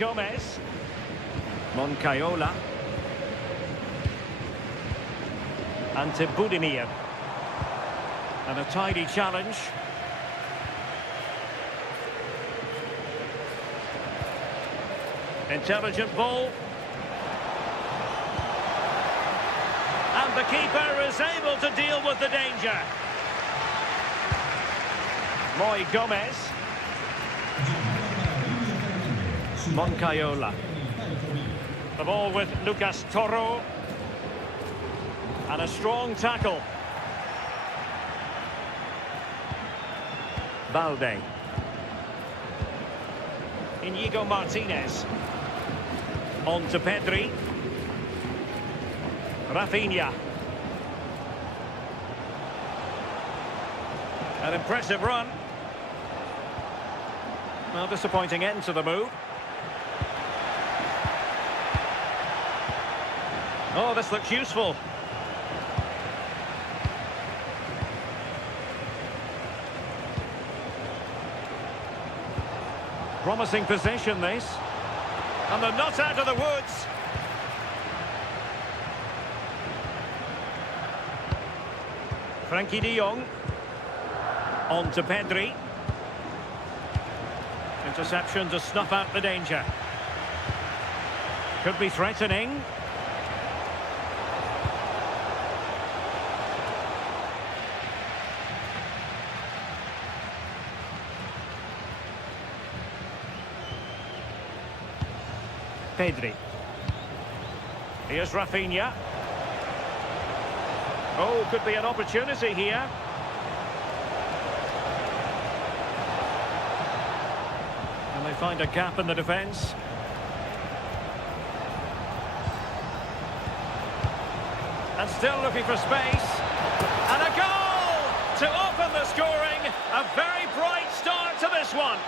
Gomez, Moncayola, and to Budimir, and a tidy challenge. Intelligent ball, and the keeper is able to deal with the danger. Gomez, Moncayola. The ball with Lucas Toro. And a strong tackle. Balde. Inigo Martinez. On to Pedri. Rafinha. An impressive run. Well, disappointing end to the move. Oh, this looks useful. Promising possession, this. And they're not out of the woods. Frankie de Jong. On to Pedri. Interception to snuff out the danger. Could be threatening. Pedri. Here's Rafinha. Oh, could be an opportunity here. And they find a gap in the defence. And still looking for space. And a goal to open the scoring. A very bright start to this one.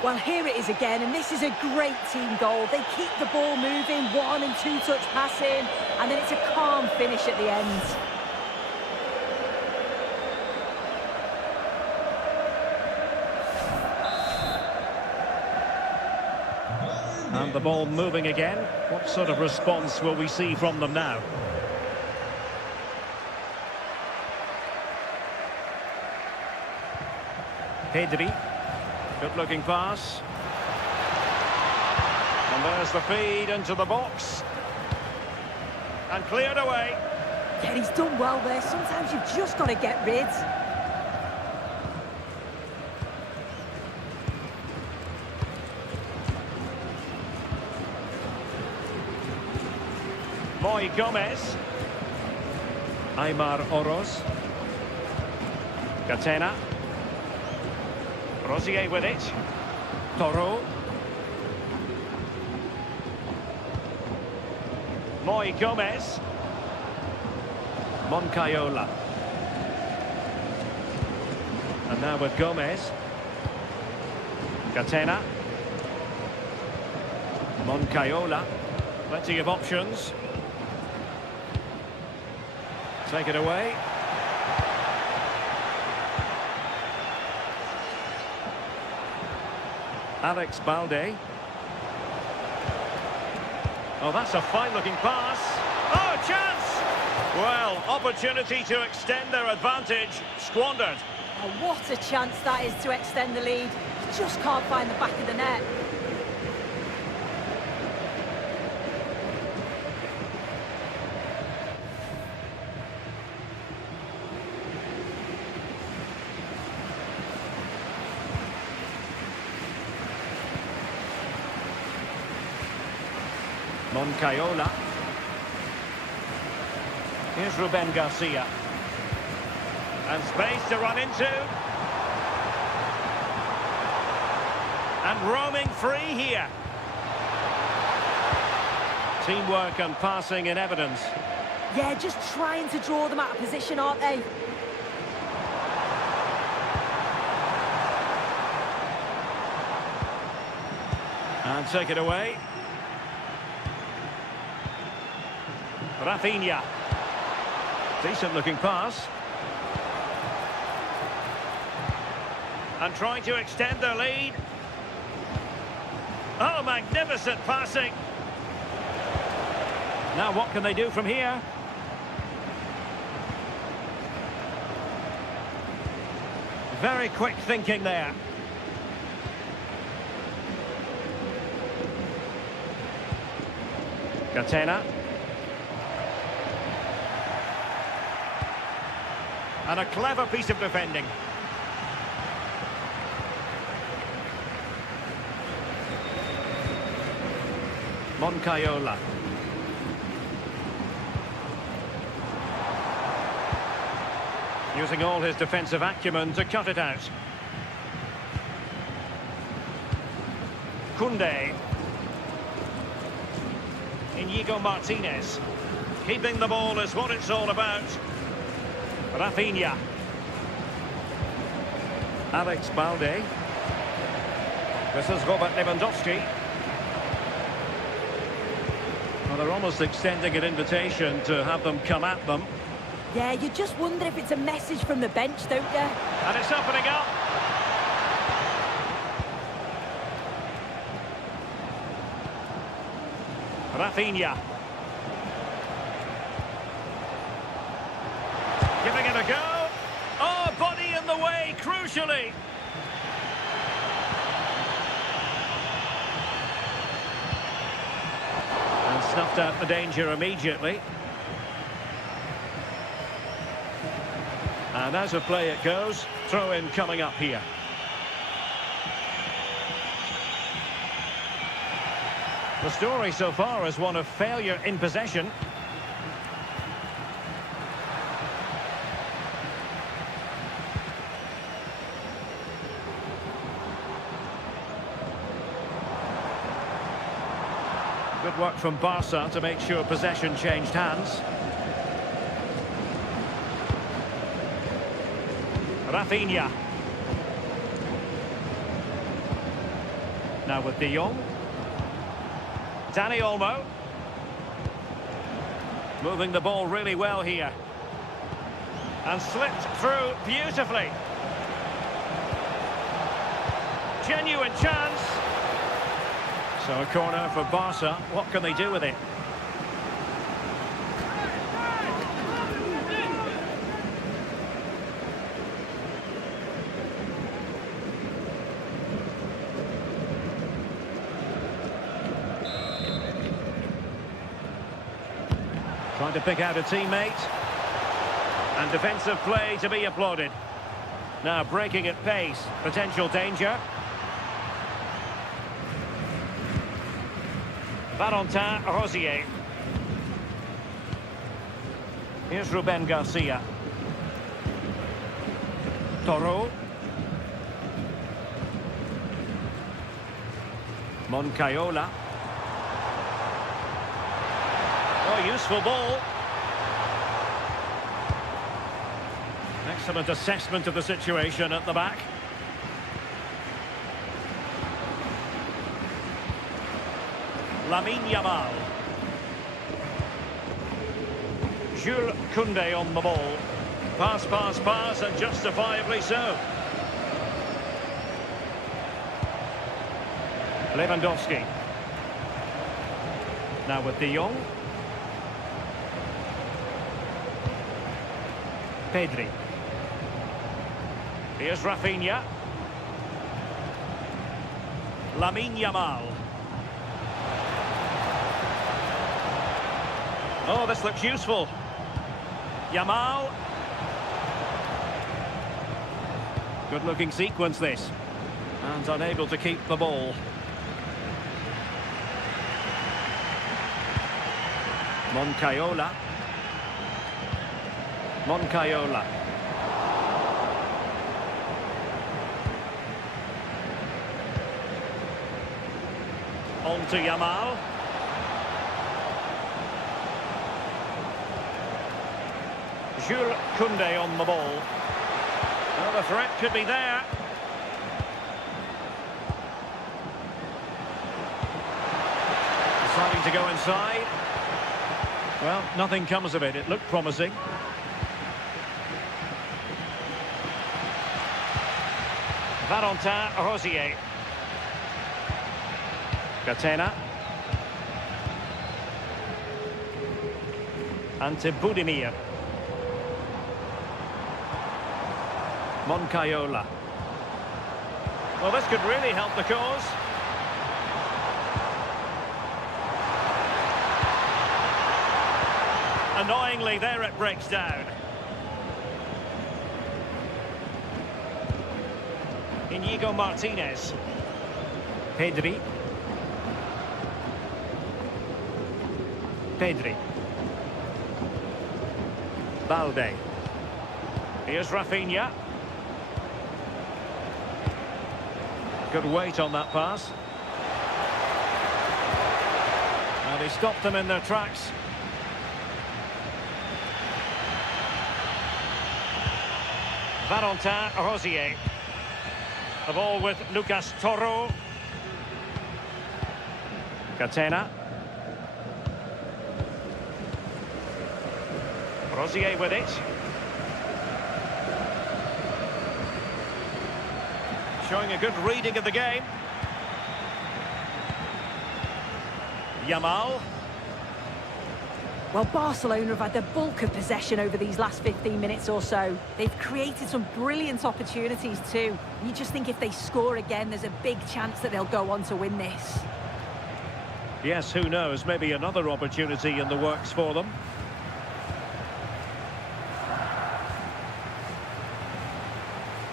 Well, here it is again, and this is a great team goal. They keep the ball moving, 1- and 2-touch passing, and then it's a calm finish at the end. And the ball moving again. What sort of response will we see from them now? Pedri. Good looking pass. And there's the feed into the box. And cleared away. Yeah, he's done well there. Sometimes you've just got to get rid. Gomez. Aymar Oroz. Catena. Rosier with it. Toro. Gomez. Moncayola. And now with Gomez. Catena. Moncayola. Plenty of options. Take it away. Alex Balde. Oh, that's a fine-looking pass. Oh, chance! Well, opportunity to extend their advantage, squandered. Oh, what a chance that is to extend the lead. Just can't find the back of the net. Moncayola. Here's Ruben Garcia. And space to run into. And roaming free here. Teamwork and passing in evidence. Yeah, just trying to draw them out of position, aren't they? And take it away. Rafinha. Decent looking pass. And trying to extend their lead. Oh, magnificent passing. Now what can they do from here? Very quick thinking there. Catena. And a clever piece of defending. Moncayola. Using all his defensive acumen to cut it out. Koundé. Inigo Martinez. Keeping the ball is what it's all about. Rafinha. Alex Balde. This is Robert Lewandowski. Well, they're almost extending an invitation to have them come at them. Yeah, you just wonder if it's a message from the bench, don't you? And it's opening up. Rafinha. Giving it a go. Oh, body in the way, crucially. And snuffed out the danger immediately. And as a play it goes, throw in coming up here. The story so far is one of failure in possession. Good work from Barca to make sure possession changed hands. Rafinha. Now with De Jong. Dani Olmo. Moving the ball really well here. And slipped through beautifully. Genuine chance. So a corner for Barca. What can they do with it? Trying to pick out a teammate. And defensive play to be applauded. Now breaking at pace. Potential danger. Valentin Rosier. Here's Ruben Garcia. Toro. Moncayola. Oh, useful ball. Excellent assessment of the situation at the back. Lamine Yamal. Jules Koundé on the ball. Pass, pass, pass, and justifiably so. Lewandowski. Now with De Jong. Pedri. Here's Rafinha. Lamine Yamal. Oh, this looks useful. Yamal. Good-looking sequence, this. And unable to keep the ball. Moncayola. Moncayola. On to Yamal. Jules Koundé on the ball. Well, the threat could be there. Deciding to go inside. Well, nothing comes of it. It looked promising. Valentin Rosier. Catena. Ante Budimir. Moncayola. Well, this could really help the cause. Annoyingly, there it breaks down. Inigo Martinez. Pedri. Balde. Here's Rafinha. Good weight on that pass. And he stopped them in their tracks. Valentin Rosier. The ball with Lucas Toro. Catena. Rosier with it. Showing a good reading of the game. Yamal. Well, Barcelona have had the bulk of possession over these last 15 minutes or so. They've created some brilliant opportunities too. You just think if they score again, there's a big chance that they'll go on to win this. Yes, who knows? Maybe another opportunity in the works for them.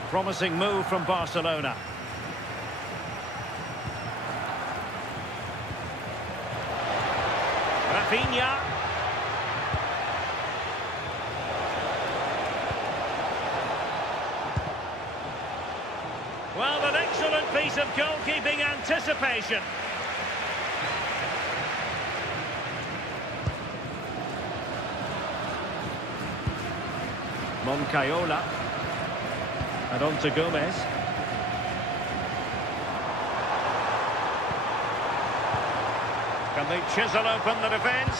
Promising move from Barcelona. Rafinha. Well, an excellent piece of goalkeeping anticipation. Moncayola. And on to Gomez. Can they chisel open the defence?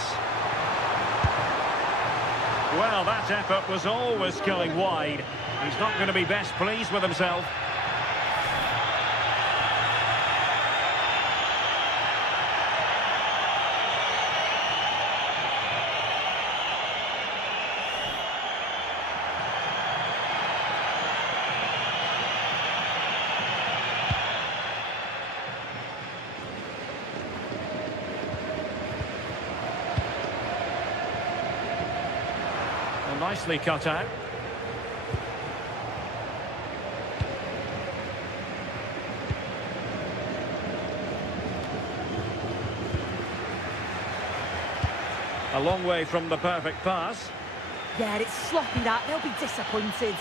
Well, that effort was always going wide. He's not going to be best pleased with himself. Nicely cut out. A long way from the perfect pass. Yeah, it's sloppy that. They'll be disappointed.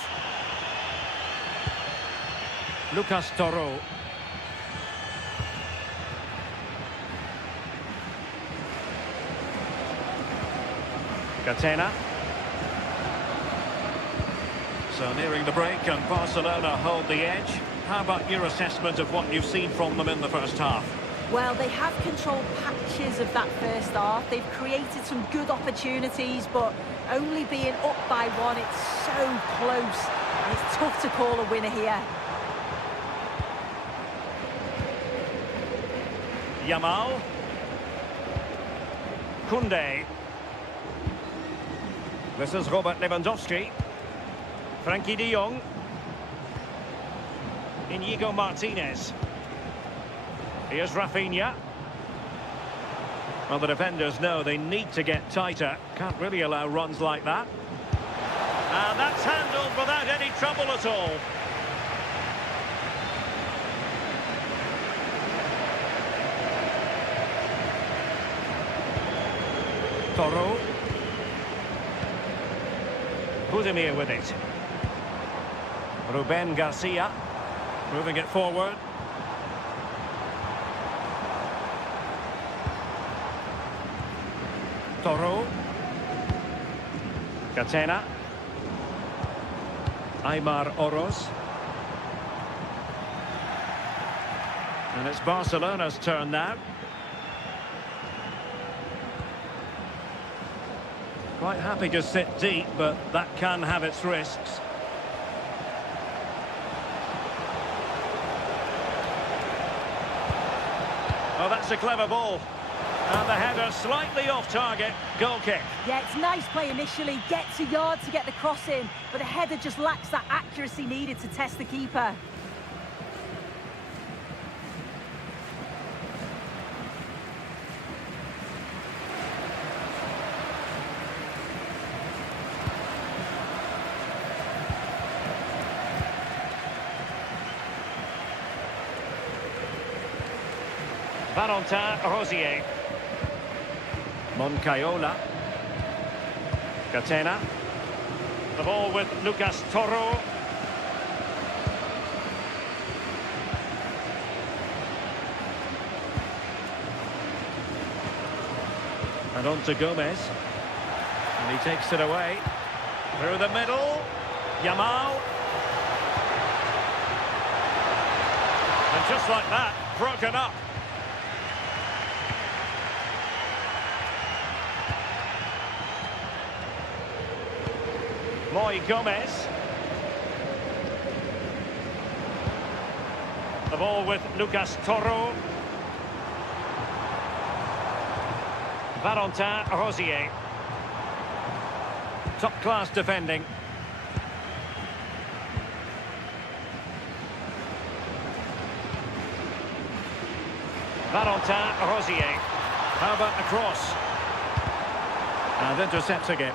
Lucas Toro. Catena. So nearing the break and Barcelona hold the edge. How about your assessment of what you've seen from them in the first half? Well, they have controlled patches of that first half. They've created some good opportunities, but only being up by one, it's so close. And it's tough to call a winner here. Yamal. Koundé. This is Robert Lewandowski. Frankie de Jong. Inigo Martinez. Here's Rafinha. Well, the defenders know they need to get tighter. Can't really allow runs like that. And that's handled without any trouble at all. Toro. Budimir with it. Ruben Garcia, moving it forward. Toro. Catena. Aymar Oroz. And it's Barcelona's turn now. Quite happy to sit deep, but that can have its risks. That's a clever ball. And the header slightly off target. Goal kick. Yeah, it's nice play initially, gets a yard to get the cross in, but the header just lacks that accuracy needed to test the keeper. Valentin Rosier. Moncayola. Catena. The ball with Lucas Toro. And on to Gomez. And he takes it away. Through the middle. Yamal. And just like that, broken up. Moy Gomez. The ball with Lucas Toro. Valentin Rosier. Top-class defending. Valentin Rosier. How about the cross? And intercepting it.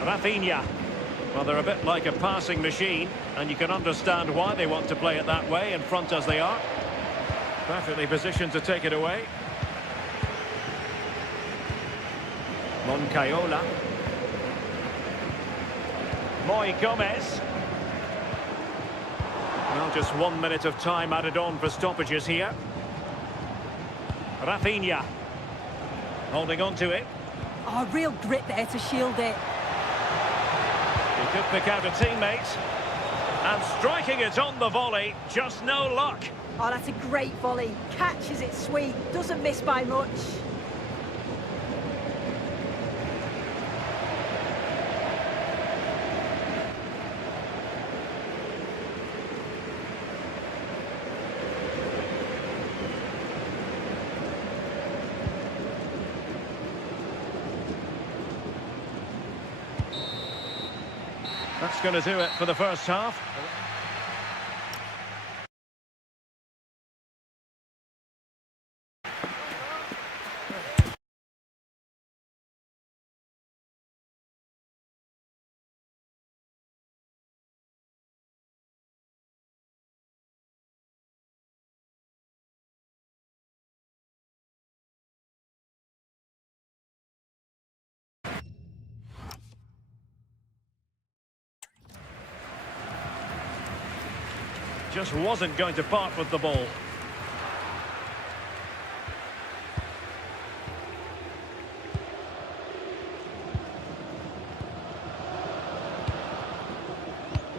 Rafinha. Well, they're a bit like a passing machine, and you can understand why they want to play it that way, in front as they are. Perfectly positioned to take it away. Moncayola. Moy Gomez. Well, just 1 minute of time added on for stoppages here. Rafinha. Holding on to it. Oh, real grit there to shield it. He could pick out a teammate. And striking it on the volley, just no luck. Oh, that's a great volley. Catches it sweet, doesn't miss by much. That's going to do it for the first half. Just wasn't going to part with the ball.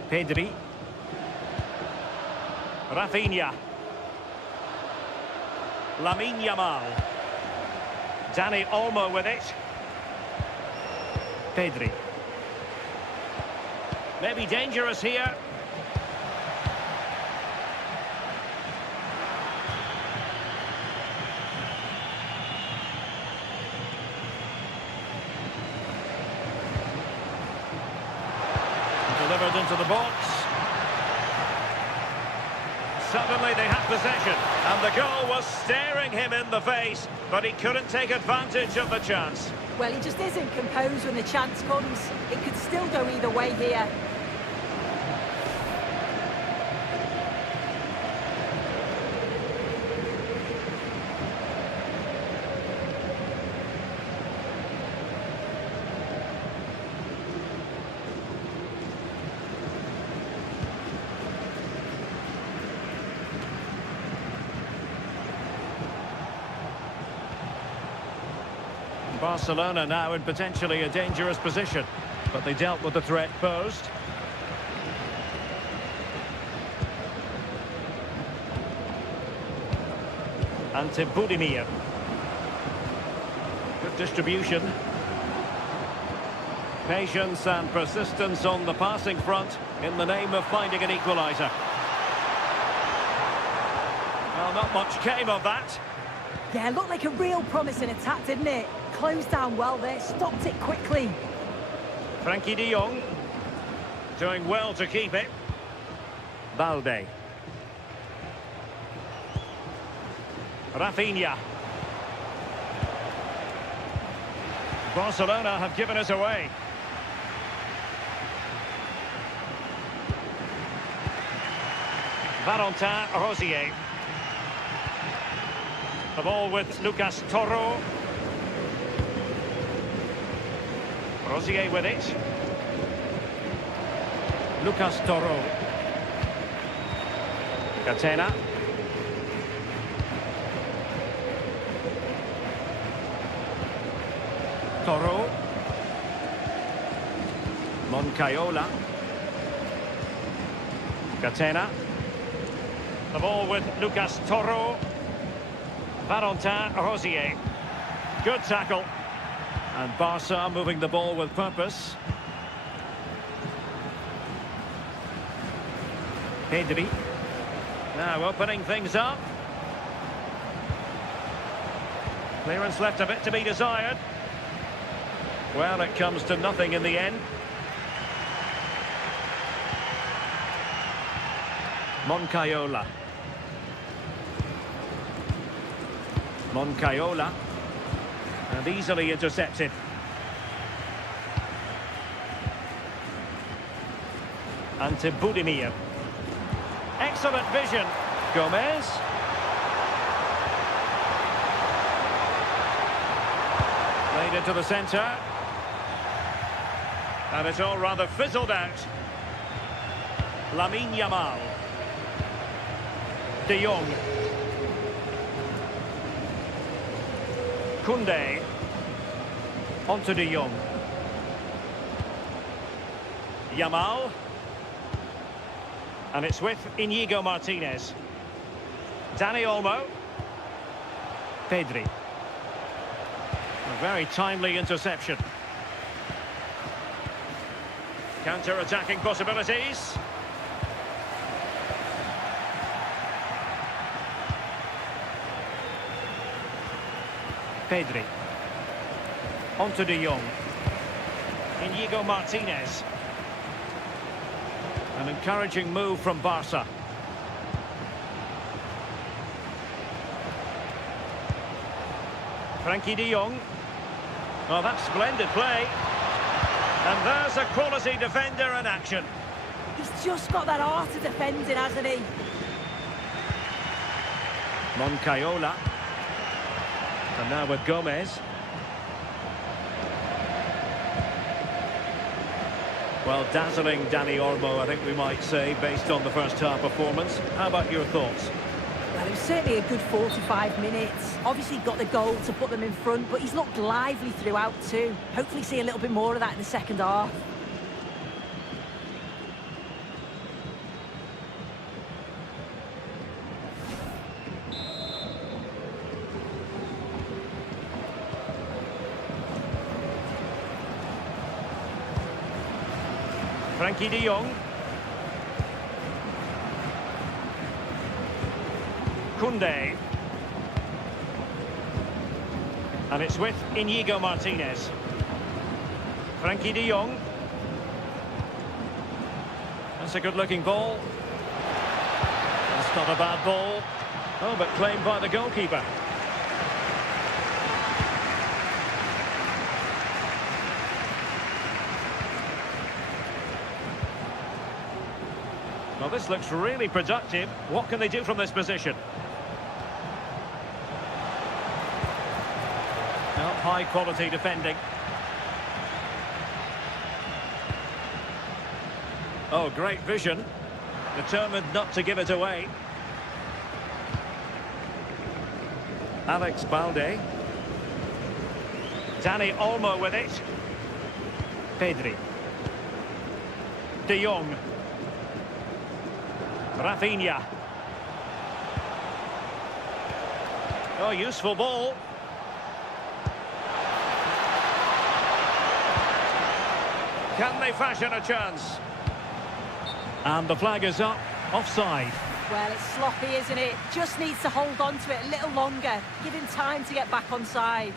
Pedri. Rafinha. Lamine Yamal. Dani Olmo with it. Pedri. Maybe dangerous here. Delivered into the box. Suddenly they have possession, and the goal was staring him in the face, but he couldn't take advantage of the chance. Well, he just isn't composed when the chance comes. It could still go either way here. Barcelona now in potentially a dangerous position, but they dealt with the threat posed. Ante Budimir. Good distribution. Patience and persistence on the passing front in the name of finding an equaliser. Well, not much came of that. Yeah, looked like a real promising attack, didn't it? Closed down well there, stopped it quickly. Frankie de Jong doing well to keep it. Balde. Rafinha. Barcelona have given us away. Valentin Rosier. The ball with Lucas Toro. Rosier with it. Lucas Toro. Catena. Toro. Moncayola. Catena. The ball with Lucas Toro. Valentin Rosier. Good tackle. And Barca moving the ball with purpose. Pedri. Now opening things up. Clearance left a bit to be desired. Well, it comes to nothing in the end. Moncayola. Moncayola. And easily intercepted. Ante Budimir. Excellent vision. Gomez. Played into the centre. And it's all rather fizzled out. Lamine Yamal. De Jong. Koundé. Onto De Jong. Yamal. And it's with Inigo Martinez. Dani Olmo. Pedri. A very timely interception. Counter-attacking possibilities. Pedri. Onto De Jong. Inigo Martinez. An encouraging move from Barca. Frankie de Jong. Oh, that's splendid play. And there's a quality defender in action. He's just got that art of defending, hasn't he? Moncayola. And now with Gomez. Well, dazzling Dani Olmo, I think we might say, based on the first half performance. How about your thoughts? Well, it was certainly a good 45 minutes. Obviously got the goal to put them in front, but he's looked lively throughout too. Hopefully see a little bit more of that in the second half. Frankie de Jong. Koundé. And it's with Inigo Martinez. Frankie de Jong. That's a good-looking ball. That's not a bad ball. Oh, but claimed by the goalkeeper. Well, this looks really productive. What can they do from this position? Well, high-quality defending. Oh, great vision. Determined not to give it away. Alex Balde. Dani Olmo with it. Pedri. De Jong. Rafinha. Oh, useful ball. Can they fashion a chance? And the flag is up. Offside. Well, it's sloppy, isn't it? Just needs to hold on to it a little longer. Give him time to get back on side.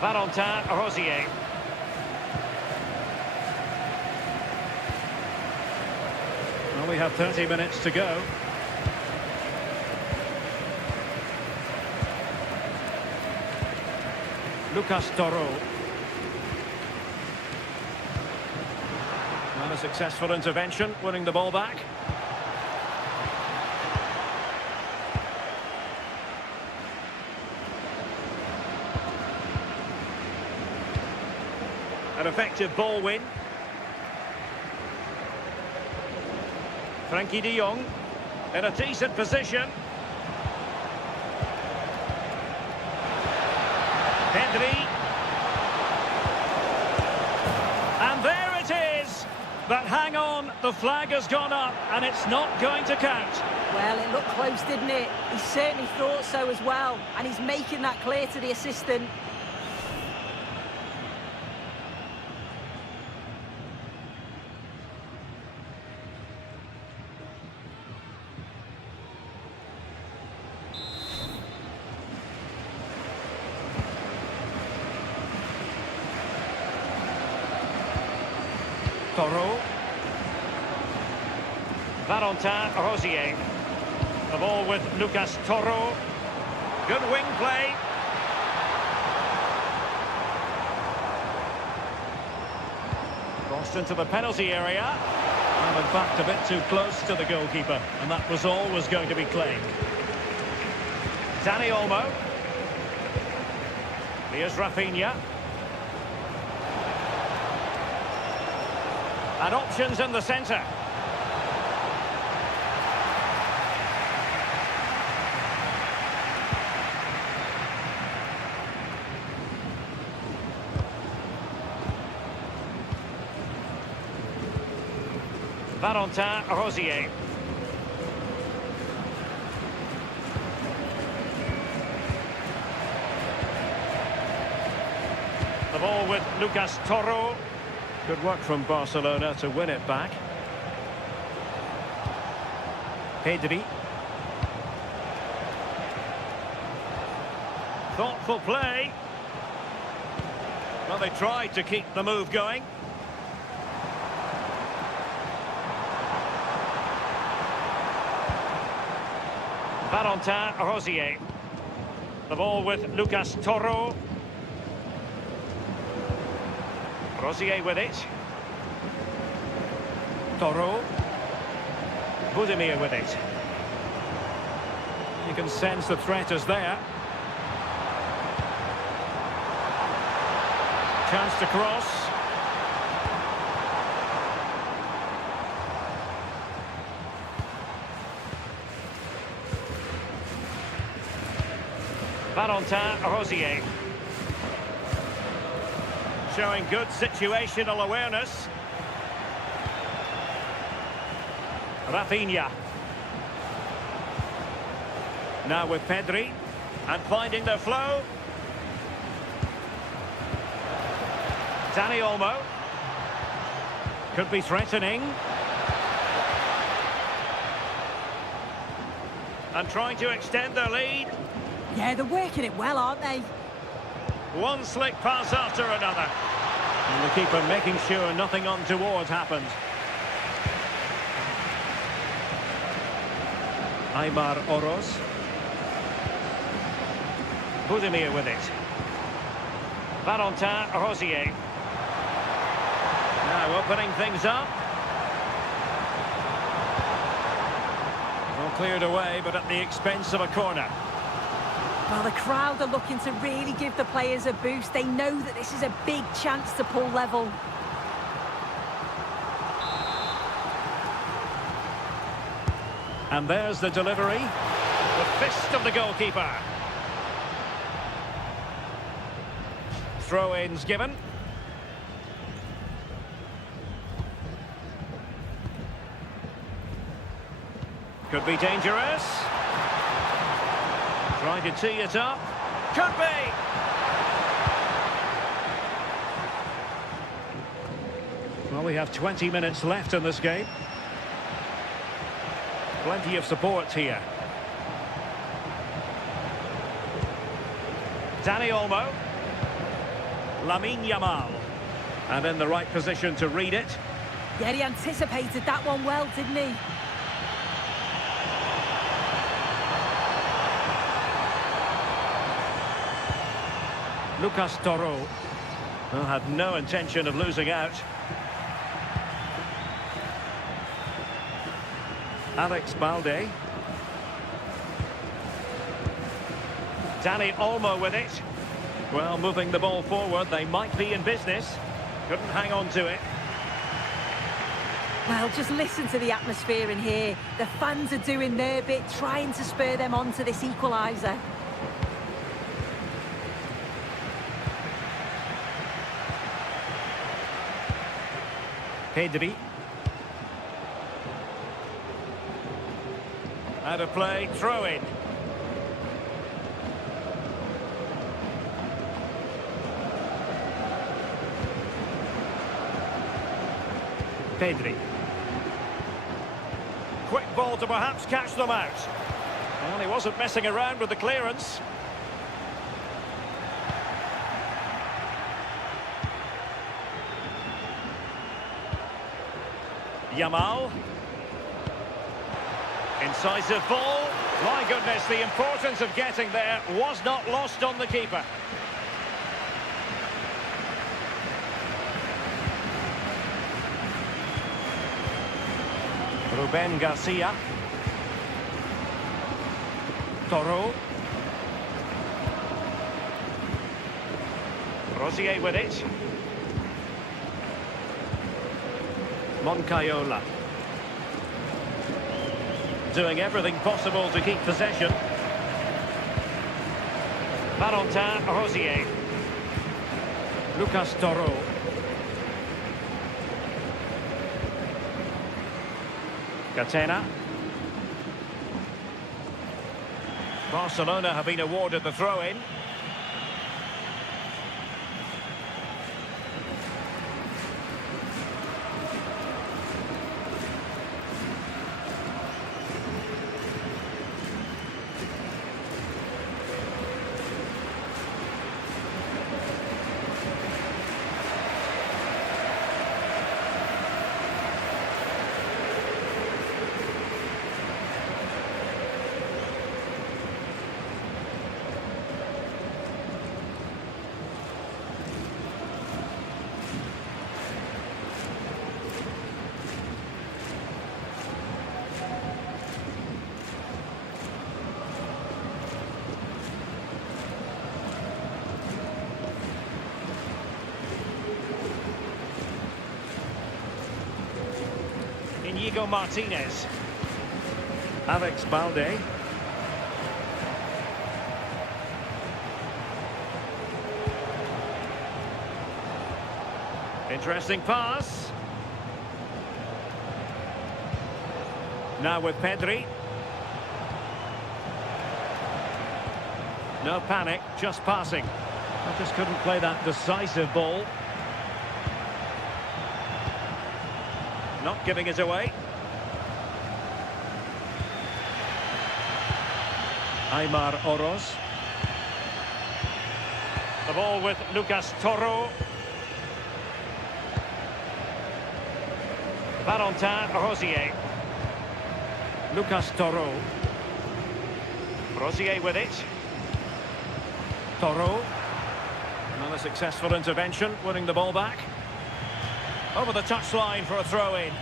Valentin Rosier. Well, we have 30 minutes to go. Lucas Toro. And a successful intervention, winning the ball back. An effective ball win. Frankie de Jong in a decent position. Pedri. And there it is. But hang on, the flag has gone up and it's not going to count. Well, it looked close, didn't it? He certainly thought so as well. And he's making that clear to the assistant. Toro. Valentin Rosier. The ball with Lucas Toro. Good wing play. Crossed into the penalty area. And in fact a bit too close to the goalkeeper. And that was always going to be claimed. Dani Olmo. Here's Rafinha. And options in the centre. Valentin Rosier. The ball with Lucas Toro. Good work from Barcelona to win it back. Pedri. Thoughtful play. Well, they tried to keep the move going. Valentin Rosier. The ball with Lucas Toro. Rosier with it. Toro. Budimir with it. You can sense the threat is there. Chance to cross. Valentin Rosier. Showing good situational awareness. Rafinha. Now with Pedri. And finding the flow. Dani Olmo. Could be threatening. And trying to extend their lead. Yeah, they're working it well, aren't they? One slick pass after another. And the keeper making sure nothing untoward happened. Aymar Oroz. Budimir with it. Valentin Rosier. Now opening things up. Well, cleared away, but at the expense of a corner. Well, the crowd are looking to really give the players a boost. They know that this is a big chance to pull level. And there's the delivery. The fist of the goalkeeper. Throw-ins given. Could be dangerous. Trying to tee it up. Could be. Well, we have 20 minutes left in this game. Plenty of support here. Dani Olmo. Lamine Yamal. And in the right position to read it. Yeah, he anticipated that one well, didn't he? Lucas Toro, who had no intention of losing out. Alex Balde. Dani Olmo with it. Well, moving the ball forward, they might be in business. Couldn't hang on to it. Well, just listen to the atmosphere in here. The fans are doing their bit, trying to spur them on to this equaliser. Pedri. Out of play, throw in. Pedri. Quick ball to perhaps catch them out. Well, he wasn't messing around with the clearance. Yamal. Incisive ball. My goodness, the importance of getting there was not lost on the keeper. Ruben Garcia. Toro. Rosier with it. Moncayola. Doing everything possible to keep possession. Valentin Rosier. Lucas Toro. Catena. Barcelona have been awarded the throw-in. Inigo Martinez. Alex Balde. Interesting pass. Now with Pedri. No panic, just passing. I just couldn't play that decisive ball. Not giving it away. Aymar Oroz. The ball with Lucas Toro. Valentin Rosier. Lucas Toro. Rosier with it. Toro. Another successful intervention, winning the ball back. Over the touchline for a throw-in.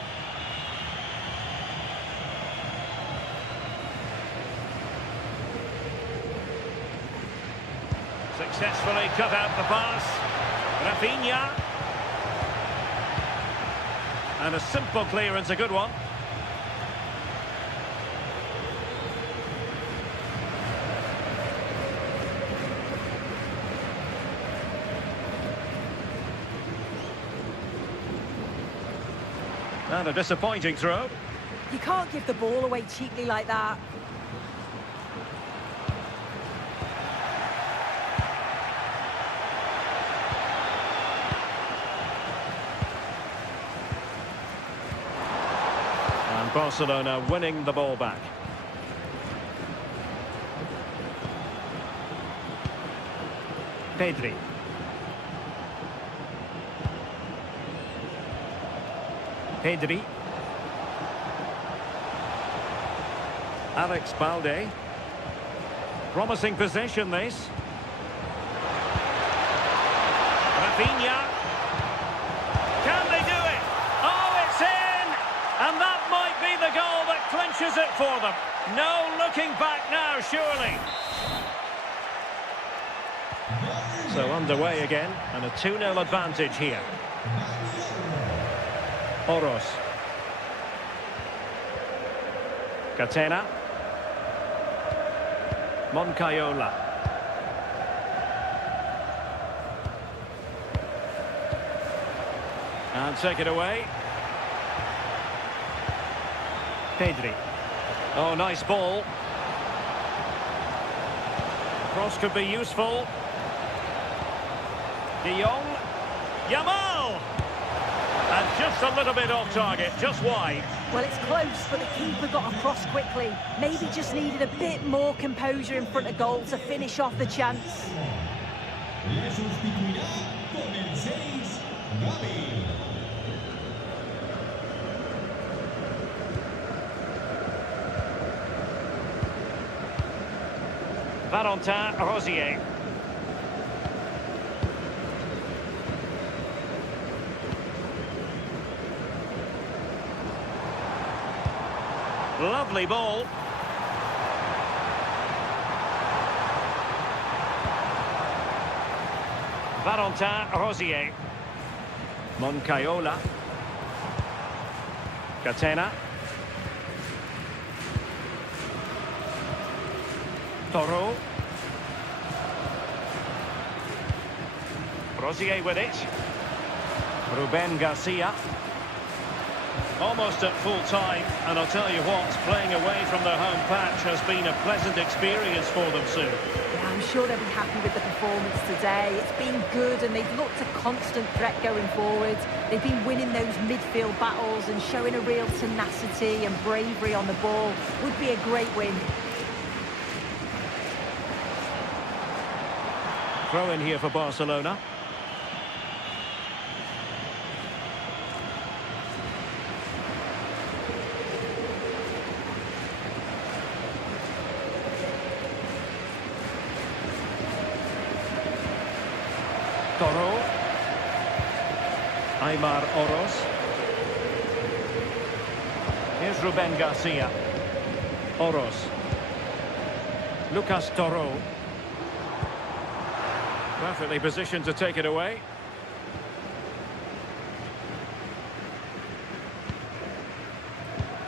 Successfully cut out the pass. Rafinha. And a simple clearance, a good one. And a disappointing throw. You can't give the ball away cheaply like that. And Barcelona winning the ball back. Pedri. Pedri. Alex Balde. Promising possession, this. Rafinha. Can they do it? Oh, it's in! And that might be the goal that clinches it for them. No looking back now, surely. So underway again, and a 2-0 advantage here. Oros. Catena. Moncayola. And take it away. Pedri. Oh, nice ball. Cross could be useful. De Jong. Yamal! And just a little bit off target, just wide. Well, it's close, but the keeper got across quickly. Maybe just needed a bit more composure in front of goal to finish off the chance. Valentin Rosier. Lovely ball. Valentin Rosier. Moncayola. Catena. Toro. Rosier with it. Ruben Garcia. Almost at full time, and I'll tell you what, playing away from their home patch has been a pleasant experience for them soon. Yeah, I'm sure they'll be happy with the performance today. It's been good, and they've looked a constant threat going forward. They've been winning those midfield battles and showing a real tenacity and bravery on the ball. Would be a great win. Throw in here for Barcelona. Toro. Aymar Oros. Here's Ruben Garcia. Oros. Lucas Toro. Perfectly positioned to take it away.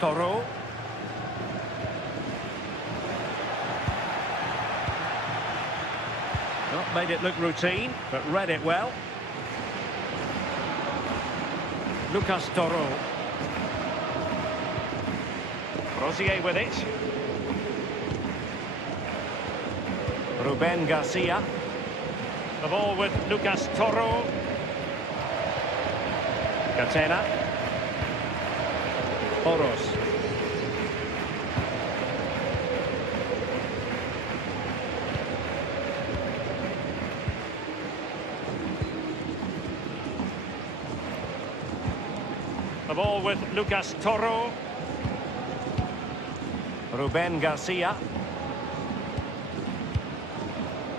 Toro. Not made it look routine, but read it well. Lucas Toro. Rosier with it. Ruben Garcia. The ball with Lucas Toro. Catena. Oros. The ball with Lucas Toro. Ruben Garcia.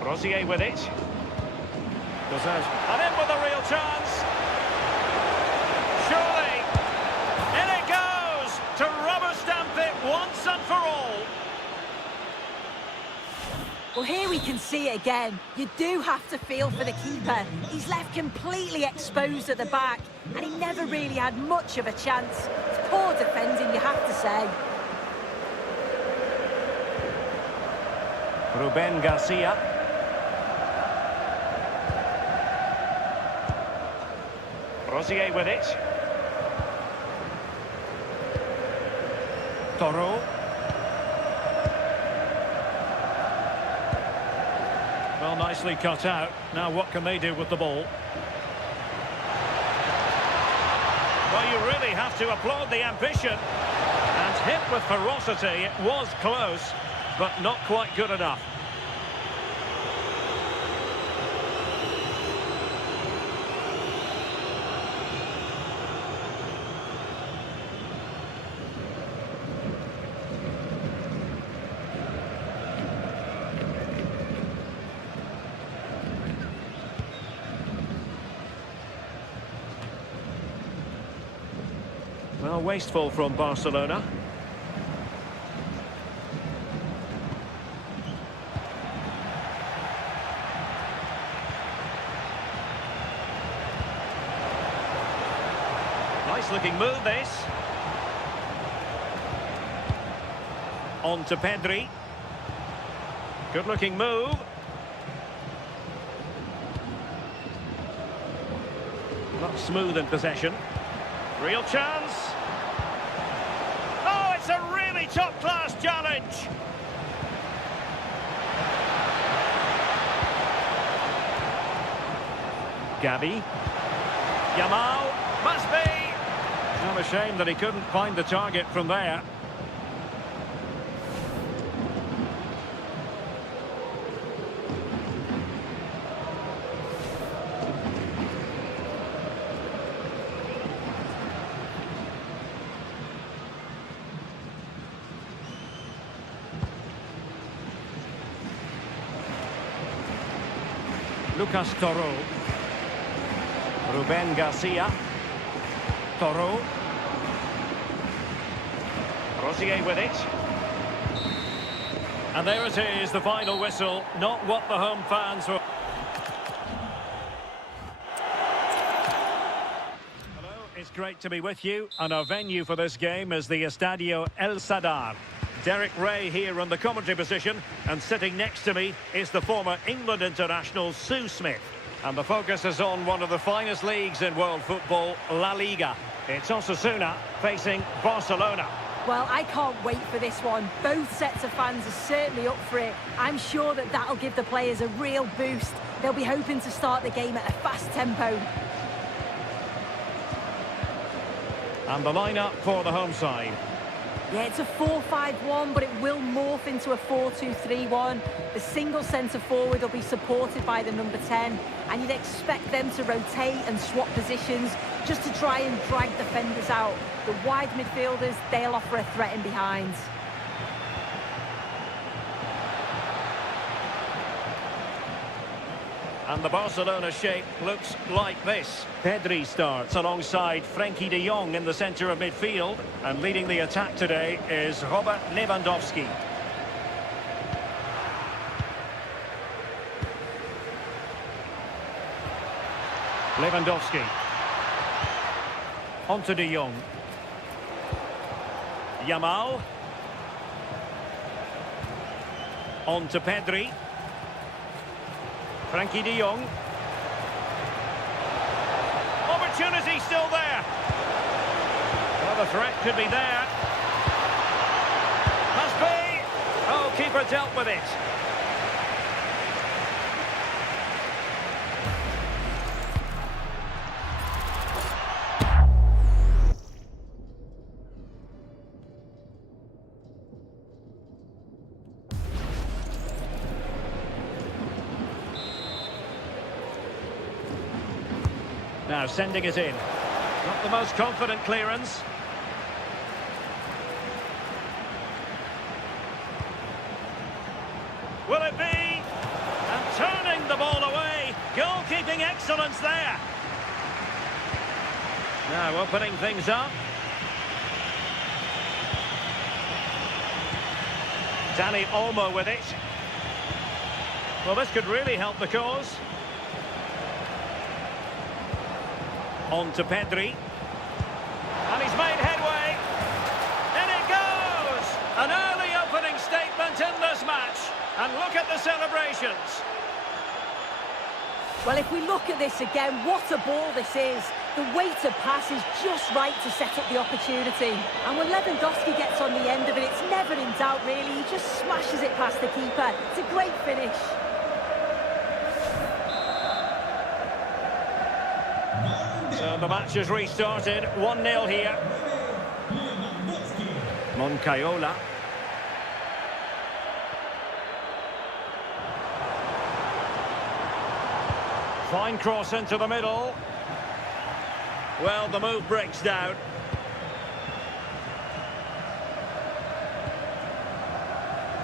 Rosier with it. Goes out. And in with a real chance. Surely. In it goes to rubber stamp it once and for all. Well, here we can see it again. You do have to feel for the keeper. He's left completely exposed at the back, and he never really had much of a chance. It's poor defending, you have to say. Ruben Garcia. Rosier with it. Toro. Well, nicely cut out. Now what can they do with the ball? Well, you really have to applaud the ambition. And hit with ferocity. It was close, but not quite good enough. Well, wasteful from Barcelona. Nice looking move, this. On to Pedri. Good looking move. Not smooth in possession. Real chance. Oh, it's a really top-class challenge. Gavi. Yamal. Must be. Not a shame that he couldn't find the target from there. Lucas Toro. Ruben Garcia. Toro. Rosier with it. And there it is, the final whistle. Not what the home fans were. Hello, it's great to be with you. And our venue for this game is the Estadio El Sadar. Derek Ray here on the commentary position, and sitting next to me is the former England international Sue Smith. And the focus is on one of the finest leagues in world football, La Liga. It's Osasuna facing Barcelona. Well, I can't wait for this one. Both sets of fans are certainly up for it. I'm sure that that'll give the players a real boost. They'll be hoping to start the game at a fast tempo. And the lineup for the home side. Yeah, it's a 4-5-1, but it will morph into a 4-2-3-1. The single centre forward will be supported by the number 10, and you'd expect them to rotate and swap positions just to try and drag defenders out. The wide midfielders, they'll offer a threat in behind. And the Barcelona shape looks like this. Pedri starts alongside Frenkie de Jong in the centre of midfield. And leading the attack today is Robert Lewandowski. Lewandowski. On to de Jong. Yamal. On to Pedri. Frenkie de Jong. Opportunity still there. Well, the threat could be there. Must be. Oh, keeper dealt with it. Now sending it in. Not the most confident clearance. Will it be? And turning the ball away. Goalkeeping excellence there. Now opening things up. Dani Olmo with it. Well, this could really help the cause. On to Pedri. And he's made headway. In it goes! An early opening statement in this match. And look at the celebrations. Well, if we look at this again, what a ball this is. The weighted pass is just right to set up the opportunity. And when Lewandowski gets on the end of it, it's never in doubt, really. He just smashes it past the keeper. It's a great finish. So the match has restarted. 1-0 here. Moncayola. Fine cross into the middle. Well, the move breaks down.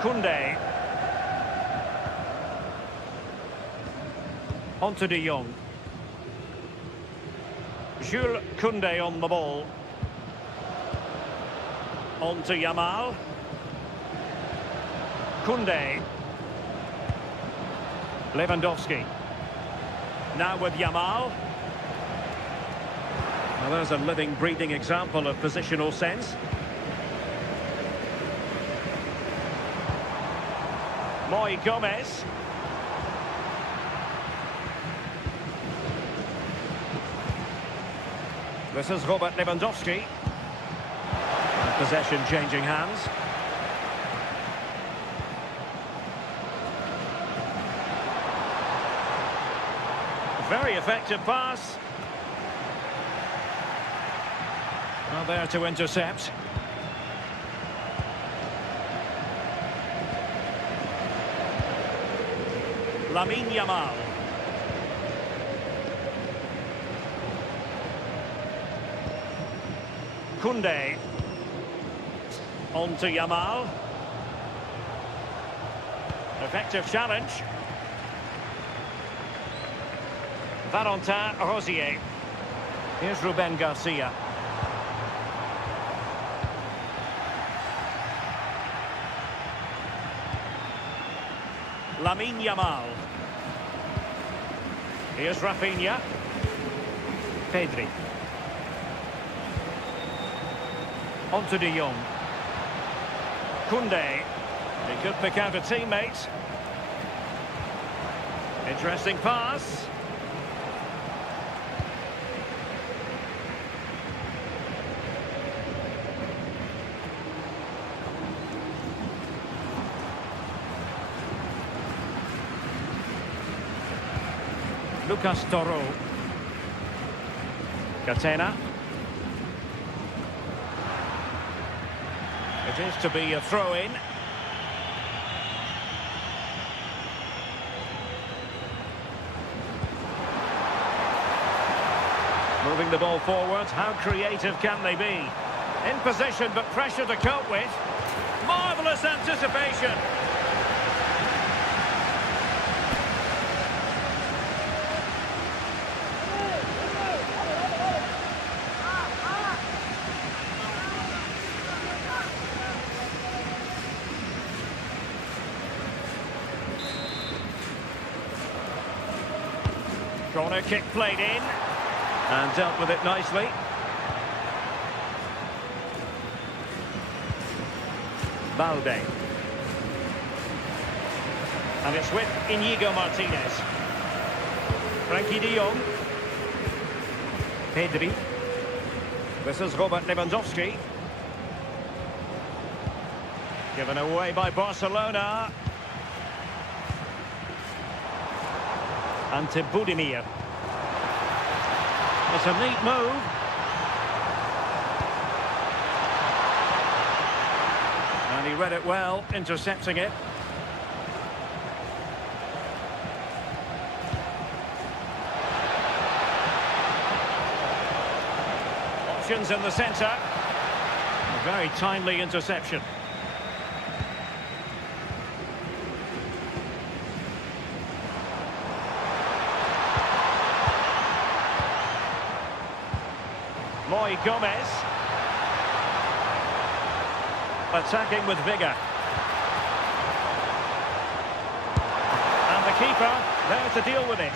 Koundé. On to De Jong. Jules Koundé on the ball. On to Yamal. Koundé. Lewandowski. Now with Yamal. Well, there's a living, breathing example of positional sense. Moi Gomez. This is Robert Lewandowski. Possession changing hands. Very effective pass. Well, there to intercept. Lamine Yamal. Koundé. On to Yamal. Effective challenge. Valentin Rosier. Here's Ruben Garcia. Lamine Yamal. Here's Rafinha. Pedri. On to De Jong. Koundé. He could pick out a teammate. Interesting pass. Lucas Toro. Catena. It is to be a throw-in. Moving the ball forward. How creative can they be? In position, but pressure to cope with. Marvellous anticipation. Corner kick played in and dealt with it nicely. Balde. And it's with Inigo Martinez. Frankie de Jong. Pedri. This is Robert Lewandowski. Given away by Barcelona. Ante Budimir. It's a neat move. And he read it well, intercepting it. Options in the centre. A very timely interception. Moi Gomez. Attacking with vigour. And the keeper there to deal with it.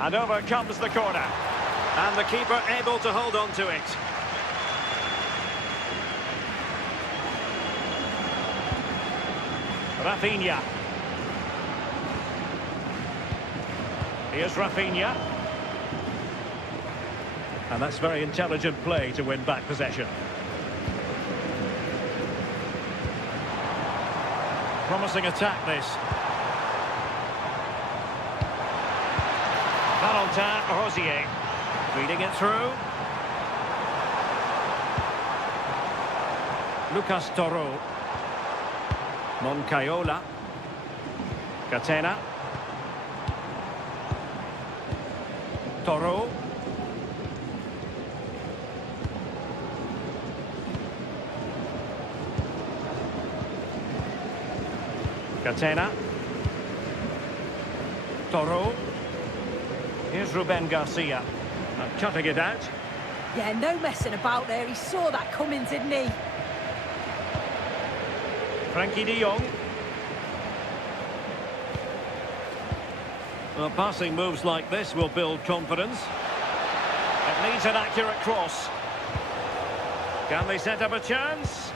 And over comes the corner. And the keeper able to hold on to it. Rafinha. Here's Rafinha. And that's very intelligent play to win back possession. Promising attack, this. Valentin Rosier. Feeding it through. Lucas Toro. Moncayola. Catena. Toro. Catena. Toro. Here's Ruben Garcia. Cutting it out. Yeah, no messing about there. He saw that coming, didn't he? Frankie de Jong. Well, passing moves like this will build confidence. It needs an accurate cross. Can they set up a chance?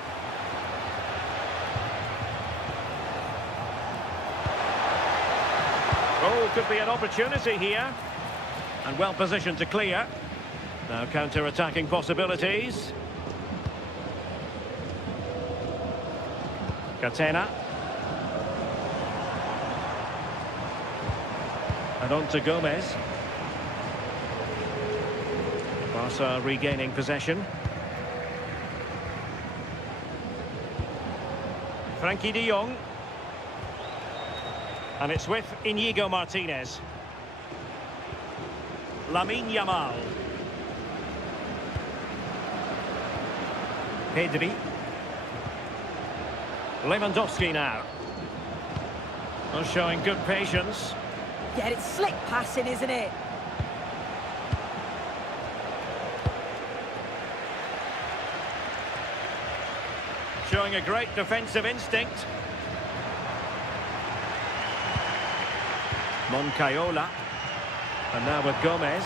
Oh, could be an opportunity here. And well positioned to clear. Now counter-attacking possibilities. Catena. And on to Gomez. Barca regaining possession. Frankie de Jong. And it's with Íñigo Martínez. Lamine Yamal. Pedri. Lewandowski now. Oh, showing good patience. Yeah, it's slick passing, isn't it? Showing a great defensive instinct. Moncayola. And now with Gomez.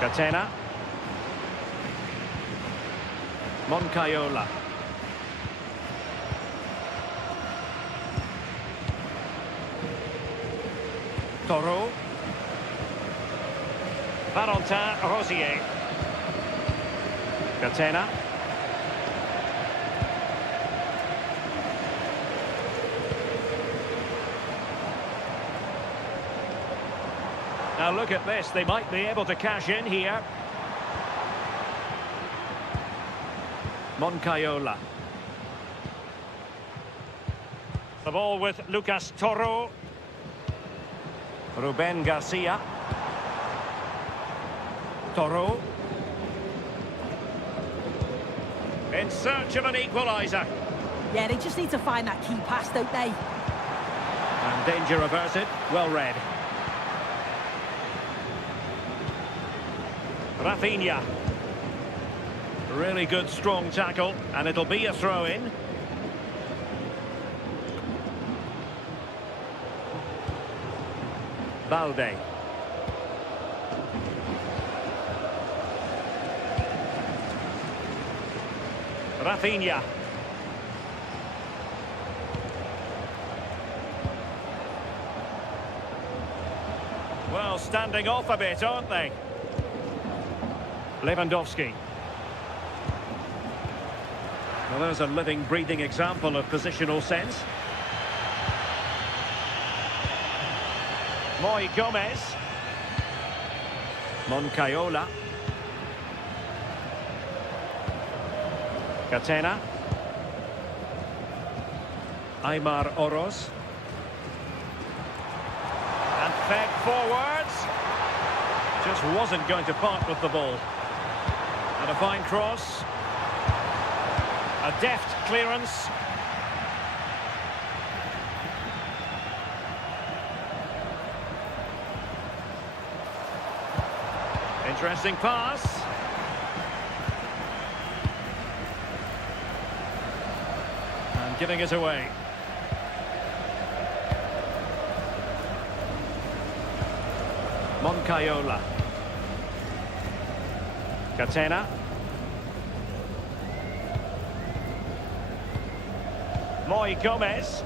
Catena. Moncayola. Toro. Valentin Rosier. Catena. Now look at this, they might be able to cash in here. Moncayola. The ball with Lucas Toro. Ruben Garcia. Toro. In search of an equaliser. Yeah, they just need to find that key pass, don't they? And danger averted, well read. Rafinha. Really good strong tackle, and it'll be a throw-in. Balde. Rafinha. Well, standing off a bit, aren't they? Lewandowski. Well, there's a living, breathing example of positional sense. Moi Gomez. Moncayola. Catena. Aymar Oroz. And fed forwards. Just wasn't going to part with the ball. And a fine cross. A deft clearance. Interesting pass. And giving it away. Moncayola. Catena. Moy Gomez.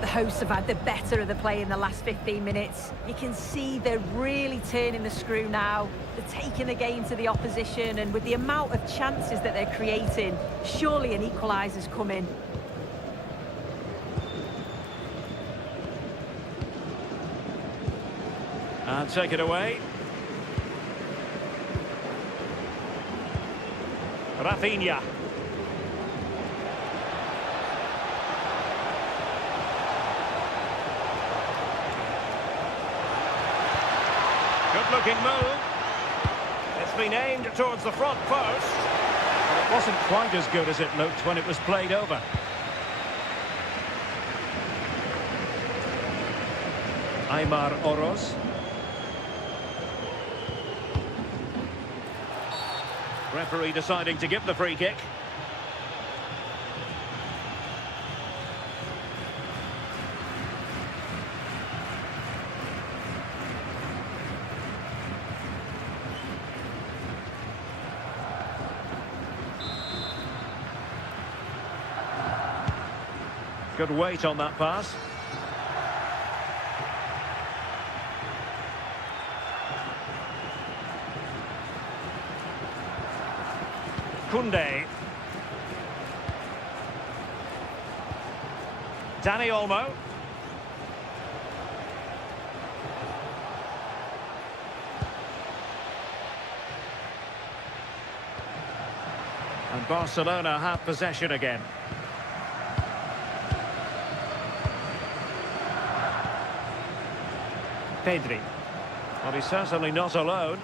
The hosts have had the better of the play in the last 15 minutes. You can see they're really turning the screw now. They're taking the game to the opposition, and with the amount of chances that they're creating, surely an equaliser's coming. And take it away. Rafinha. Good-looking move. It's been aimed towards the front post. But it wasn't quite as good as it looked when it was played over. Aymar Oroz. Referee deciding to give the free kick. Good weight on that pass. Koundé. Dani Olmo. And Barcelona have possession again. Pedri. Well, he's certainly not alone.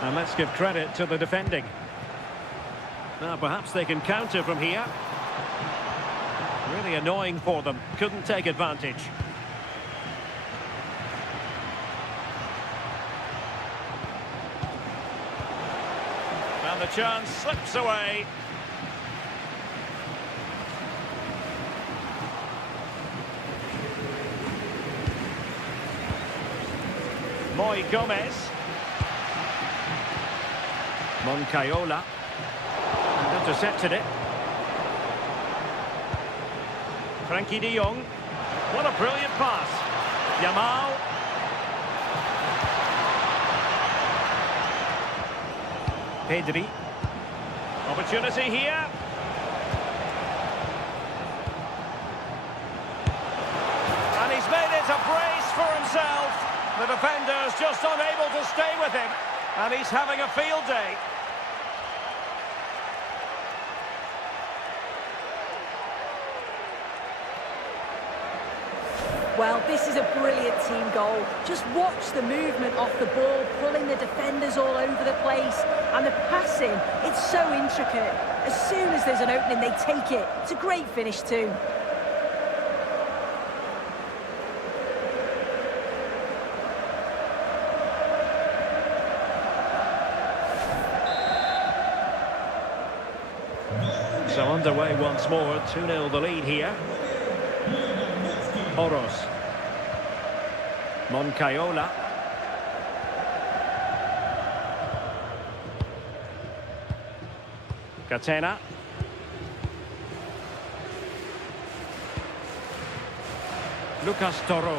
And let's give credit to the defending. Now, perhaps they can counter from here. Really annoying for them. Couldn't take advantage. And the chance slips away. Moy Gomez. Moncayola. And intercepted it. Frankie de Jong. What a brilliant pass. Yamal. Pedri. Opportunity here. And he's made it a brace for himself. The defender's just unable to stay with him. And he's having a field day. Well, this is a brilliant team goal. Just watch the movement off the ball, pulling the defenders all over the place. And the passing, it's so intricate. As soon as there's an opening, they take it. It's a great finish too. So underway once more, 2-0 the lead here. Oroz. Moncayola. Catena. Lucas Toro.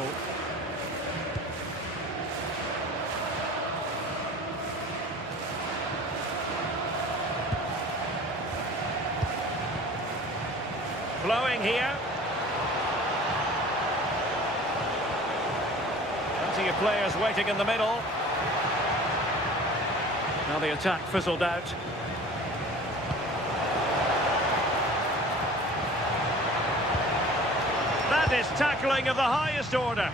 Flowing here. Plenty of players waiting in the middle. Now the attack fizzled out. That is tackling of the highest order.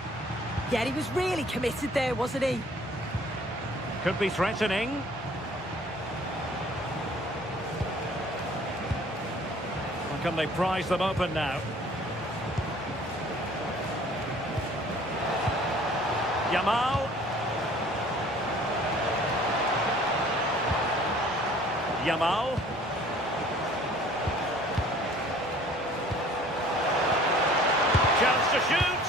Yeah, he was really committed there, wasn't he? Could be threatening. Or can they prize them open now? Yamal. Yamal. Chance to shoot.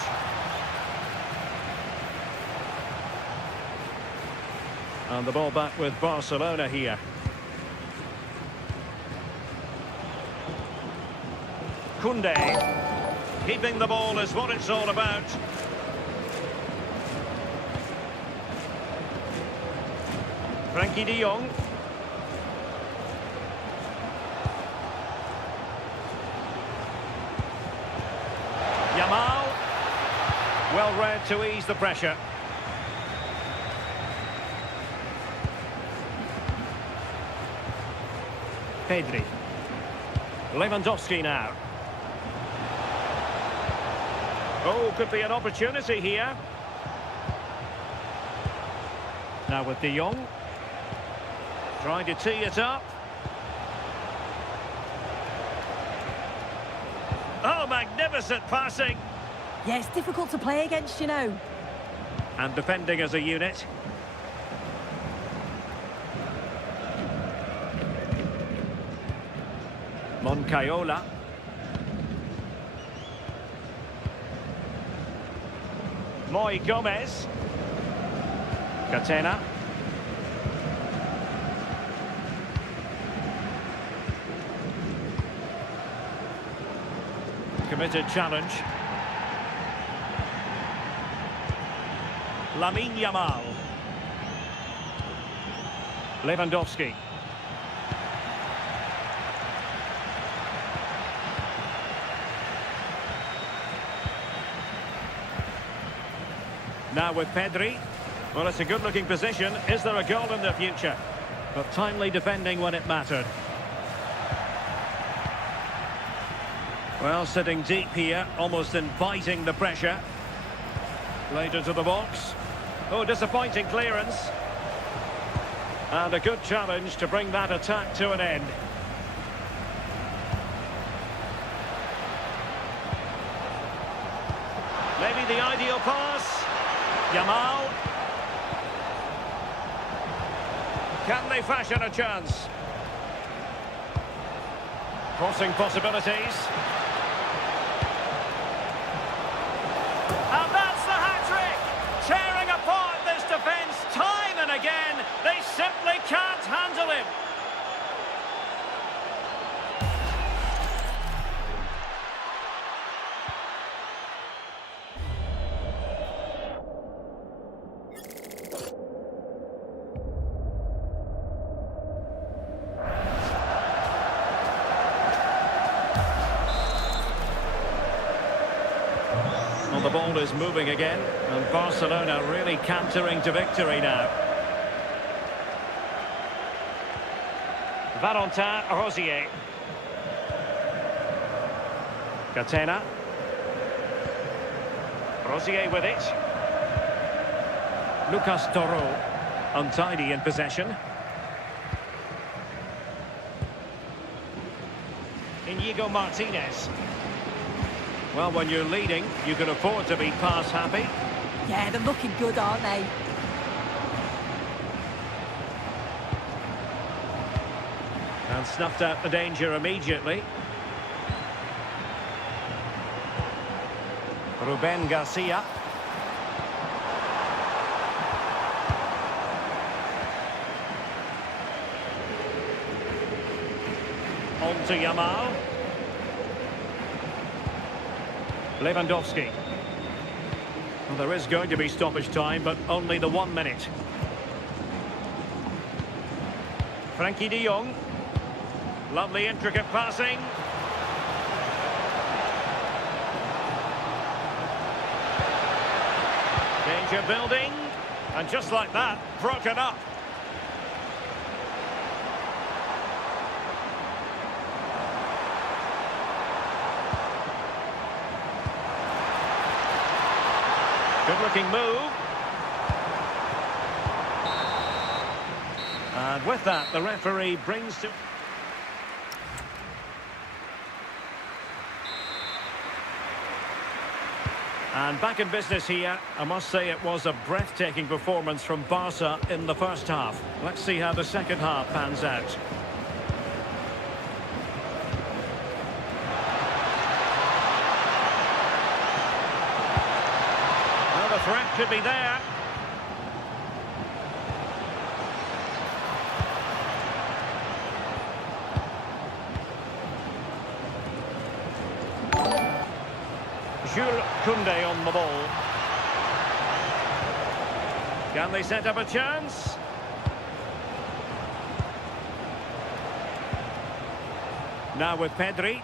And the ball back with Barcelona here. Koundé. Keeping the ball is what it's all about. Frankie de Jong. Yamal. Well read to ease the pressure. Pedri. Lewandowski now. Oh, could be an opportunity here. Now with de Jong. Trying to tee it up. Oh, magnificent passing. Yeah, it's difficult to play against, you know. And defending as a unit. Moncayola. Moy Gomez. Catena. Committed challenge. Lamine Yamal. Lewandowski. Now with Pedri. Well, it's a good-looking position. Is there a goal in the future? But timely defending when it mattered. Well, sitting deep here, almost inviting the pressure. Later to the box. Oh, disappointing clearance. And a good challenge to bring that attack to an end. Maybe the ideal pass. Yamal. Can they fashion a chance? Crossing possibilities. And that's the hat-trick! Tearing apart this defence time and again. They simply can't handle him. Well, the ball is moving again, and Barcelona really cantering to victory now. Valentin Rosier. Catena. Rosier with it. Lucas Toro, untidy in possession. Inigo Martinez. Well, when you're leading, you can afford to be pass happy. Yeah, they're looking good, aren't they? And snuffed out the danger immediately. Ruben Garcia. On to Yamal. Lewandowski. Well, there is going to be stoppage time, but only the 1 minute. Frankie de Jong. Lovely intricate passing. Danger building. And just like that, broken up. Good-looking move. And with that, the referee brings to... And back in business here. I must say it was a breathtaking performance from Barca in the first half. Let's see how the second half pans out. Well, the threat could be there. Jules Koundé on the ball. Can they set up a chance? Now with Pedri.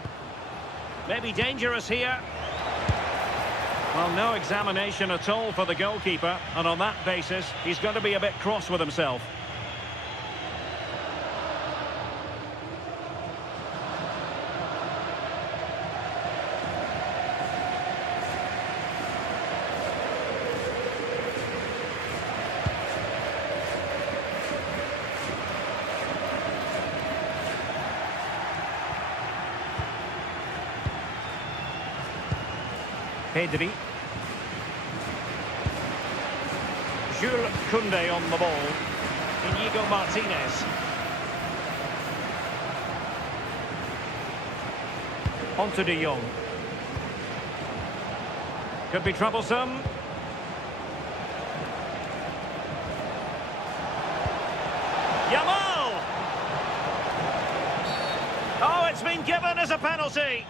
Maybe dangerous here. Well, no examination at all for the goalkeeper, and on that basis, he's going to be a bit cross with himself. Pedri. Jules Koundé on the ball. Inigo Martinez. On to De Jong. Could be troublesome. Yamal! Oh, it's been given as a penalty.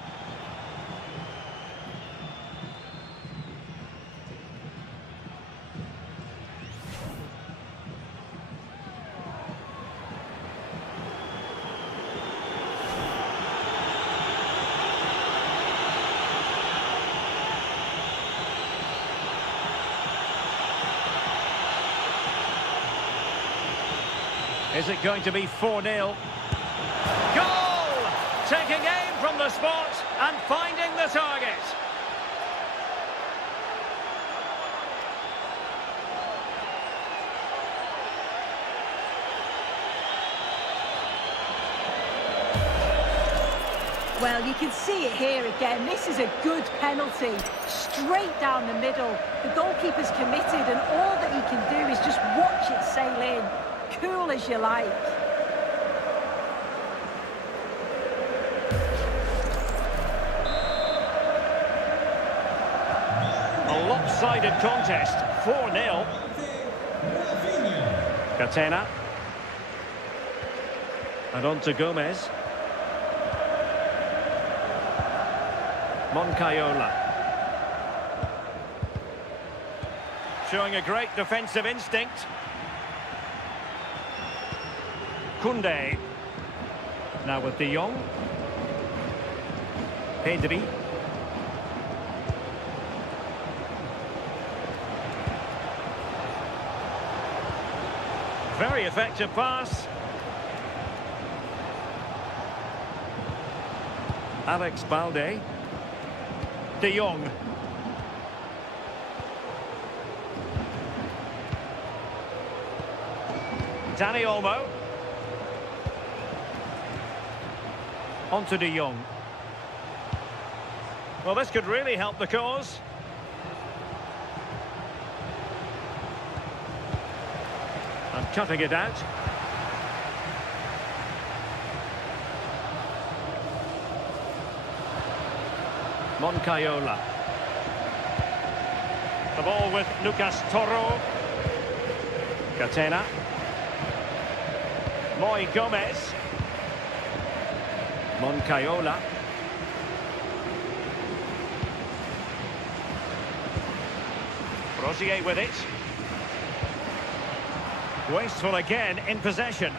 Is it going to be 4-0? Goal! Taking aim from the spot and finding the target. Well, you can see it here again. This is a good penalty. Straight down the middle. The goalkeeper's committed and all that he can do is just watch it sail in. Cool as you like. A lopsided contest, 4-0. Catena. And on to Gomez. Moncayola. Showing a great defensive instinct. Koundé. Now with De Jong. Pedri. Very effective pass. Alex Balde. De Jong. Dani Olmo. On to De Jong. Well, this could really help the cause. And cutting it out. Moncayola. The ball with Lucas Toro. Catena. Moy Gomez. Moncayola. Rosier with it. Wasteful again in possession.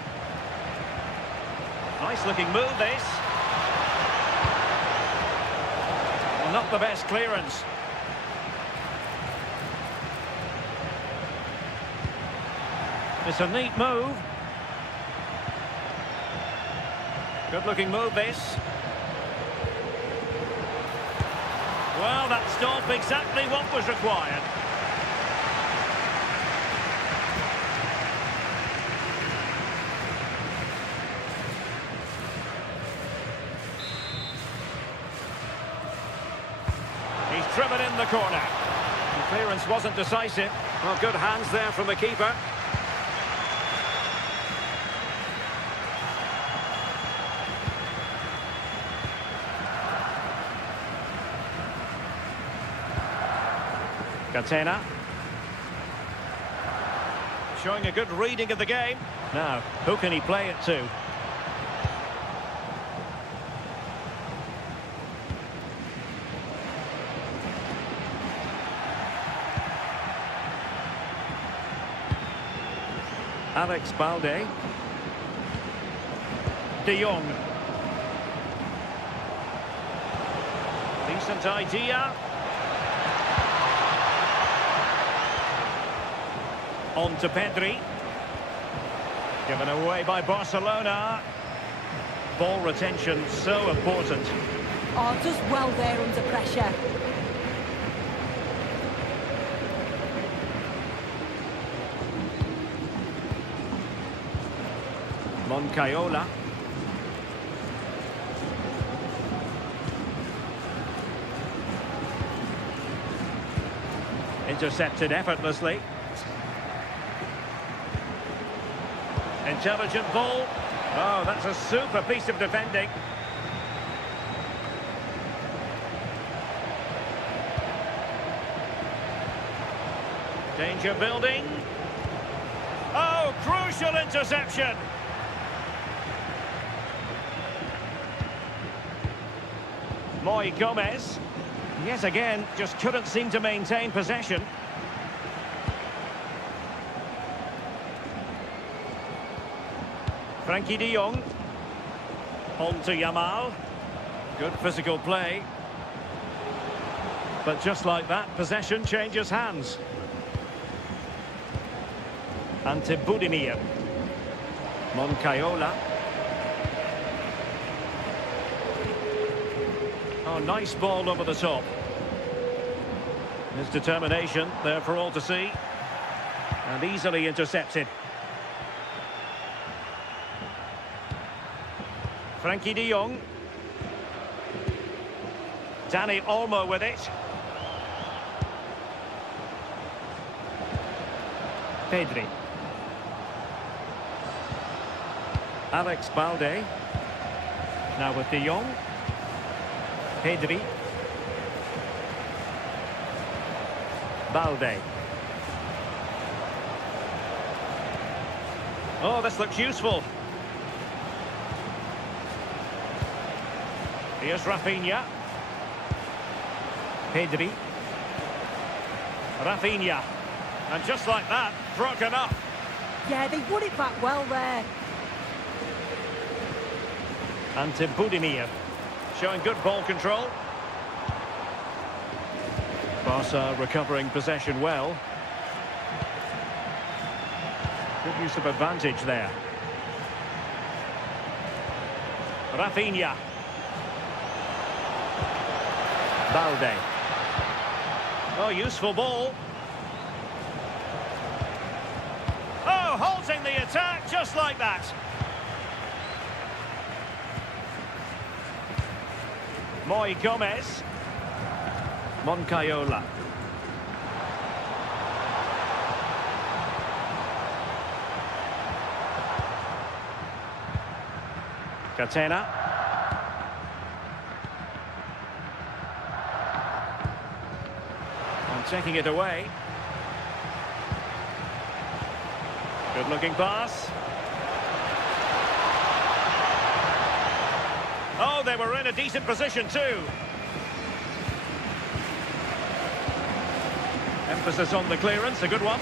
Nice looking move this. Well, not the best clearance. It's a neat move. Good looking move this. Well, that stopped exactly what was required. He's driven in the corner. The clearance wasn't decisive. Well, good hands there from the keeper. Catena. Showing a good reading of the game. Now, who can he play it to? Alex Balde. De Jong. Decent idea. On to Pedri. Given away by Barcelona. Ball retention so important. Oh, does well there under pressure. Moncayola. Intercepted effortlessly. Intelligent ball. Oh, that's a super piece of defending. Danger building. Oh, crucial interception. Moy Gomez. Yet again, just couldn't seem to maintain possession. Frankie de Jong. On to Yamal. Good physical play. But just like that, possession changes hands. And to Budimir. Moncayola. Oh, nice ball over the top. His determination there for all to see. And easily intercepted. Frankie de Jong. Dani Olmo with it. Pedri. Alex Balde. Now with de Jong. Pedri. Balde. Oh, this looks useful. Here's Rafinha. Pedri. Rafinha. And just like that, broken up. Yeah, they won it back well there. And to Budimir. Showing good ball control. Barca recovering possession well. Good use of advantage there. Rafinha. Balde. Oh, useful ball. Oh, halting the attack just like that. Moy Gomez. Moncayola. Catena. And taking it away. Good looking pass. Oh, they were in a decent position too. Emphasis on the clearance, a good one.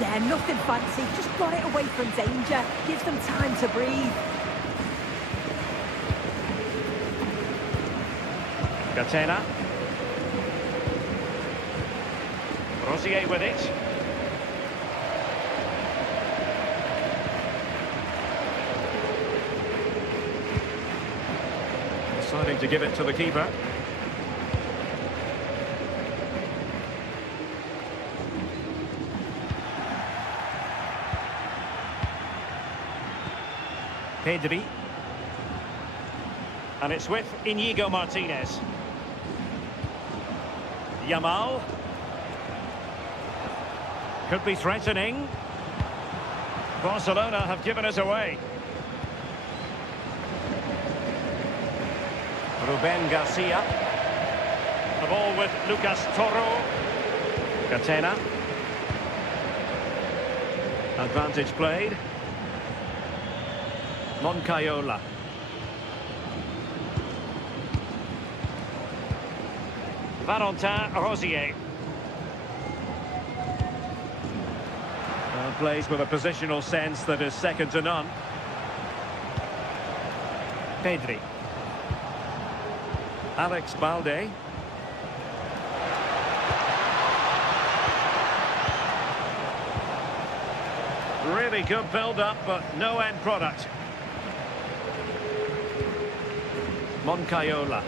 Yeah, nothing fancy, just got it away from danger. Gives them time to breathe. Catena. Rosier with it. Deciding to give it to the keeper. Pedri. And it's with Inigo Martinez. Yamal. Could be threatening. Barcelona have given us away. Ruben Garcia. The ball with Lucas Toro. Catena. Advantage played. Moncayola. Valentin Rosier. And plays with a positional sense that is second to none. Pedri. Alex Balde. Really good build-up, but no end product. Moncayola.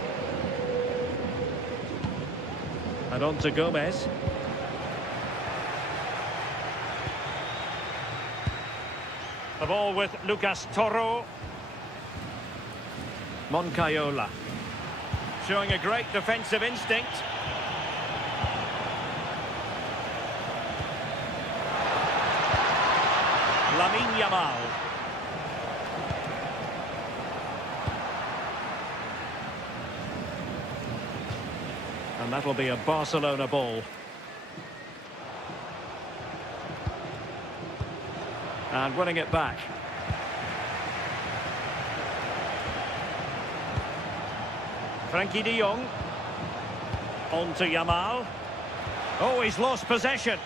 And on to Gomez. The ball with Lucas Toro. Moncayola. Showing a great defensive instinct. Lamine Yamal. And that'll be a Barcelona ball. And winning it back. Frankie de Jong. On to Yamal. Oh, he's lost possession.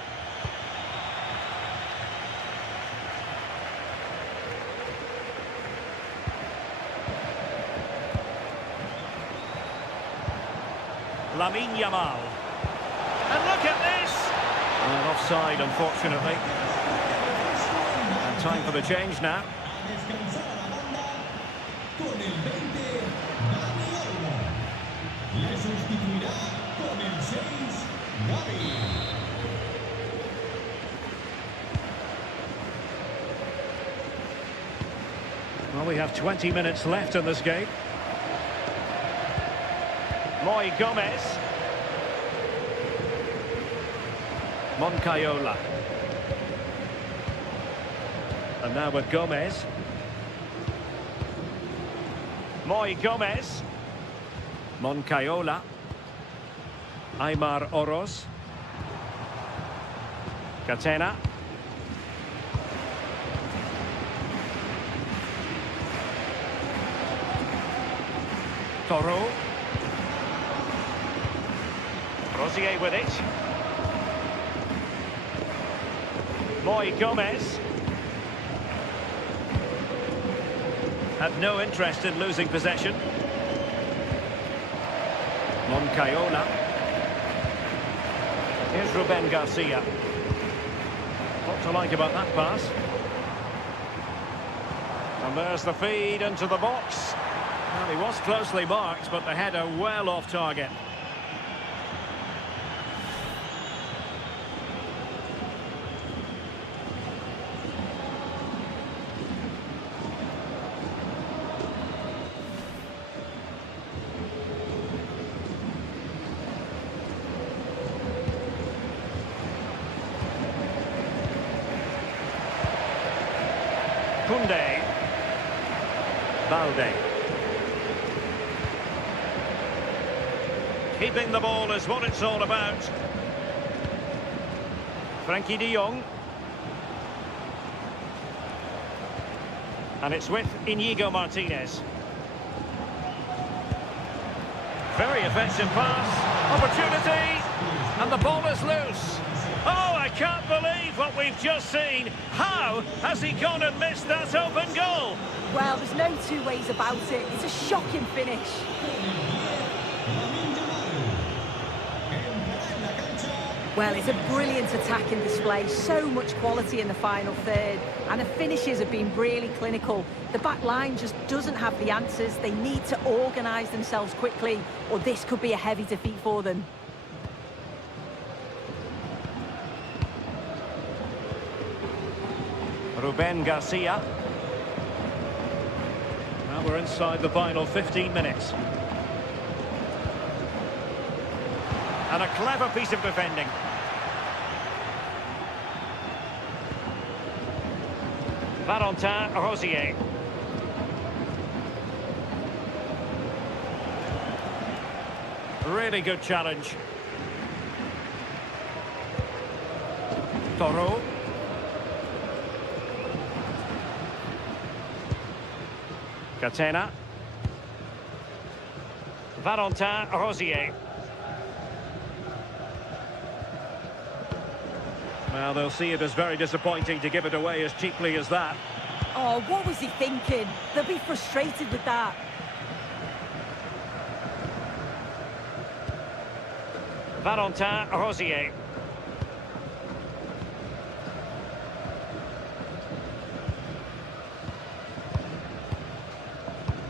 Lamine Yamal. And look at this! And offside, unfortunately. And time for the change now. Well, we have 20 minutes left in this game. Moy Gomez. Moncayola. And now with Gomez. Moy Gomez. Moncayola. Aymar Oroz. Catena. Toro. Rosier with it. Moy Gomez. Had no interest in losing possession. Moncayola. Here's Ruben Garcia. What to like about that pass? And there's the feed into the box. Well, he was closely marked, but the header well off target. Koundé. Balde. Keeping the ball is what it's all about. Frankie de Jong. And it's with Íñigo Martínez. Very offensive pass. Opportunity. And the ball is loose. Oh, I can't believe what we've just seen. How has he gone and missed that open goal? Well, there's no two ways about it. It's a shocking finish. Well, it's a brilliant attacking display. So much quality in the final third. And the finishes have been really clinical. The back line just doesn't have the answers. They need to organise themselves quickly, or this could be a heavy defeat for them. Ruben Garcia. Now we're inside the final 15 minutes. And a clever piece of defending. Valentin Rosier. Really good challenge. Toro. Catena. Valentin Rosier. Well, they'll see it as very disappointing to give it away as cheaply as that. Oh, what was he thinking? They'll be frustrated with that. Valentin Rosier.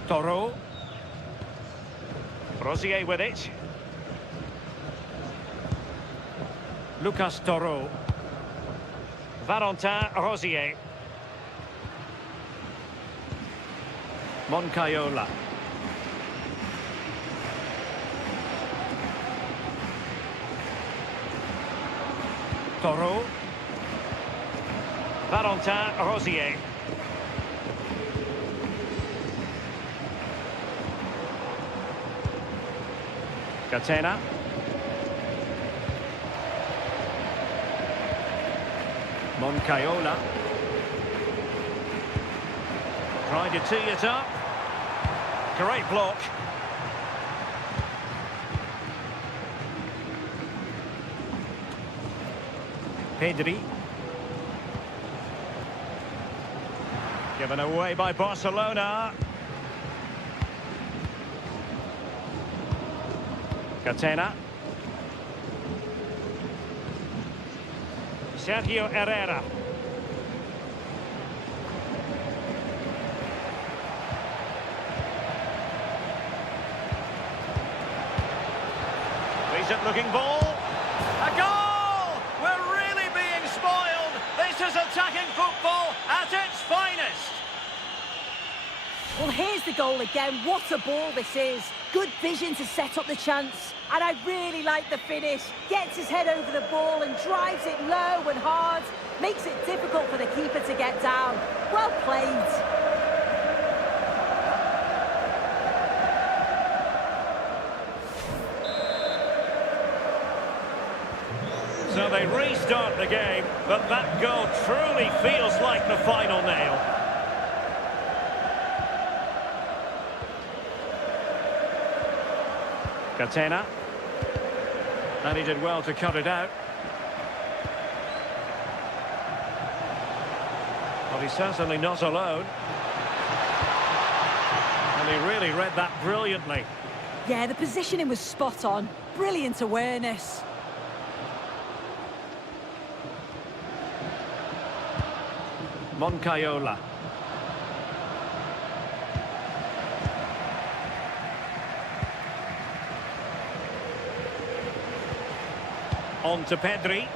Toro. Rosier with it. Lucas Toro. Valentin Rosier. Moncayola. Toro. Valentin Rosier. Catena. Moncayola. Trying to tee it up. Great block. Pedri. Given away by Barcelona. Catena. Sergio Herrera. Decent looking ball. A goal! We're really being spoiled. This is attacking football at its finest. Well, here's the goal again. What a ball this is. Good vision to set up the chance. And I really like the finish. Gets his head over the ball and drives it low and hard. Makes it difficult for the keeper to get down. Well played. So they restart the game, but that goal truly feels like the final nail. Catena. And he did well to cut it out. Well, he's certainly not alone. And he really read that brilliantly. Yeah, the positioning was spot on. Brilliant awareness. Moncayola. On to Pedri.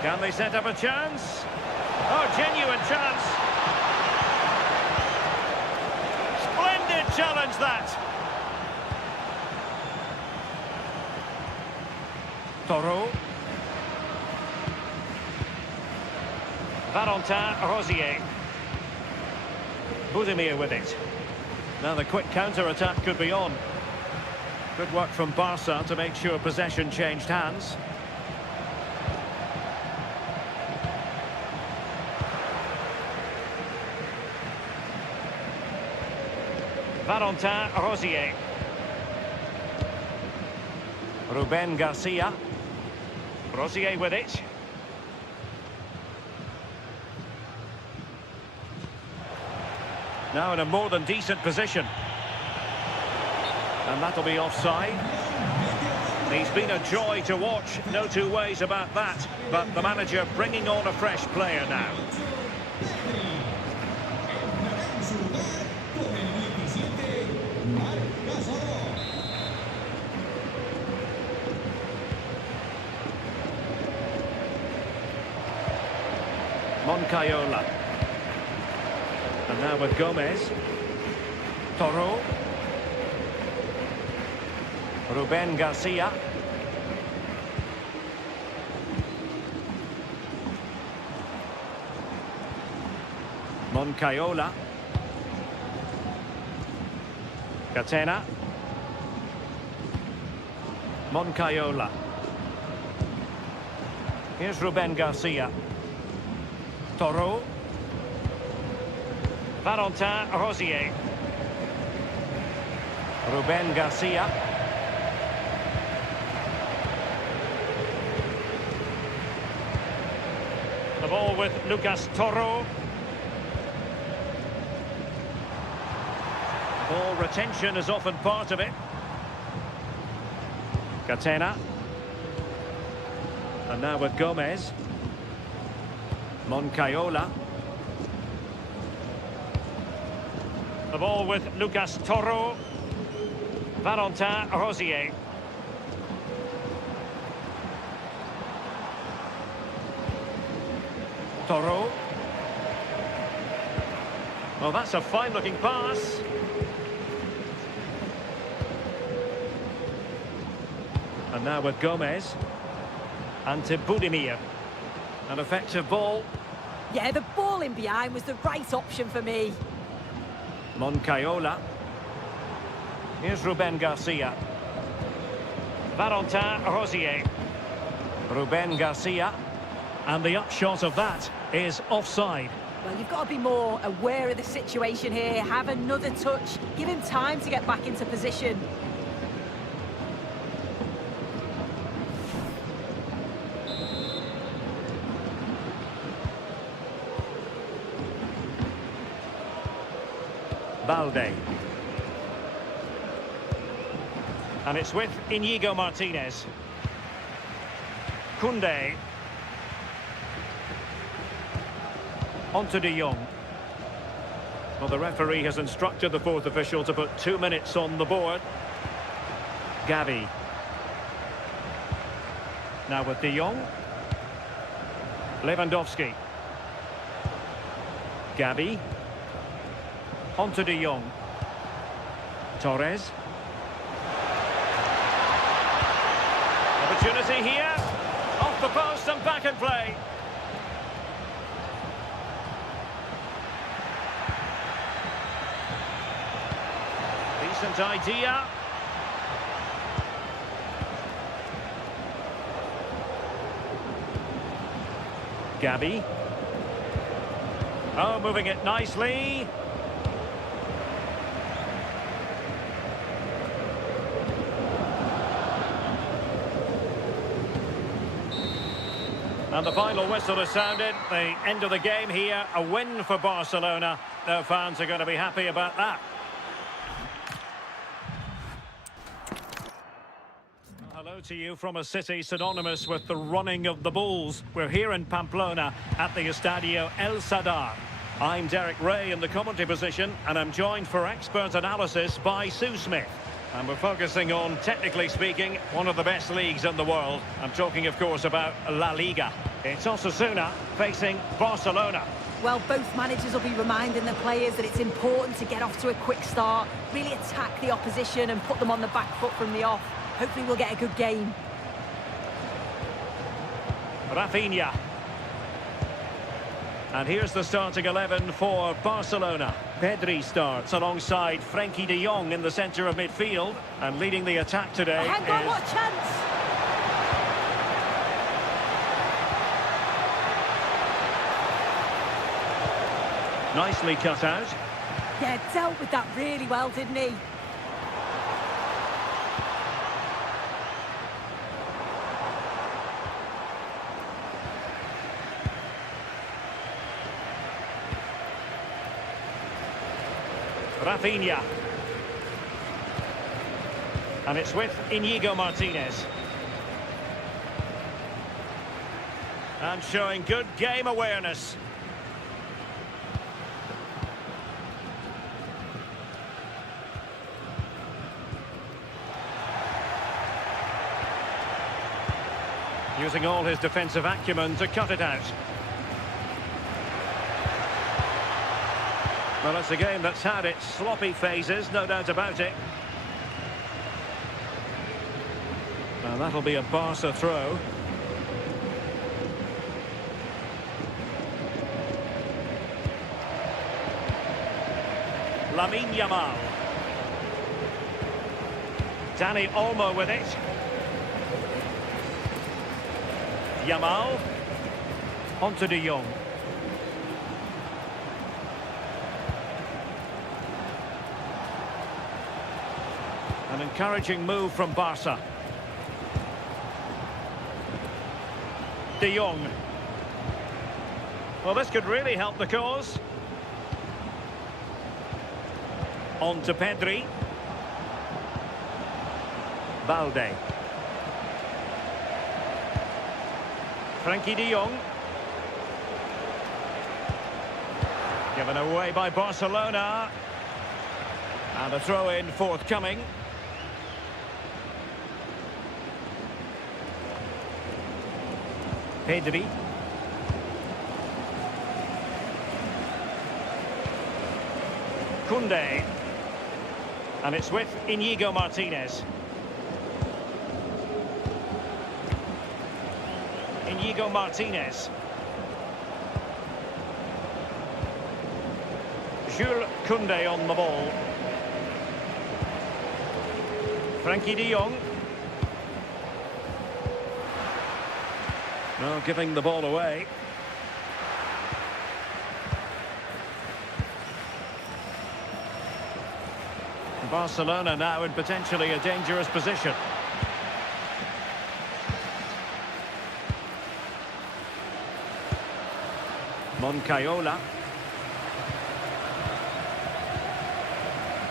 Can they set up a chance? Oh, genuine chance. Splendid challenge, that. Toro. Valentin Rosier. Budimir with it. Now the quick counter-attack could be on. Good work from Barca to make sure possession changed hands. Valentin Rosier. Ruben Garcia. Rosier with it. Now in a more than decent position. And that'll be offside. He's been a joy to watch, no two ways about that. But the manager bringing on a fresh player now. Moncayola. And now with Gomez. Toro. Ruben Garcia. Moncayola. Catena. Moncayola. Here's Ruben Garcia. Toro. Valentin Rosier. Ruben Garcia. The ball with Lucas Toro. Ball retention is often part of it. Catena. And now with Gomez. Moncayola. The ball with Lucas Toro. Valentin Rosier. Toro. Well, that's a fine-looking pass. And now with Gomez. And to Budimir. An effective ball. Yeah, the ball in behind was the right option for me. Moncayola. Here's Ruben Garcia. Valentin Rosier. Ruben Garcia. And the upshot of that is offside. Well, you've got to be more aware of the situation here. Have another touch. Give him time to get back into position. Balde. And it's with Inigo Martinez. Koundé. On to De Jong. Well, the referee has instructed the fourth official to put 2 minutes on the board. Gavi. Now with De Jong. Lewandowski. Gavi. On to De Jong. Torres. Opportunity here. Off the post and back in play. Decent idea. Gavi. Oh, moving it nicely. And the final whistle is sounded. The end of the game here. A win for Barcelona. Their fans are going to be happy about that. Hello to you from a city synonymous with the running of the bulls. We're here in Pamplona at the Estadio El Sadar. I'm Derek Ray in the commentary position, and I'm joined for expert analysis by Sue Smith. And we're focusing on, technically speaking, one of the best leagues in the world. I'm talking, of course, about La Liga. It's Osasuna facing Barcelona. Well, both managers will be reminding the players that it's important to get off to a quick start, really attack the opposition and put them on the back foot from the off. Hopefully we'll get a good game. Rafinha. And here's the starting 11 for Barcelona. Pedri starts alongside Frenkie de Jong in the centre of midfield. And leading the attack today hang on, what chance! Nicely cut out. Yeah, dealt with that really well, didn't he? Rafinha. And it's with Inigo Martinez. And showing good game awareness. Using all his defensive acumen to cut it out. Well, it's a game that's had its sloppy phases, no doubt about it. Now that'll be a Barca throw. Lamine Yamal. Dani Olmo with it. Yamal. On to De Jong. An encouraging move from Barca. De Jong. Well, this could really help the cause. On to Pedri. Balde. Frankie de Jong. Given away by Barcelona. And a throw-in forthcoming. Pedri. Koundé. And it's with Íñigo Martínez. Íñigo Martínez. Jules Koundé on the ball. Frankie de Jong. Well, giving the ball away. Barcelona now in potentially a dangerous position. Moncayola.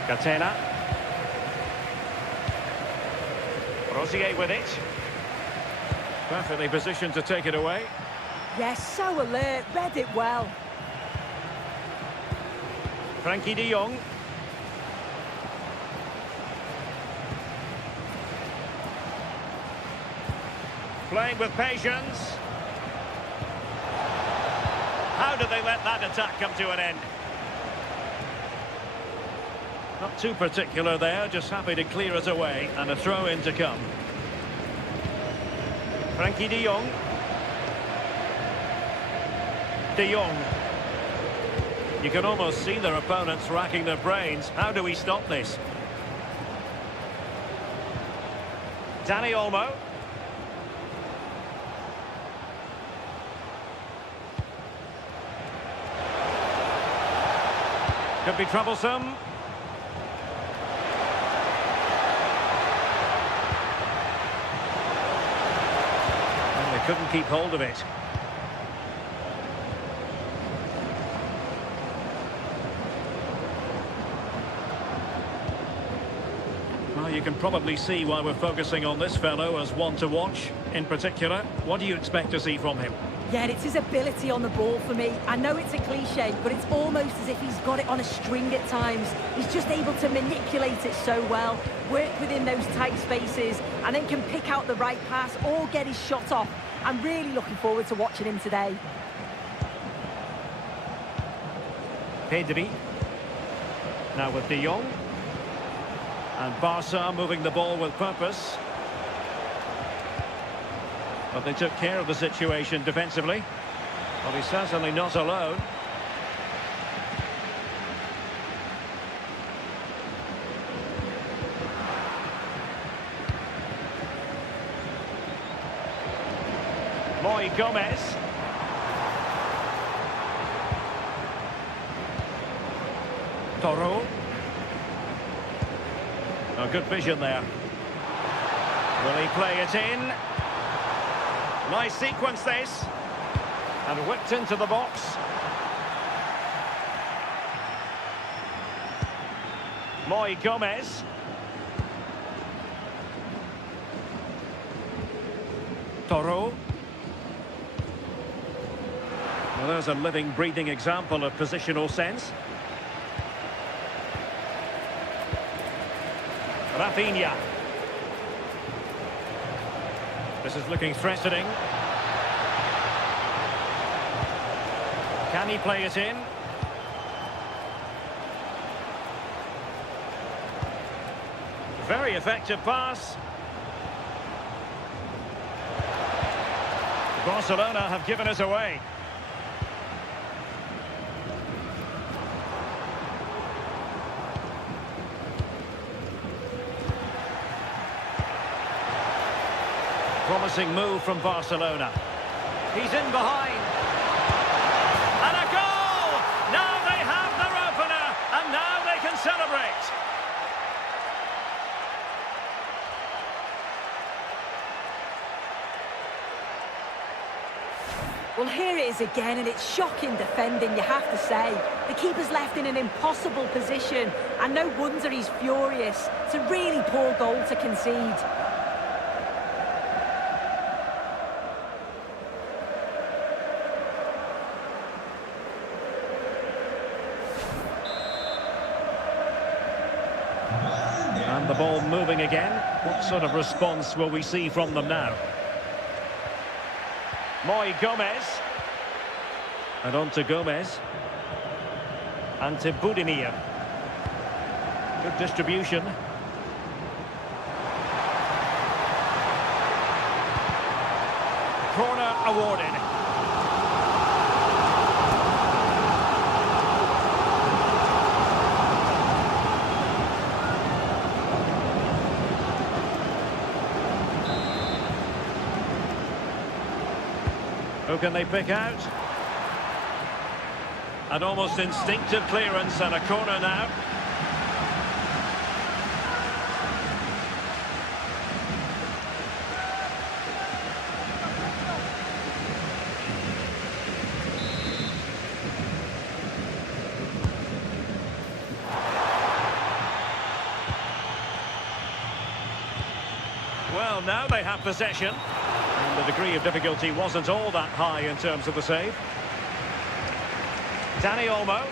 Catena. Rosier with it. Perfectly positioned to take it away. Yes, so alert, read it well. Frankie de Jong. Playing with patience. How did they let that attack come to an end? Not too particular there, just happy to clear it away, and a throw-in to come. Frankie de Jong. De Jong. You can almost see their opponents racking their brains. How do we stop this? Dani Olmo. Could be troublesome. And they couldn't keep hold of it. Well, you can probably see why we're focusing on this fellow as one to watch. In particular, what do you expect to see from him? Yeah, it's his ability on the ball for me. I know it's a cliche, but it's almost as if he's got it on a string at times. He's just able to manipulate it so well, work within those tight spaces, and then can pick out the right pass or get his shot off. I'm really looking forward to watching him today. Pedri. Now with de Jong. And Barca moving the ball with purpose. But they took care of the situation defensively. Well, he's certainly not alone. Moy Gomez. Toro. Oh, good vision there. Will he play it in? Nice sequence this. And whipped into the box. Moy Gomez. Toro. Well, there's a living, breathing example of positional sense. Rafinha. This is looking threatening. Can he play it in? Very effective pass. Barcelona have given us away. Promising move from Barcelona. He's in behind. And a goal! Now they have their opener, and now they can celebrate. Well, here it is again, and it's shocking defending, you have to say. The keeper's left in an impossible position, and no wonder he's furious. It's a really poor goal to concede. And the ball moving again. What sort of response will we see from them now? Moy Gomez. And on to Gomez. And to Budimir. Good distribution. Corner awarded. Who can they pick out? An almost instinctive clearance and a corner now. Well, now they have possession. And the degree of difficulty wasn't all that high in terms of the save. Dani Olmo.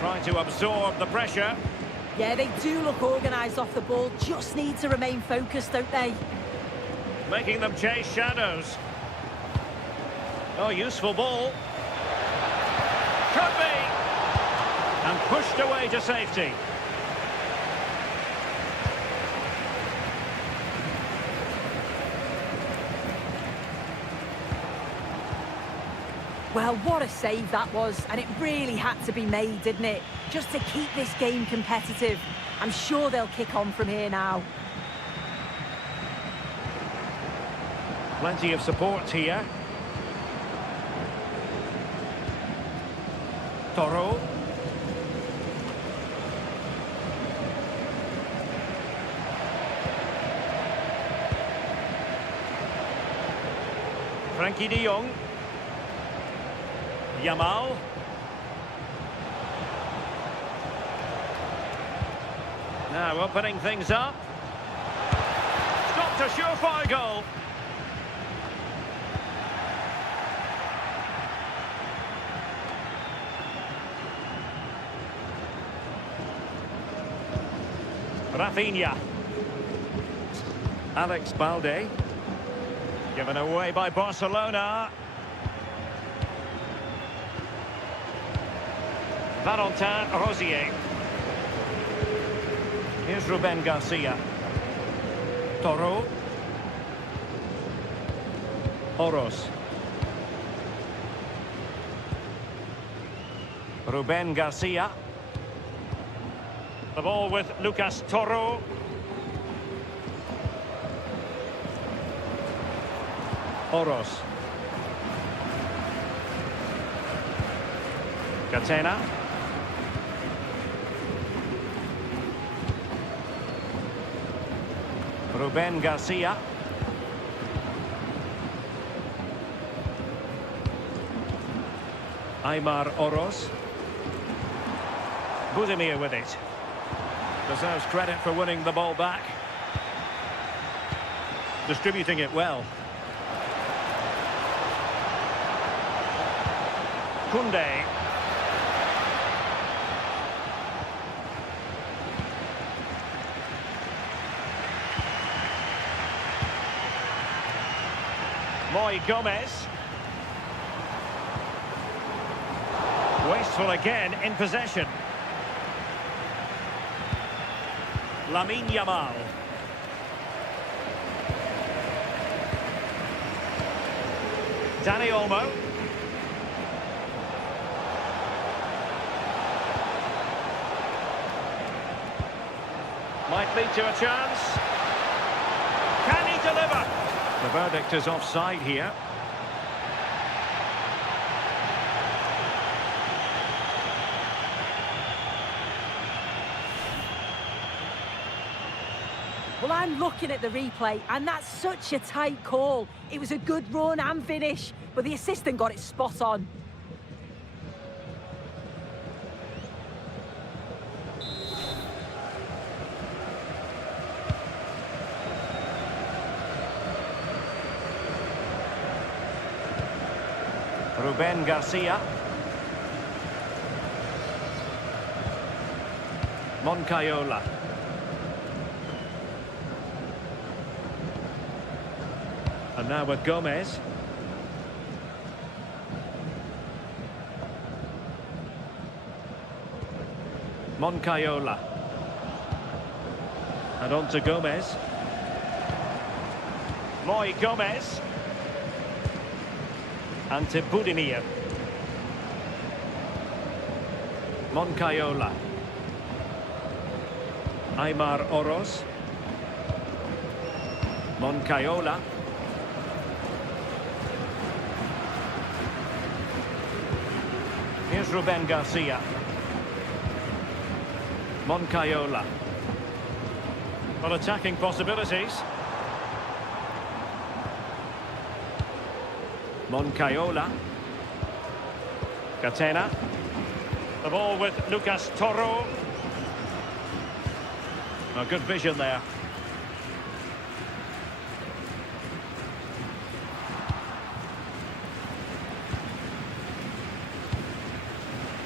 Trying to absorb the pressure. Yeah, they do look organised off the ball, just need to remain focused, don't they? Making them chase shadows. Oh, useful ball. Could be. And pushed away to safety. Well, what a save that was, and it really had to be made, didn't it? Just to keep this game competitive. I'm sure they'll kick on from here now. Plenty of support here. Toro. Frankie de Jong. Yamal. Now opening things up. Stopped a surefire goal. Rafinha. Alex Balde. Given away by Barcelona. Valentin Rosier. Here's Ruben Garcia. Toro. Oros. Ruben Garcia. The ball with Lucas Toro. Oros. Catena. Ruben Garcia. Aymar Oros. Budimir with it. Deserves credit for winning the ball back. Distributing it well. Koundé. Moy Gomez. Wasteful again in possession. Lamine Yamal. Dani Olmo. Might lead to a chance. Can he deliver? The verdict is offside here. Well, I'm looking at the replay, and that's such a tight call. It was a good run and finish, but the assistant got it spot on. Ruben Garcia. Moncayola. And now with Gomez. Moncayola. And on to Gomez. Moy Gomez. And to Budimir. Moncayola. Aymar Oroz. Moncayola. Here's Ruben Garcia. Moncayola. Well, attacking possibilities. Moncayola. Catena. The ball with Lucas Toro. A good vision there.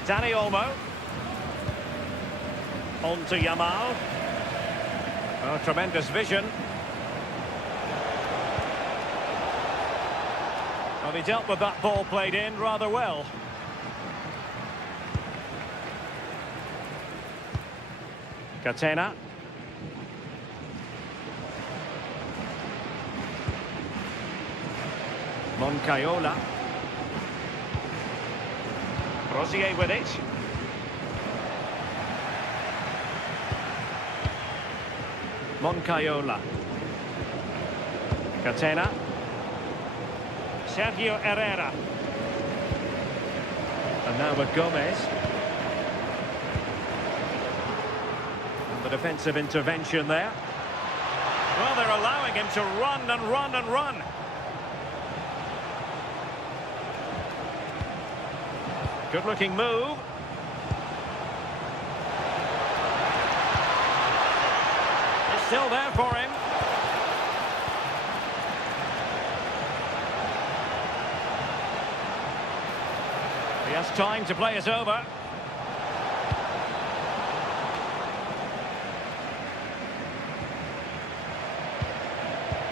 Dani Olmo. On to Yamal. Oh, tremendous vision. Well, he dealt with that ball played in rather well. Catena. Moncayola. Rosier with it. Moncayola. Catena. Sergio Herrera. And now with Gomez. And the defensive intervention there. Well, they're allowing him to run and run and run. Good-looking move. It's still there for him. He has time to play it over.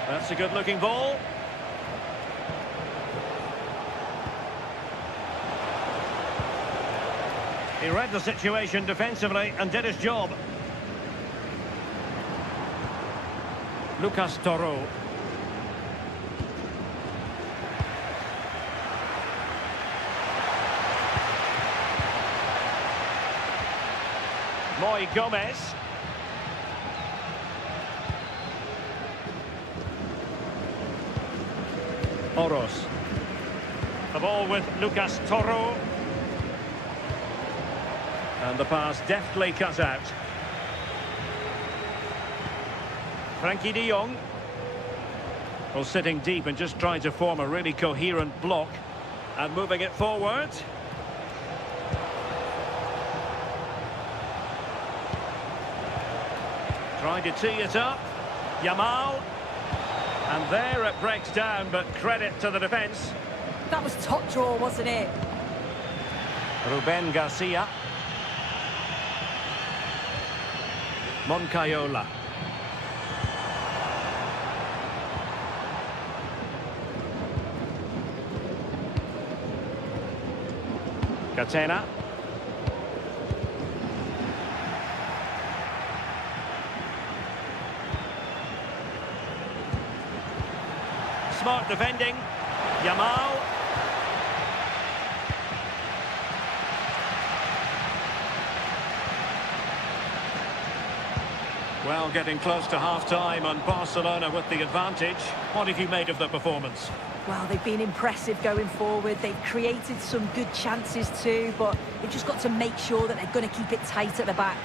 That's a good-looking ball. He read the situation defensively and did his job. Lucas Toro. Moy Gomez. Oroz. The ball with Lucas Toro. And the pass deftly cut out. Frankie de Jong. Well, sitting deep and just trying to form a really coherent block. And moving it forward. Trying to tee it up. Yamal. And there it breaks down, but credit to the defence. That was top draw, wasn't it? Ruben Garcia. Moncayola. Catena. Smart defending. Yamal. Well, getting close to half-time and Barcelona with the advantage. What have you made of the performance? Well, they've been impressive going forward. They've created some good chances too, but they've just got to make sure that they're going to keep it tight at the back.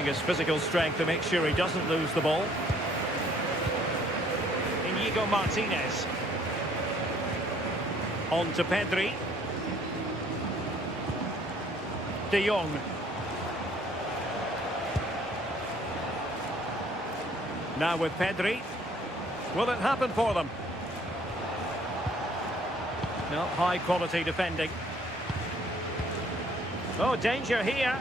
using his physical strength to make sure he doesn't lose the ball. Inigo Martinez. On to Pedri. De Jong. Now with Pedri. Will it happen for them? No, high quality defending. Oh, danger here.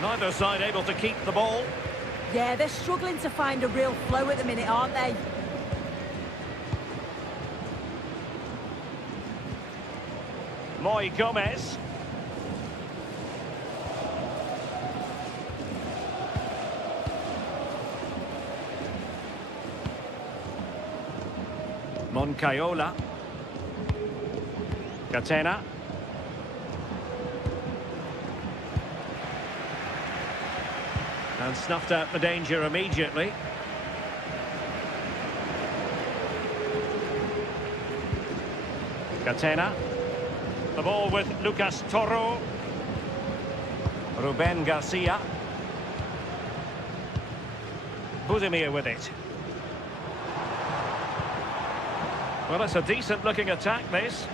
Neither side able to keep the ball. Yeah, they're struggling to find a real flow at the minute, aren't they? Moy Gomez. Moncayola. Catena. And snuffed out the danger immediately. Catena. The ball with Lucas Toro. Ruben Garcia. Budimir with it. Well, it's a decent-looking attack, this.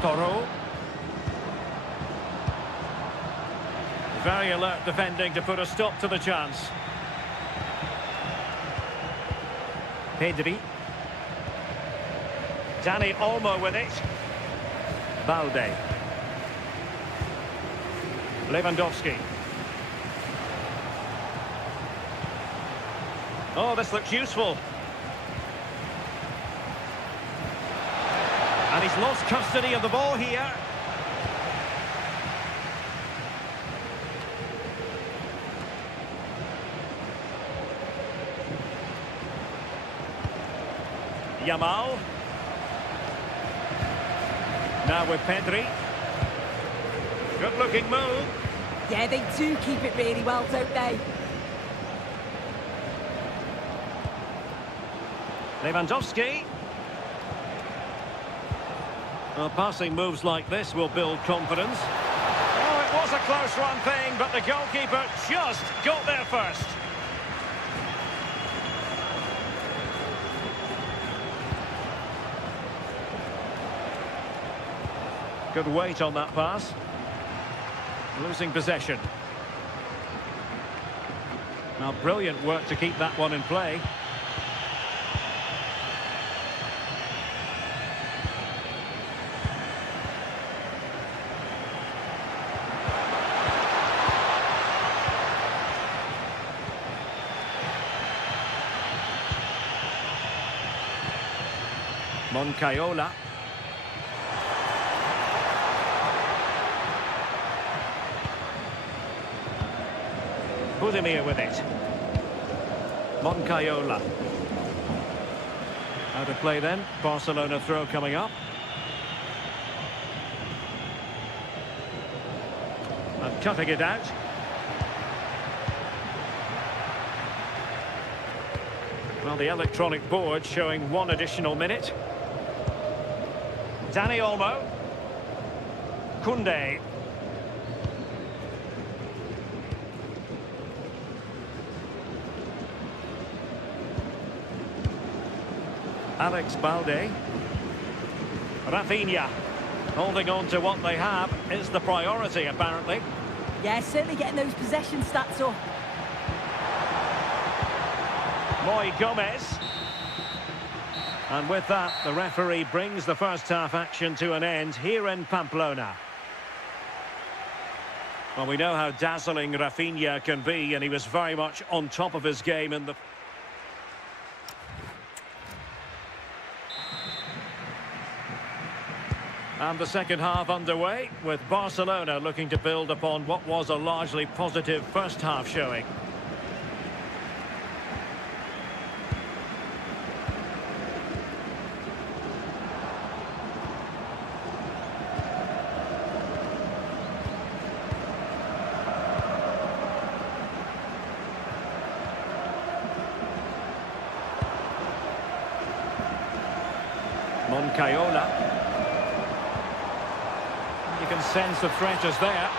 Toro. Very alert defending to put a stop to the chance. Pedri. Dani Olmo with it. Balde. Lewandowski. Oh, this looks useful. And he's lost custody of the ball here. Yamal. Now with Pedri. Good-looking move. Yeah, they do keep it really well, don't they? Lewandowski. Well, passing moves like this will build confidence. Oh, it was a close run thing, but the goalkeeper just got there first. Good weight on that pass. Losing possession. Now, brilliant work to keep that one in play. Moncayola. Budimir with it. Moncayola. Out of play then. Barcelona throw coming up. And cutting it out. Well, the electronic board showing 1 additional minute. Dani Olmo. Koundé. Alex Balde. Rafinha. Holding on to what they have is the priority, apparently. Yeah, certainly getting those possession stats up. Moy Gomez. And with that, the referee brings the first half action to an end here in Pamplona. Well, we know how dazzling Rafinha can be, and he was very much on top of his game in the... And the second half underway, with Barcelona looking to build upon what was a largely positive first half showing. Moncayola. You can sense the threat is there.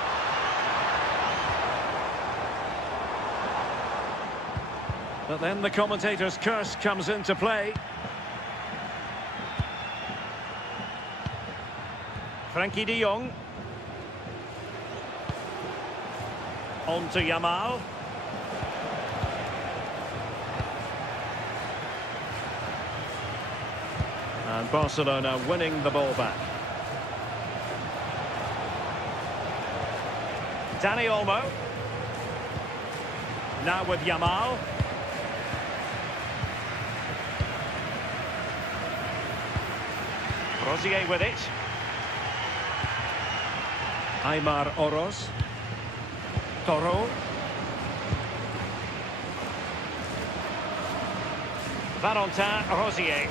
But then the commentator's curse comes into play. Frankie de Jong. On to Yamal. And Barcelona winning the ball back. Dani Olmo. Now with Yamal. Rosier with it. Aymar Oroz. Toro. Valentin Rosier.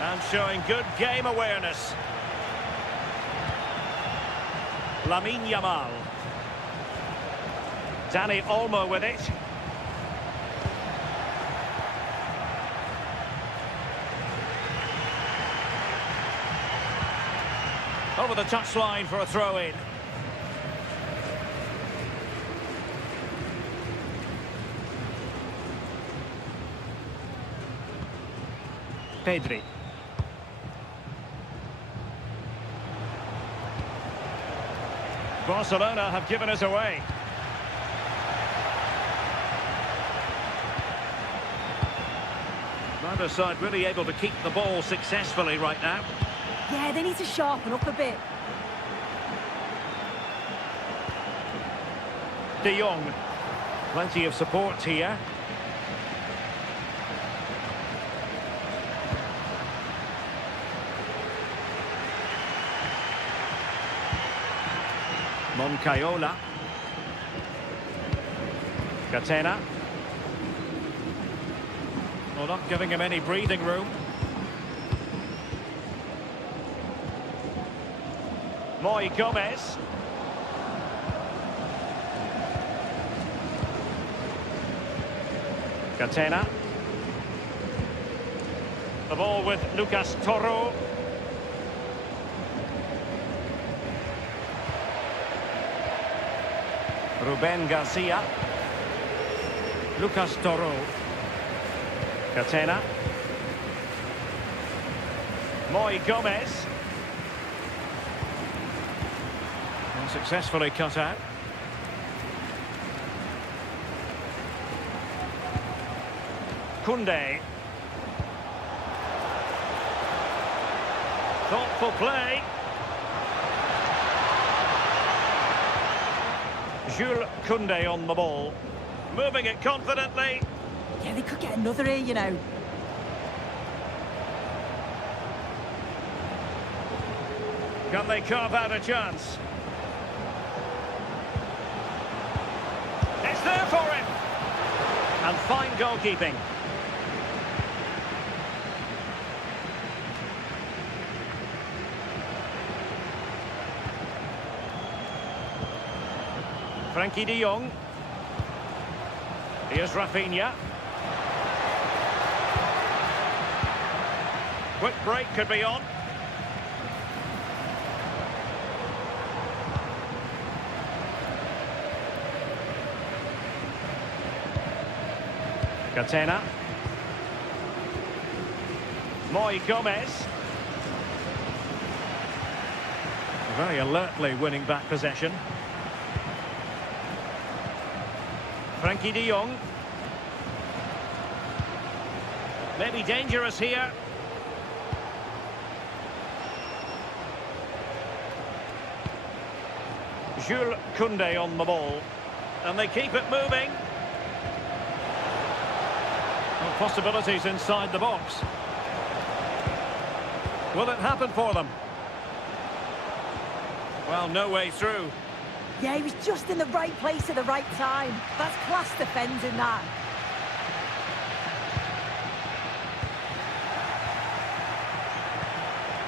And showing good game awareness. Lamine Yamal. Dani Olmo with it. Over the touchline for a throw-in. Pedri. Barcelona have given us away. Neither side really able to keep the ball successfully right now. Yeah, they need to sharpen up a bit. De Jong. Plenty of support here. Moncayola. Catena. Well, not giving him any breathing room. Moy Gomez. Catena. The ball with Lucas Toro. Ruben Garcia. Lucas Toro. Catena. Moy Gomez. And successfully cut out. Koundé. Thoughtful play. Jules Koundé on the ball. Moving it confidently. Yeah, they could get another here, you know. Can they carve out a chance? It's there for him. And fine goalkeeping. Frankie de Jong. Here's Rafinha. Quick break could be on. Catena. Moy Gomez. Very alertly winning back possession. Frankie de Jong. Maybe dangerous here. Jules Koundé on the ball. And they keep it moving. Well, possibilities inside the box. Will it happen for them? Well, no way through. Yeah, he was just in the right place at the right time. That's class defending, that.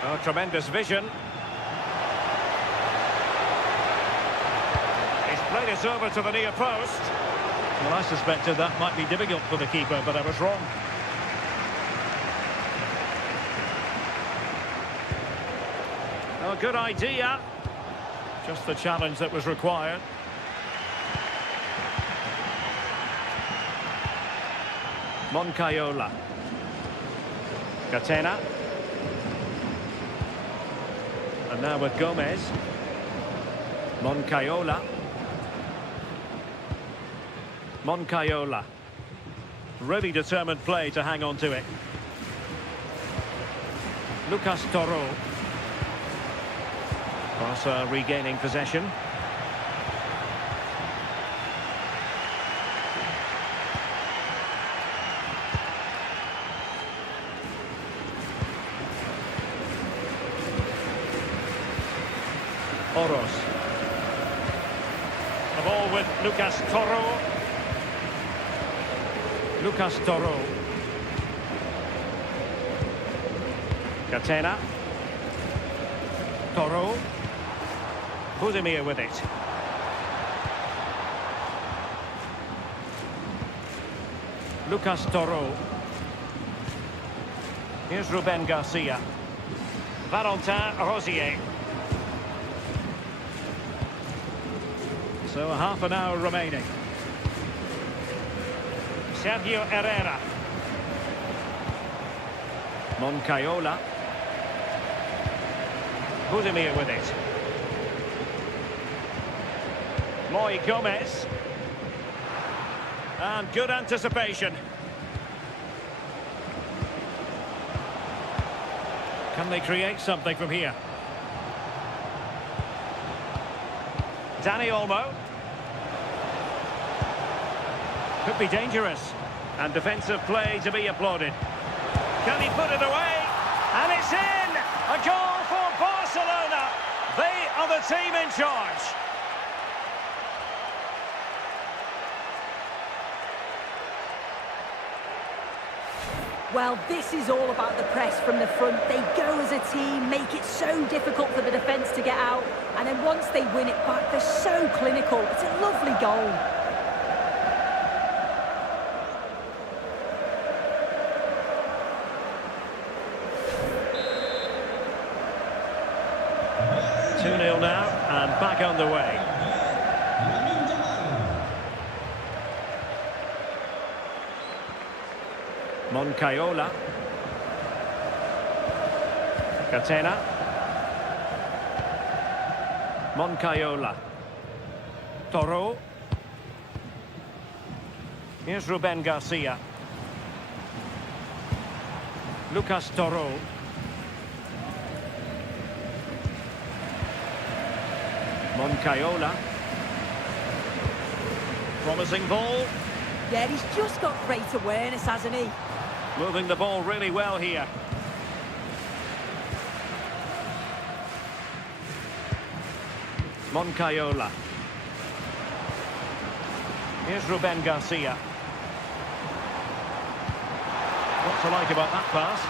Oh, tremendous vision. He's played it over to the near post. Well, I suspected that might be difficult for the keeper, but I was wrong. Oh, good idea. Just the challenge that was required. Moncayola. Catena. And now with Gomez. Moncayola. Moncayola. Really determined play to hang on to it. Lucas Toro. Barca regaining possession. Oros. The ball with Lucas Toro. Lucas Toro. Catena. Toro. Budimir with it. Lucas Toro. Here's Ruben Garcia. Valentin Rosier. So half an hour remaining. Sergio Herrera. Moncayola. Budimir with it. Moy Gomez. And good anticipation. Can they create something from here? Dani Olmo. Could be dangerous. And defensive play to be applauded. Can he put it away? And it's in! A goal for Barcelona. They are the team in charge. Well, this is all about the press from the front. They go as a team, make it so difficult for the defence to get out, and then once they win it back, they're so clinical. It's a lovely goal. Two 0 now, and back on the way. Moncayola. Catena. Moncayola. Toro. Here's Ruben Garcia. Lucas Toro. Moncayola. Promising ball. Yeah, he's just got great awareness, hasn't he? Moving the ball really well here. Moncayola. Here's Ruben Garcia. What's to like about that pass?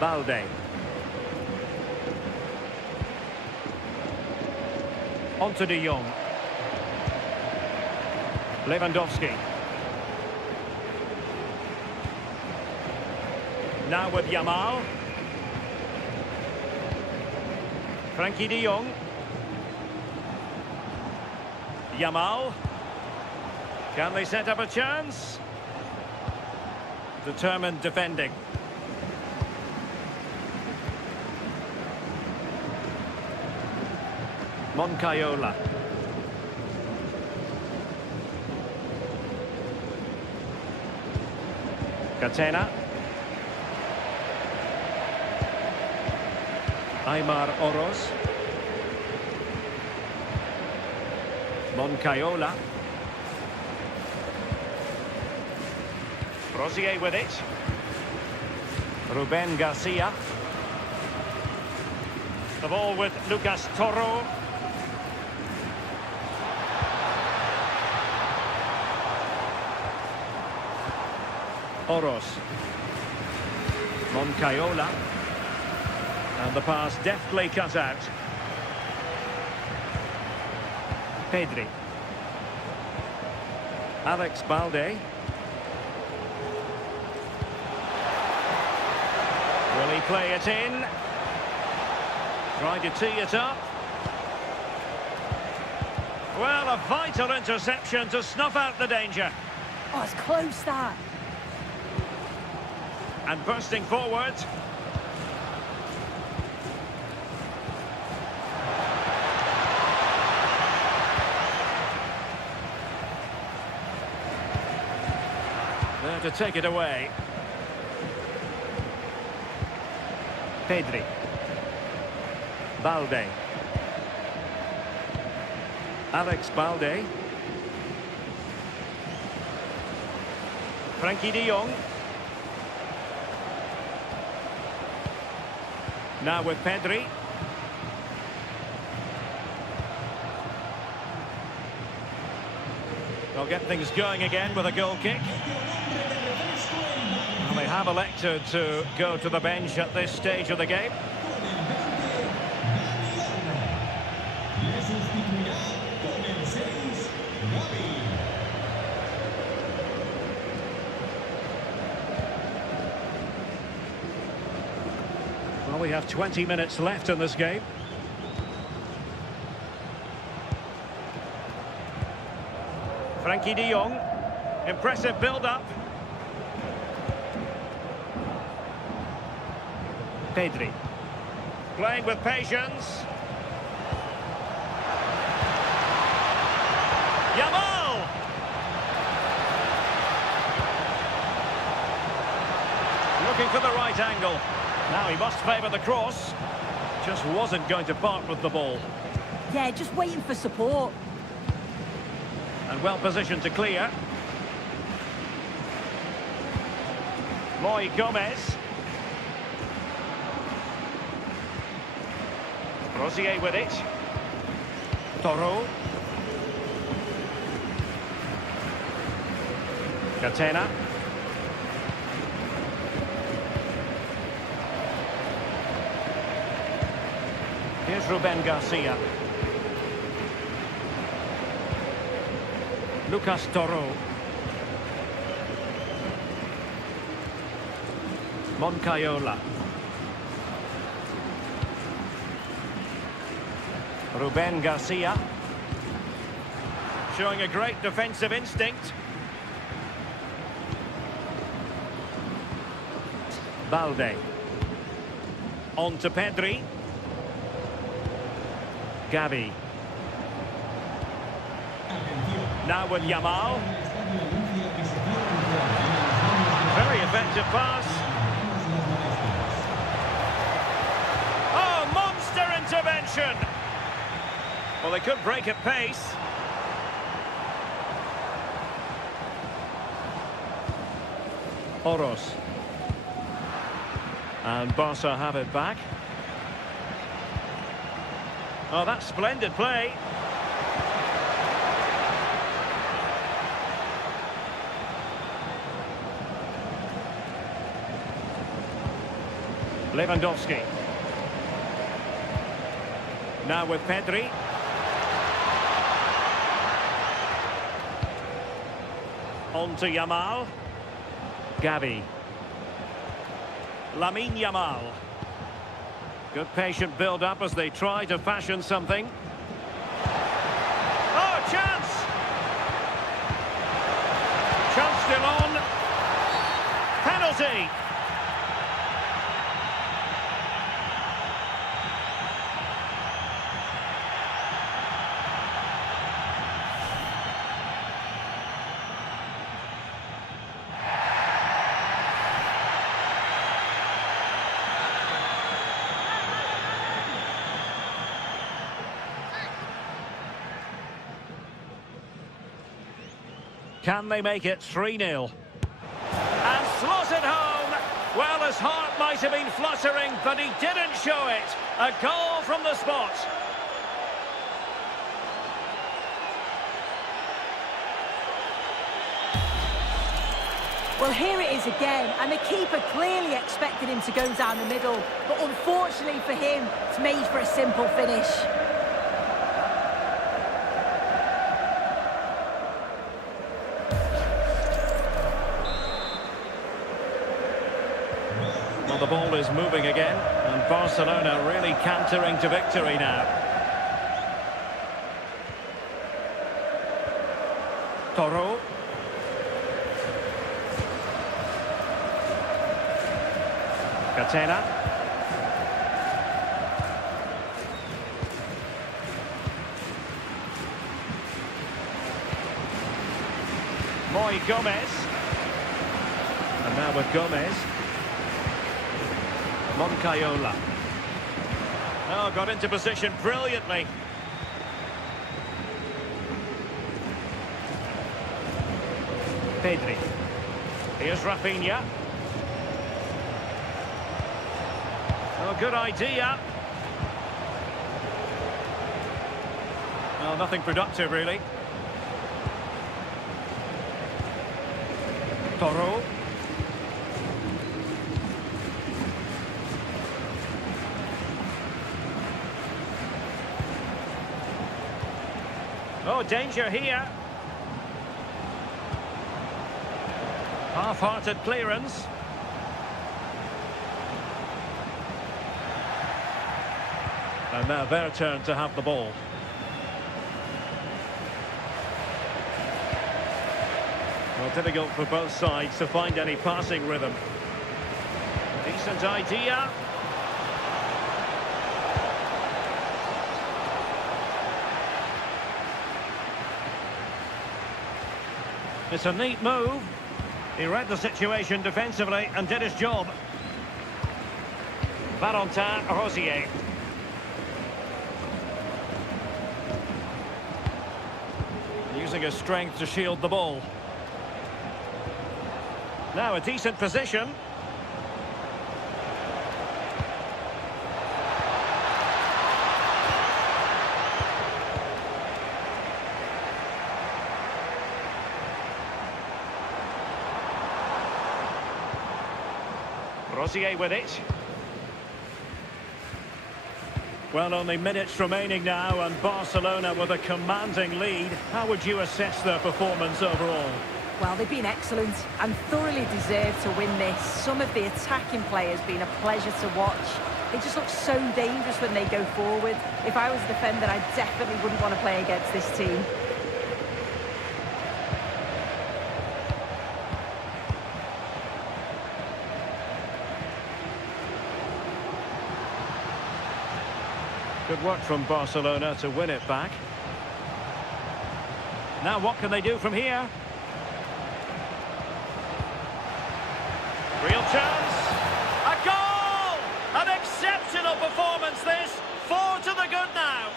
Balde. On to De Jong. Lewandowski. Now with Yamal. Frankie De Jong. Yamal. Can they set up a chance? Determined defending. Moncayola. Catena. Aymar Oros. Moncayola. Rosier with it. Ruben Garcia. The ball with Lucas Toro. Oros. Moncayola. And the pass deftly cut out. Pedri. Alex Balde. Will he play it in? Trying to tee it up. Well, a vital interception to snuff out the danger. Oh, it's close, that. And bursting forward. There to take it away. Pedri. Balde. Alex Balde. Frankie de Jong. Now with Pedri. They'll get things going again with a goal kick. Well, they have elected to go to the bench at this stage of the game. Well, we have 20 minutes left in this game. Frankie de Jong. Impressive build-up. Pedri. Playing with patience. Yamal! Looking for the right angle. Now he must favour the cross. Just wasn't going to part with the ball. Yeah, just waiting for support. And well positioned to clear. Moy Gomez. Rosier with it. Toro. Catena. Here's Ruben Garcia. Lucas Toro. Moncayola. Ruben Garcia. Showing a great defensive instinct. Balde. On to Pedri. Gavi. Now with Yamal. Very effective pass. Oh, monster intervention! Well, they could break at pace. Oros. And Barca have it back. Oh, that's splendid play. Lewandowski. Now with Pedri. On to Yamal. Gavi. Lamine Yamal. Good patient build-up as they try to fashion something. Oh, chance! Chance still on. Penalty! Can they make it 3-0? And slotted home! Well, his heart might have been fluttering, but he didn't show it. A goal from the spot. Well, here it is again, and the keeper clearly expected him to go down the middle, but unfortunately for him, it's made for a simple finish. Well, the ball is moving again, and Barcelona really cantering to victory now. Toro. Catena. Moy Gomez. And now with Gomez. Moncayola. Oh, got into position brilliantly. Pedri. Here's Rafinha. Oh, good idea. Well, nothing productive, really. Toro. Oh, danger here. Half-hearted clearance. And now their turn to have the ball. Well, difficult for both sides to find any passing rhythm. Decent idea. It's a neat move. He read the situation defensively and did his job. Valentin Rosier. Using his strength to shield the ball. Now a decent position. Rosier with it. Well, only minutes remaining now, and Barcelona with a commanding lead. How would you assess their performance overall? Well, they've been excellent and thoroughly deserved to win this. Some of the attacking players been a pleasure to watch. They just look so dangerous when they go forward. If I was a defender, I definitely wouldn't want to play against this team. Good work from Barcelona to win it back. Now what can they do from here? Real chance. A goal! An exceptional performance this. 4 to the good now.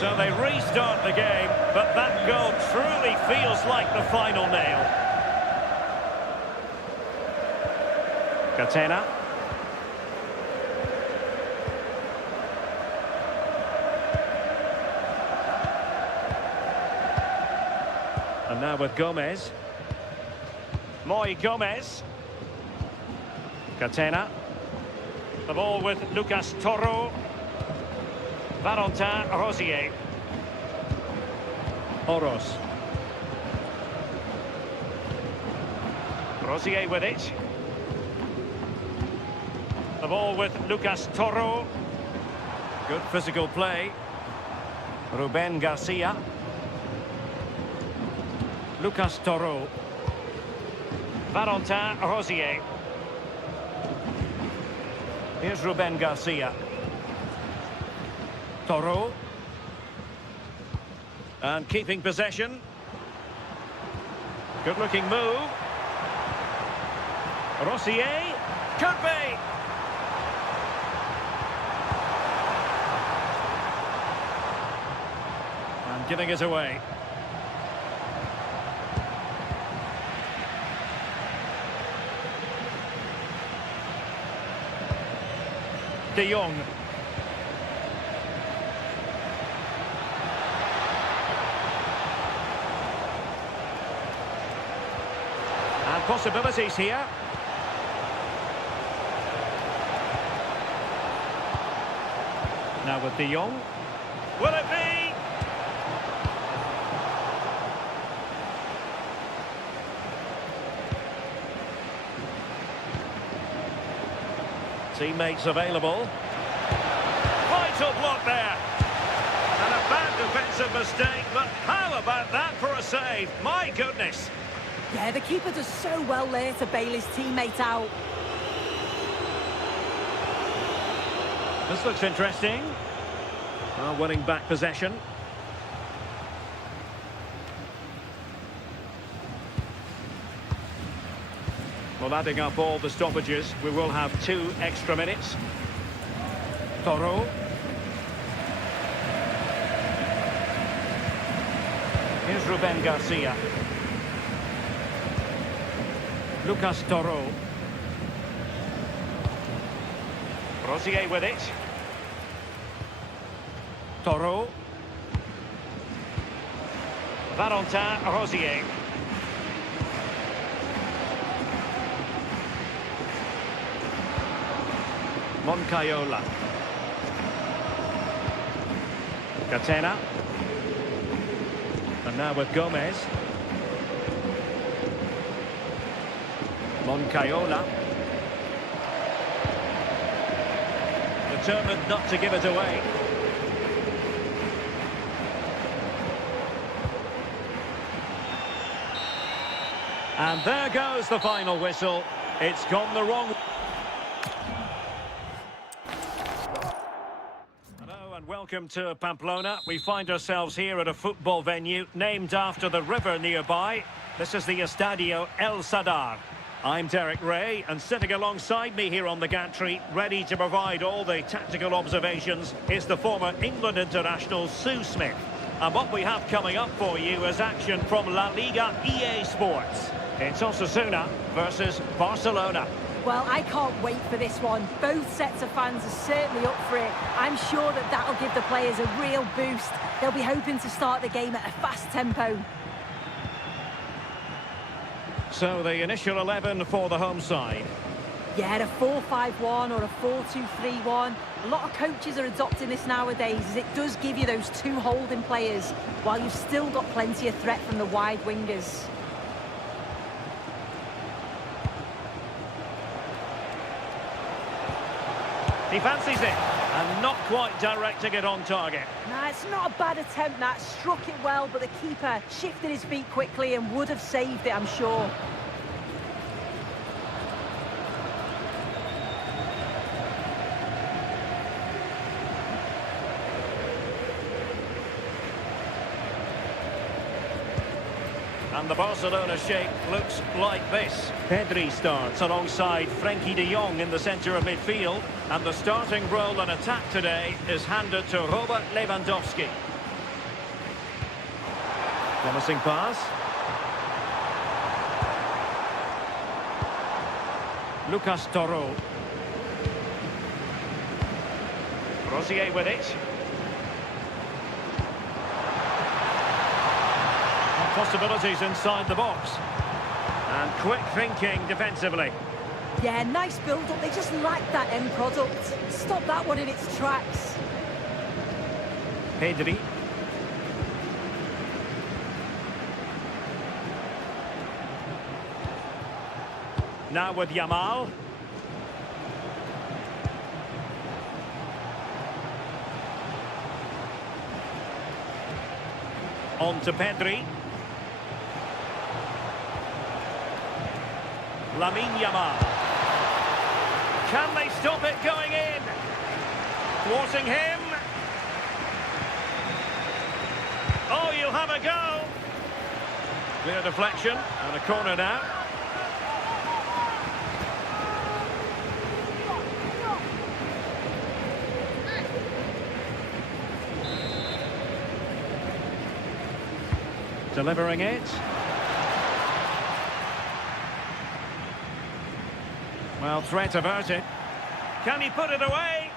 So they restart the game, but that goal truly feels like the final nail. Catena. And now with Gomez. Moy Gomez. Catena. The ball with Lucas Toro. Valentin Rosier. Oros. Rosier with it. The ball with Lucas Toro. Good physical play. Ruben Garcia. Lucas Toro. Valentin Rosier. Here's Ruben Garcia. Toro. And keeping possession. Good looking move. Rosier. Could be. And giving it away. De Jong. possibilities here. Now with De Jong. Will it be? Teammates available. Vital block there. And a bad defensive mistake, but how about that for a save? My goodness. Yeah, the keeper does so well there to bail his teammate out. This looks interesting. Well, winning back possession. Well, adding up all the stoppages, we will have 2 extra minutes. Toro. Here's Ruben Garcia. Lucas Toro. Rosier with it. Toro. Valentin Rosier. Moncayola. Catena. And now with Gomez. Moncayola. Determined not to give it away. And there goes the final whistle. It's gone the wrong way. Hello and welcome to Pamplona. We find ourselves here at a football venue named after the river nearby. This is the Estadio El Sadar. I'm Derek Ray, and sitting alongside me here on the gantry, ready to provide all the tactical observations, is the former England international Sue Smith. And what we have coming up for you is action from La Liga EA Sports. It's Osasuna versus Barcelona. Well, I can't wait for this one. Both sets of fans are certainly up for it. I'm sure that that'll give the players a real boost. They'll be hoping to start the game at a fast tempo. So the initial 11 for the home side. Yeah, a 4-5-1 or a 4-2-3-1. A lot of coaches are adopting this nowadays, as it does give you those 2 holding players, while you've still got plenty of threat from the wide wingers. He fancies it, and not quite directing it on target. Nah, it's not a bad attempt, that. Struck it well, but the keeper shifted his feet quickly and would have saved it, I'm sure. And the Barcelona shape looks like this. Pedri starts alongside Frenkie de Jong in the centre of midfield. And the starting role in attack today is handed to Robert Lewandowski. Promising pass. Lucas Toro. Rosier with it. Possibilities inside the box. And quick thinking defensively. Yeah, nice build-up. They just lack that end product. Stop that one in its tracks. Pedri. Now with Yamal. On to Pedri. Lamine Yamal. Can they stop it going in? Thwarting him. Oh, you'll have a go. Clear deflection and a corner now. Delivering it. Well, threat averted. Can he put it away?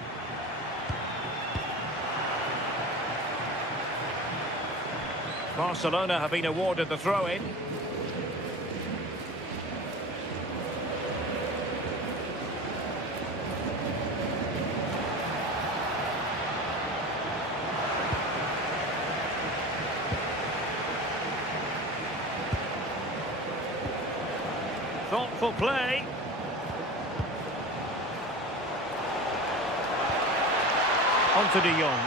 Barcelona have been awarded the throw-in. Skillful play. On to De Jong.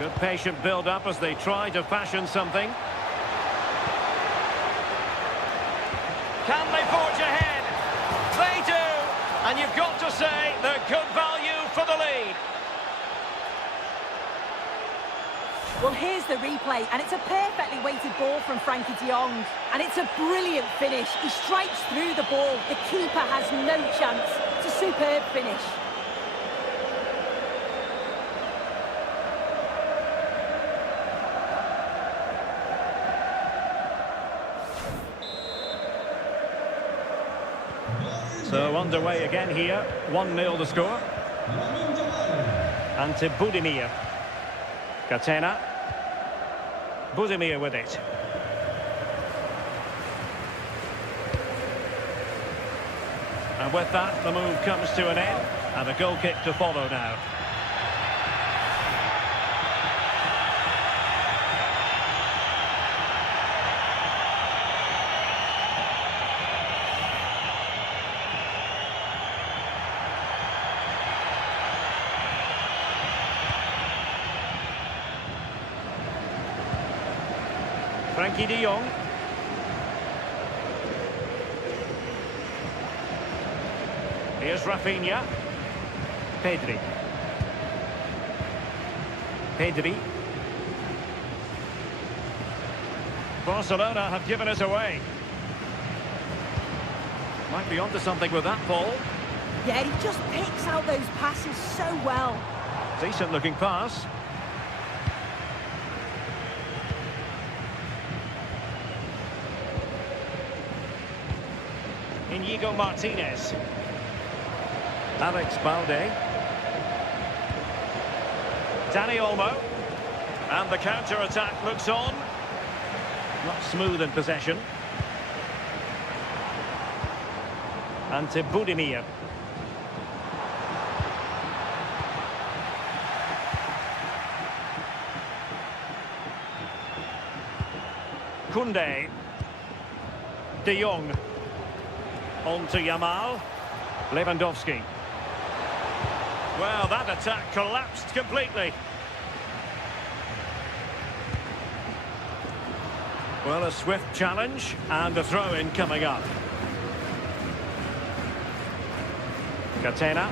Good patient build-up as they try to fashion something. Can they forge ahead? They do! And you've got to say they're good value for the lead. Well, here's the replay, and it's a perfectly weighted ball from Frankie de Jong. And it's a brilliant finish. He strikes through the ball. The keeper has no chance. It's a superb finish. So underway again here, 1-0 the score. And to Budimir. Catena. Budimir with it. And with that, the move comes to an end. And a goal kick to follow now. Frankie de Jong. Here's Rafinha. Pedri. Barcelona have given us away. Might be onto something with that ball. Yeah, he just picks out those passes so well. Decent looking pass. Inigo Martinez. Alex Balde. Dani Olmo. And the counter-attack looks on. Not smooth in possession. And to Budimir. Koundé. De Jong. On to Yamal. Lewandowski. Well, that attack collapsed completely. Well, a swift challenge and a throw-in coming up. Catena.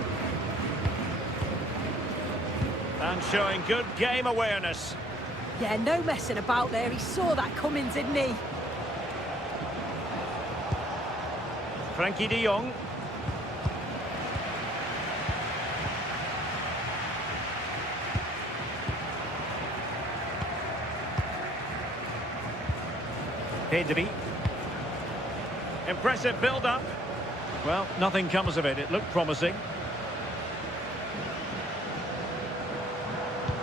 And showing good game awareness. Yeah, no messing about there. He saw that coming, didn't he? Frankie de Jong. Pedri. Impressive build-up. Well, nothing comes of it. It looked promising.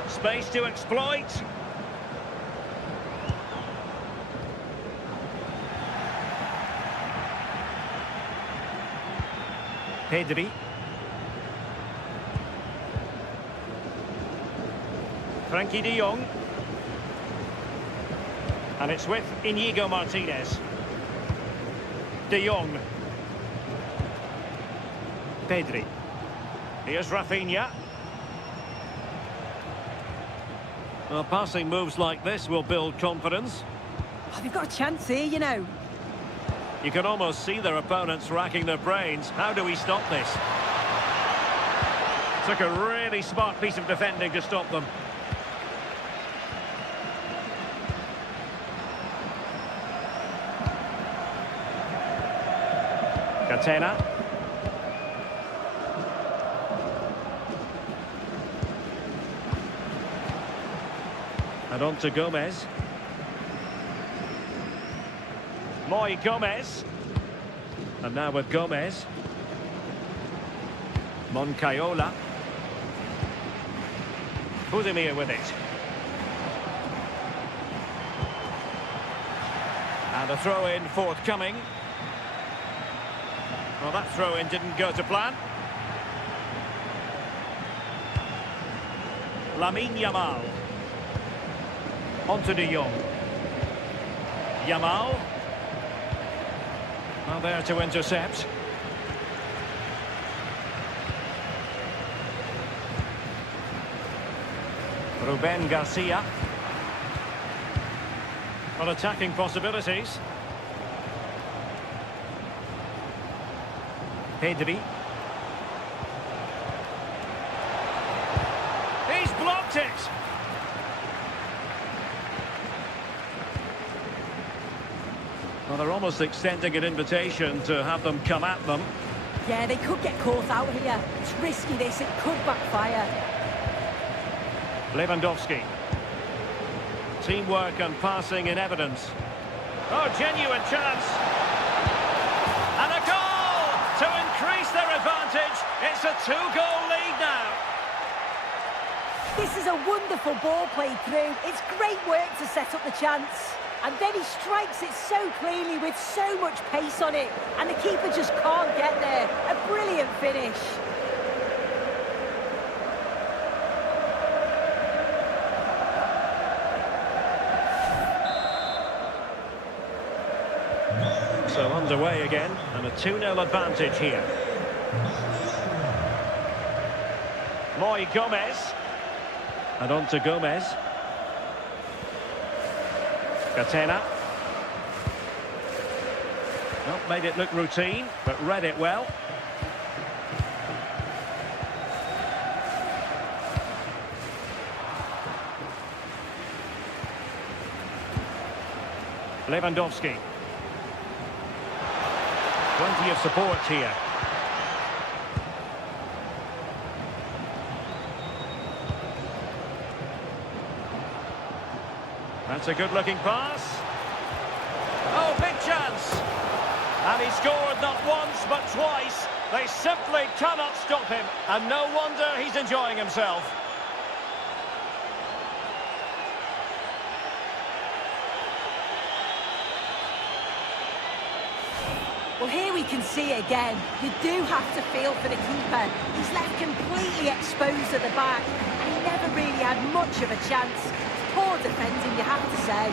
Space to exploit. Pedri. Frankie de Jong. And it's with Inigo Martinez. De Jong. Pedri. Here's Rafinha. Well, passing moves like this will build confidence. Oh, they've got a chance here, you know. You can almost see their opponents racking their brains. How do we stop this? Took a really smart piece of defending to stop them. Catena. And on to Gomez. Moy Gomez. And now with Gomez. Moncayola. Budimir with it. And a throw-in forthcoming. Well, that throw-in didn't go to plan. Lamine Yamal. On to De Jong. Yamal. Well, there to intercept. Ruben Garcia. Well, attacking possibilities. Pedri. He's blocked it. Well, they're almost extending an invitation to have them come at them. Yeah, they could get caught out here. It's risky this, it could backfire. Lewandowski. Teamwork and passing in evidence. Oh, genuine chance. And a goal to increase their advantage. It's a 2-goal lead now. This is a wonderful ball played through. It's great work to set up the chance. And then he strikes it so cleanly with so much pace on it. And the keeper just can't get there. A brilliant finish. So underway again, and a 2-0 advantage here. Moy Gomez. And on to Gomez. Catena. Well, made it look routine, but read it well. Lewandowski. Plenty of support here. That's a good-looking pass. Oh, big chance. And he scored not once, but twice. They simply cannot stop him. And no wonder he's enjoying himself. Well, here we can see it again. You do have to feel for the keeper. He's left completely exposed at the back, and he never really had much of a chance. Poor defending, you have to say.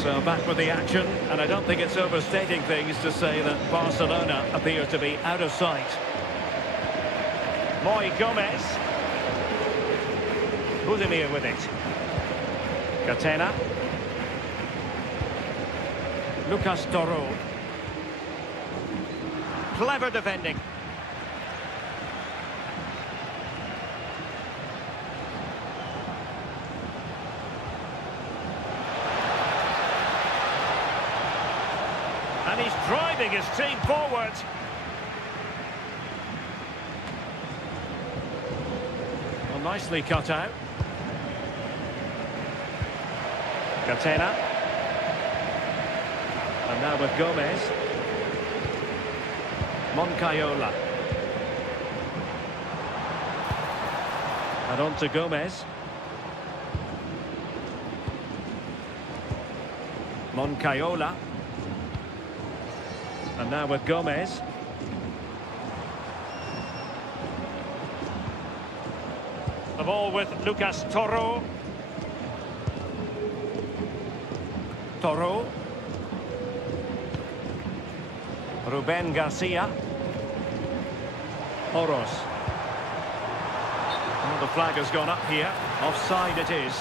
So back with the action, and I don't think it's overstating things to say that Barcelona appear to be out of sight. Moy Gomez. Budimir with it. Catena. Lucas Toro. Clever defending. And he's driving his team forward. Well, nicely cut out. Catena. And now with Gomez. Moncayola. And on to Gomez. Moncayola. And now with Gomez. The ball with Lucas Toro. Toro. Ruben Garcia. Oros. Well, the flag has gone up here. Offside it is.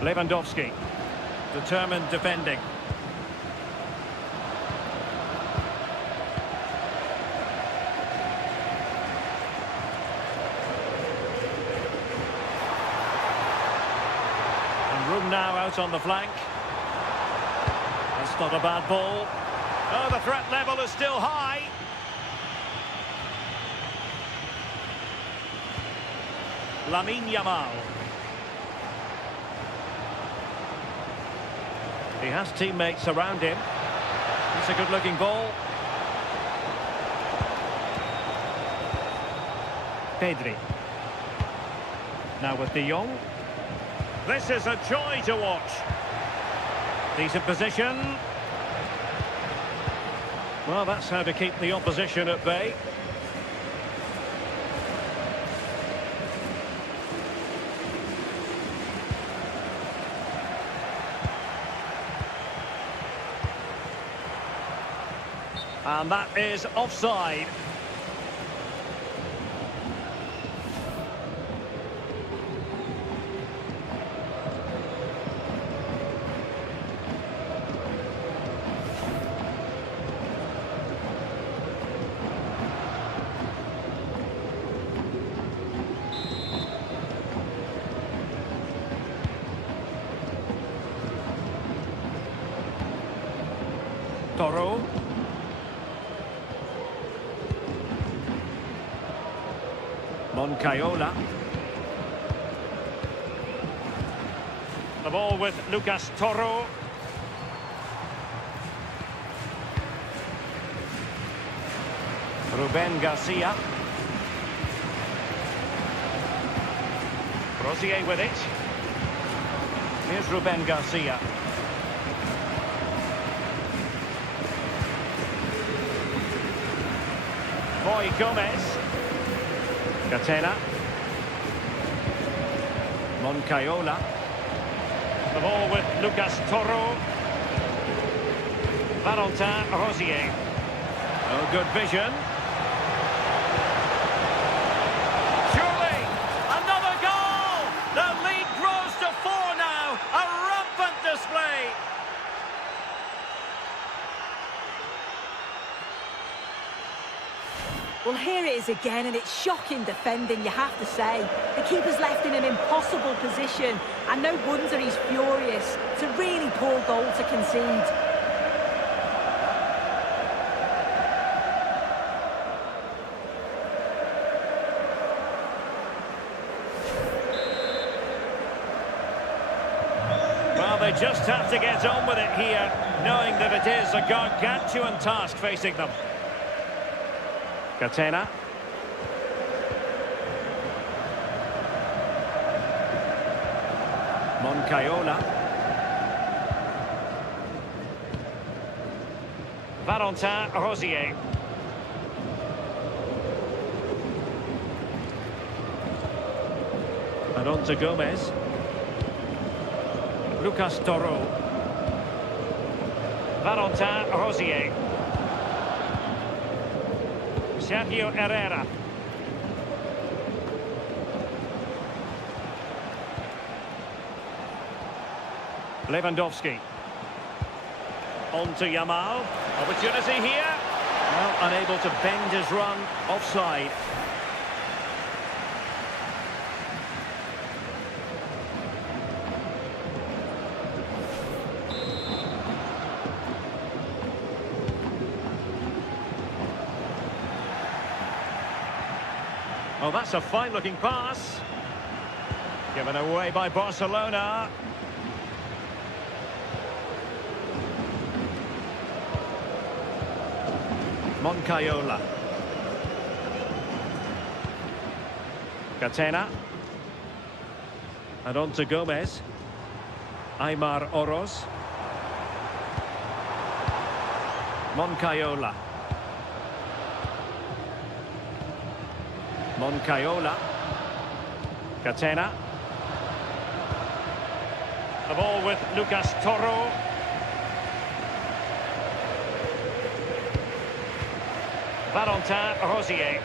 Lewandowski. Determined defending. And room now out on the flank. That's not a bad ball. Oh, the threat level is still high. Lamine Yamal. He has teammates around him. It's a good-looking ball. Pedri. Now with De Jong. This is a joy to watch. Decent position. Well, that's how to keep the opposition at bay. And that is offside. Toro. Moncayola. The ball with Lucas Toro. Ruben Garcia. Rosier with it. Here's Ruben Garcia. Boy Gomez. Catena. Moncayola. The ball with Lucas Toro. Valentin Rosier. Oh, good vision. Surely, another goal! The lead grows to 4 now. A rampant display. Well, here it is again, and it's shocking defending, you have to say. The keeper's left in an impossible position, and no wonder he's furious. It's a really poor goal to concede. Well, they just have to get on with it here, knowing that it is a gargantuan task facing them. Catena. Moncayola. Valentin Rosier. And on to Gomez. Lucas Toro. Valentin Rosier. Sergio Herrera. Lewandowski. On to Yamal. Opportunity here. Well, unable to bend his run. Offside. Oh, that's a fine-looking pass. Given away by Barcelona. Moncayola. Catena. And on to Gomez. Aymar Oroz. Moncayola. Moncayola. Catena. The ball with Lucas Toro. Valentin Rosier.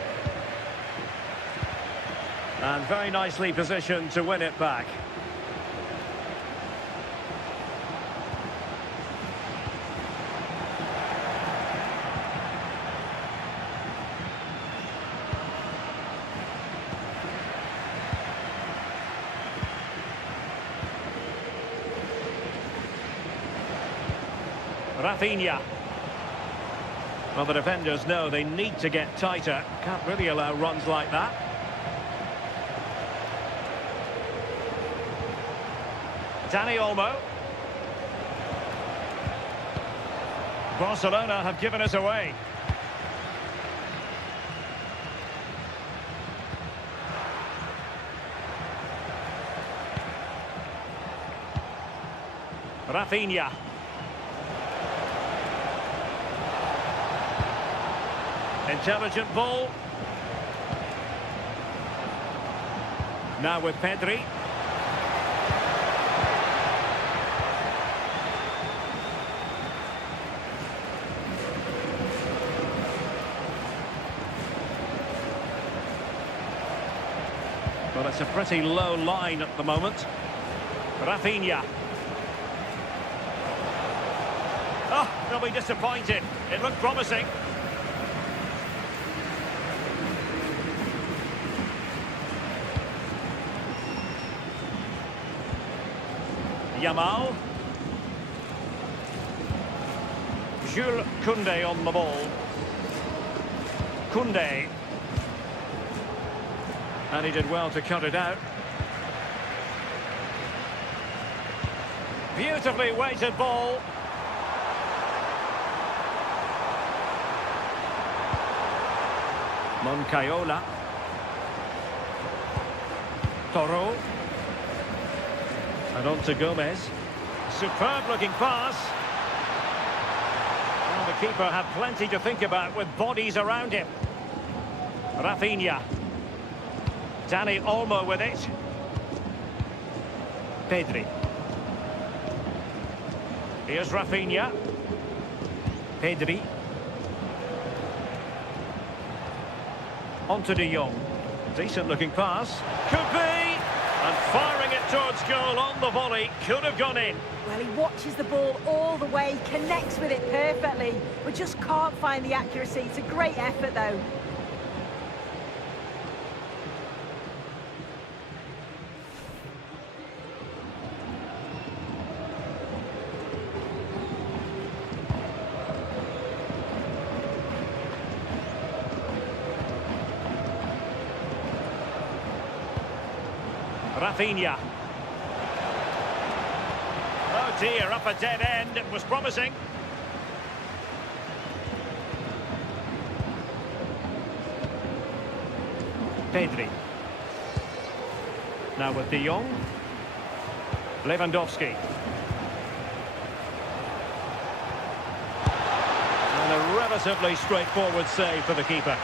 And very nicely positioned to win it back. Rafinha. Well, the defenders know they need to get tighter. Can't really allow runs like that. Dani Olmo. Barcelona have given us away. Rafinha. Intelligent ball. Now with Pedri. Well, it's a pretty low line at the moment. Rafinha. Oh, they'll be disappointed. It looked promising. Yamal. Jules Koundé on the ball. Koundé. And he did well to cut it out. Beautifully weighted ball. Moncayola. Toro. And on to Gomez. Superb looking pass. Well, the keeper had plenty to think about with bodies around him. Rafinha. Dani Olmo with it. Pedri. Here's Rafinha. Pedri. On to De Jong. Decent looking pass. Could be! And firing it towards goal on the volley. Could have gone in. Well, he watches the ball all the way, connects with it perfectly, but just can't find the accuracy. It's a great effort, though. Rafinha. Oh dear, up a dead end. It was promising. Pedri. Now with De Jong. Lewandowski. And a relatively straightforward save for the keeper.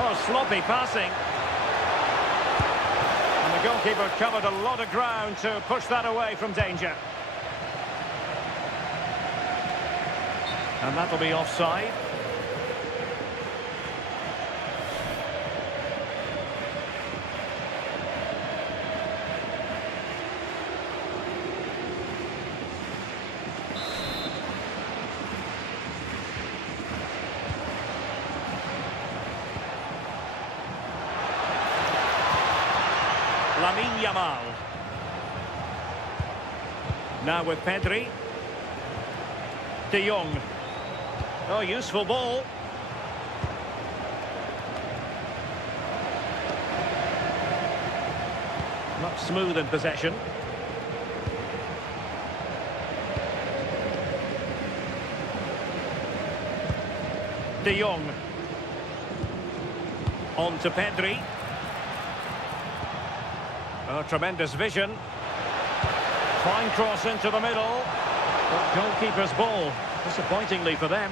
Oh, sloppy passing. And the goalkeeper covered a lot of ground to push that away from danger. And that'll be offside. Yamal. Now with Pedri. De Jong. Oh, useful ball. Not smooth in possession. De Jong. On to Pedri. Oh, tremendous vision. Fine cross into the middle. But goalkeeper's ball, disappointingly for them.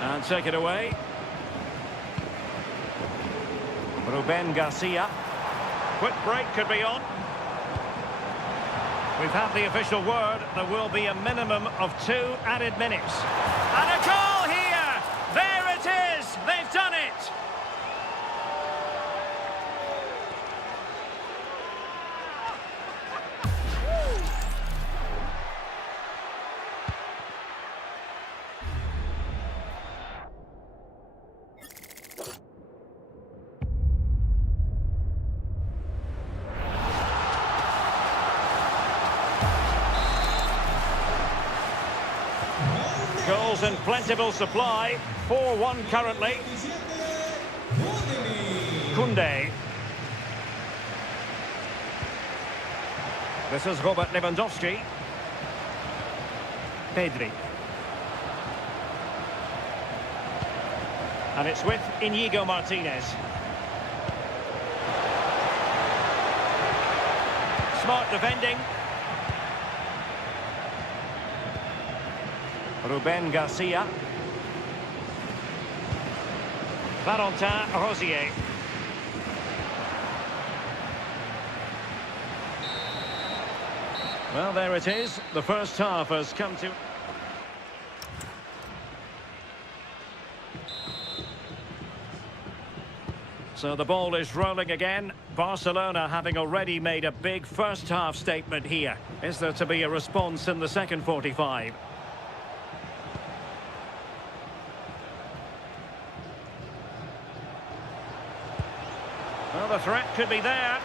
And take it away. Ruben Garcia. Quick break could be on. We've had the official word. There will be a minimum of 2 added minutes. And a goal here! There it is! They've done it! Goals in plentiful supply. 4-1 currently. Koundé. This is Robert Lewandowski. Pedri. And it's with Inigo Martinez. Smart defending. Ruben Garcia. Valentin Rosier. Well, there it is. The first half has come to... So the ball is rolling again. Barcelona having already made a big first half statement here. Is there to be a response in the second 45? Well, the threat could be there.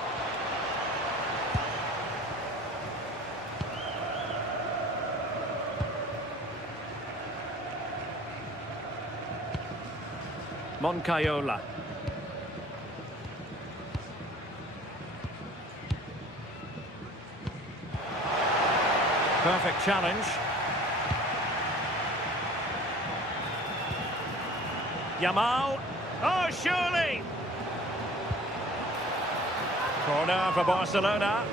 Moncayola. Perfect challenge. Yamal. Oh, surely! Corner for Barcelona.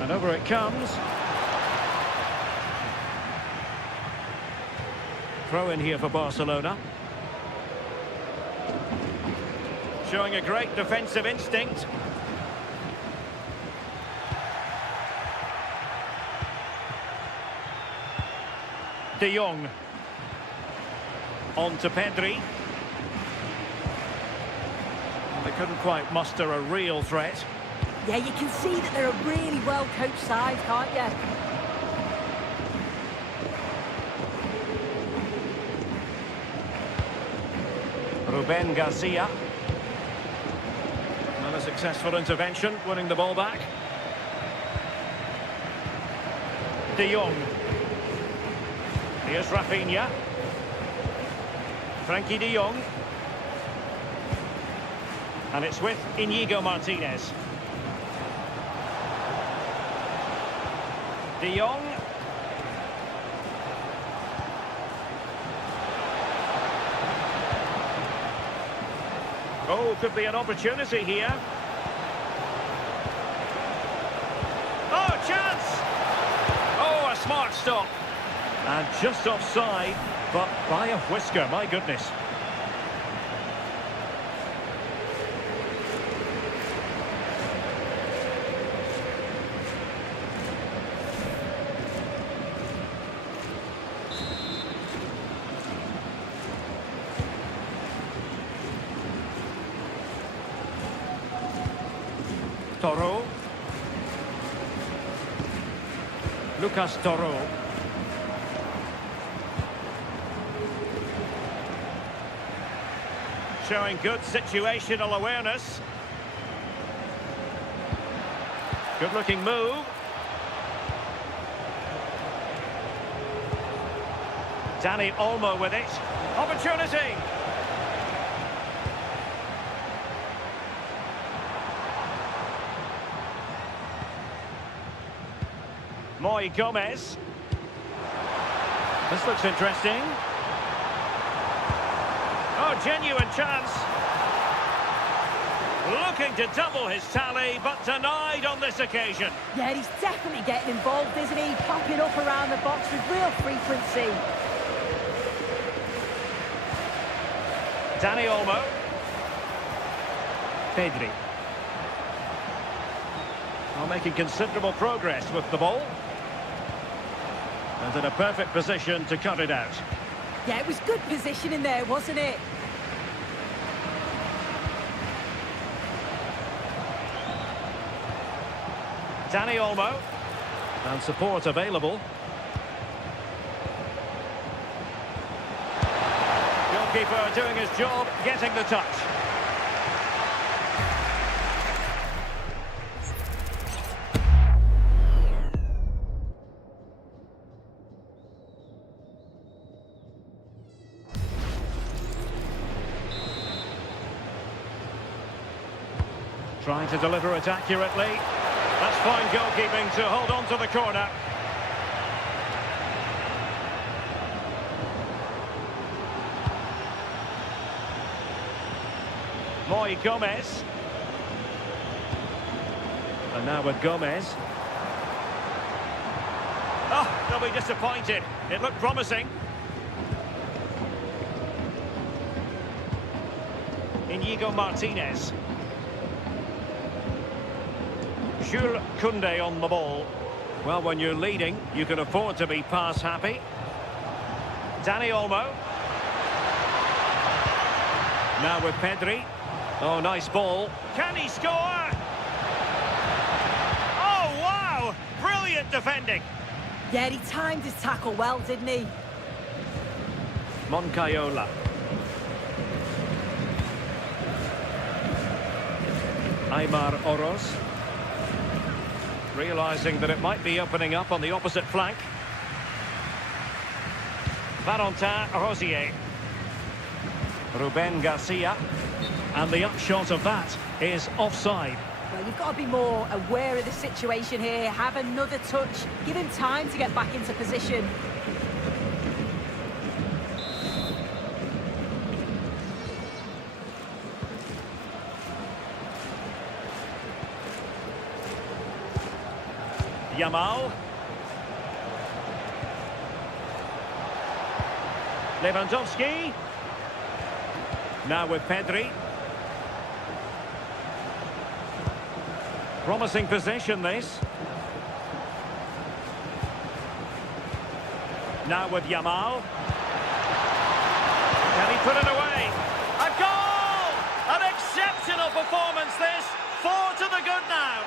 And over it comes. Throw in here for Barcelona. Showing a great defensive instinct. De Jong. On to Pedri. They couldn't quite muster a real threat. Yeah, you can see that they're a really well-coached side, can't you? Ruben Garcia. Another successful intervention, winning the ball back. De Jong. Here's Rafinha. Frankie de Jong. And it's with Inigo Martinez. De Jong. Oh, could be an opportunity here. Oh, chance! Oh, a smart stop. And just offside, but by a whisker, my goodness. Toro. Lucas Toro. Showing good situational awareness. Good looking move. Dani Olmo with it. Opportunity. Moy Gomez. This looks interesting. Oh, genuine chance. Looking to double his tally, but denied on this occasion. Yeah, he's definitely getting involved, isn't he? Popping up around the box with real frequency. Dani Olmo. Pedri. Well, making considerable progress with the ball. And in a perfect position to cut it out. Yeah, it was good positioning there, wasn't it? Dani Olmo. And support available. Goalkeeper doing his job, getting the touch. Trying to deliver it accurately. That's fine goalkeeping to hold on to the corner. Moy Gomez. And now with Gomez. Oh, they'll be disappointed. It looked promising. Inigo Martinez. Jules Koundé on the ball. Well, when you're leading, you can afford to be pass happy. Dani Olmo. Now with Pedri. Oh, nice ball. Can he score? Oh, wow! Brilliant defending. Yeah, he timed his tackle well, didn't he? Moncayola. Aymar Oroz. Realising that it might be opening up on the opposite flank. Valentin Rosier. Ruben Garcia. And the upshot of that is offside. Well, you've got to be more aware of the situation here. Have another touch. Give him time to get back into position. Yamal. Lewandowski. Now with Pedri. Promising possession, this. Now with Yamal. Can he put it away? A goal! An exceptional performance, this. 4 to the good now.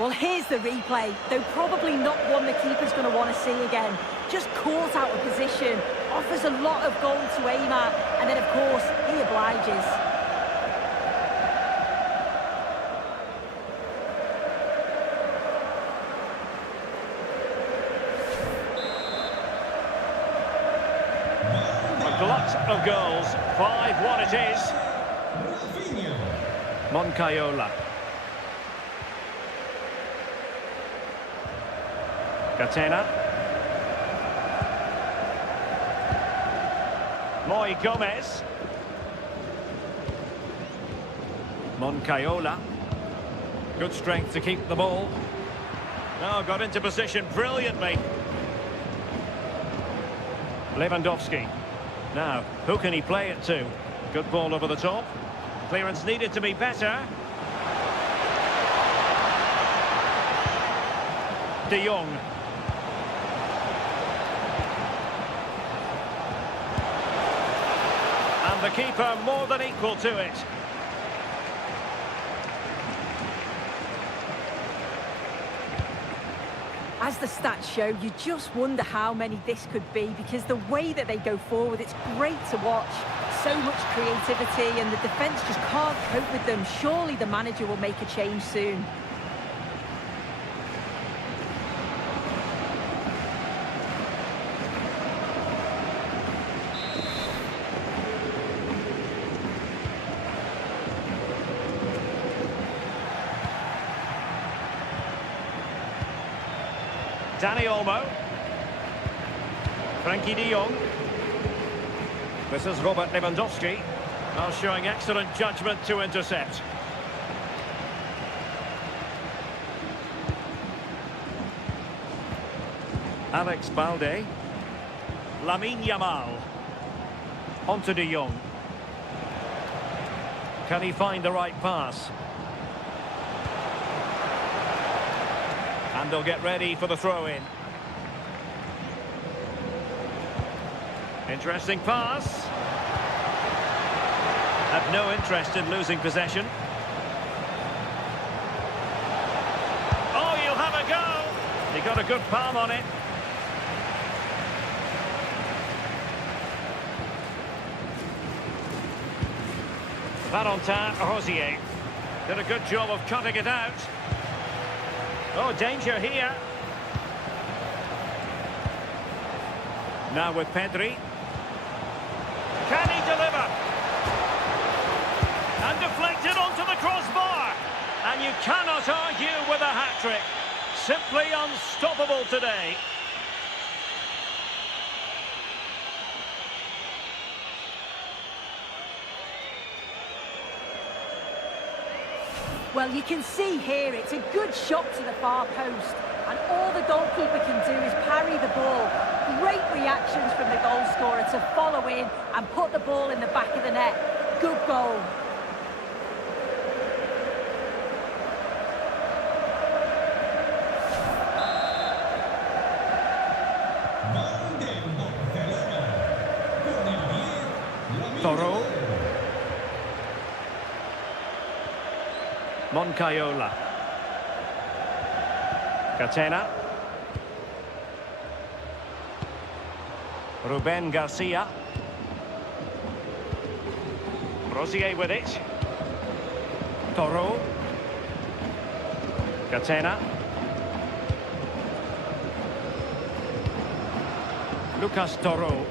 Well, here's the replay, though probably not one the keeper's going to want to see again. Just caught out of position, offers a lot of goal to aim at, and then, of course, he obliges. A glut of goals, 5-1 it is. Moncayola. Catena. Moy Gomez. Moncayola. Good strength to keep the ball. Oh, got into position brilliantly. Lewandowski. Now, who can he play it to? Good ball over the top. Clearance needed to be better. De Jong. And the keeper more than equal to it. As the stats show, you just wonder how many this could be, because the way that they go forward, it's great to watch. So much creativity, and the defence just can't cope with them. Surely the manager will make a change soon. Dani Olmo. Frankie de Jong. This is Robert Lewandowski. Now showing excellent judgment to intercept. Alex Balde. Lamine Yamal. Onto de Jong. Can he find the right pass? And they'll get ready for the throw-in. Interesting pass. Have no interest in losing possession. Oh, you'll have a go. He got a good palm on it. Valentin Rosier did a good job of cutting it out. Oh, danger here. Now with Pedri. Can he deliver? And deflected onto the crossbar. And you cannot argue with a hat-trick. Simply unstoppable today. Well, you can see here it's a good shot to the far post. And all the goalkeeper can do is parry the ball. Great reactions from the goal scorer to follow in and put the ball in the back of the net. Good goal. Toro. Moncayola. Catena. Ruben Garcia. Rosier with it. Toro. Catena. Lucas Toro.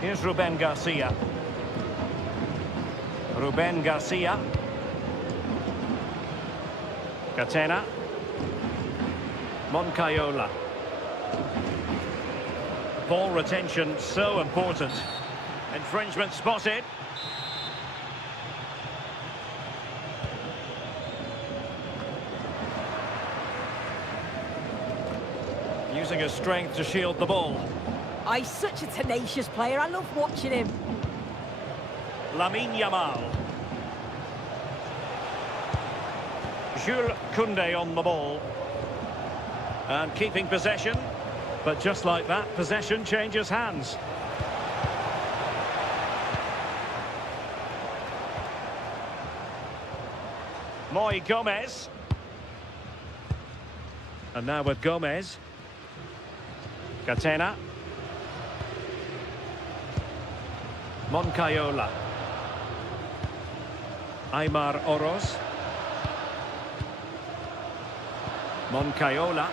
Here's Ruben Garcia. Ruben Garcia. Catena. Moncayola. Ball retention so important. Infringement spotted. Using his strength to shield the ball. Oh, he's such a tenacious player. I love watching him. Lamine Yamal. Jules Koundé on the ball. And keeping possession. But just like that, possession changes hands. Moy Gomez. And now with Gomez. Catena. Moncayola. Aymar Oroz. Moncayola.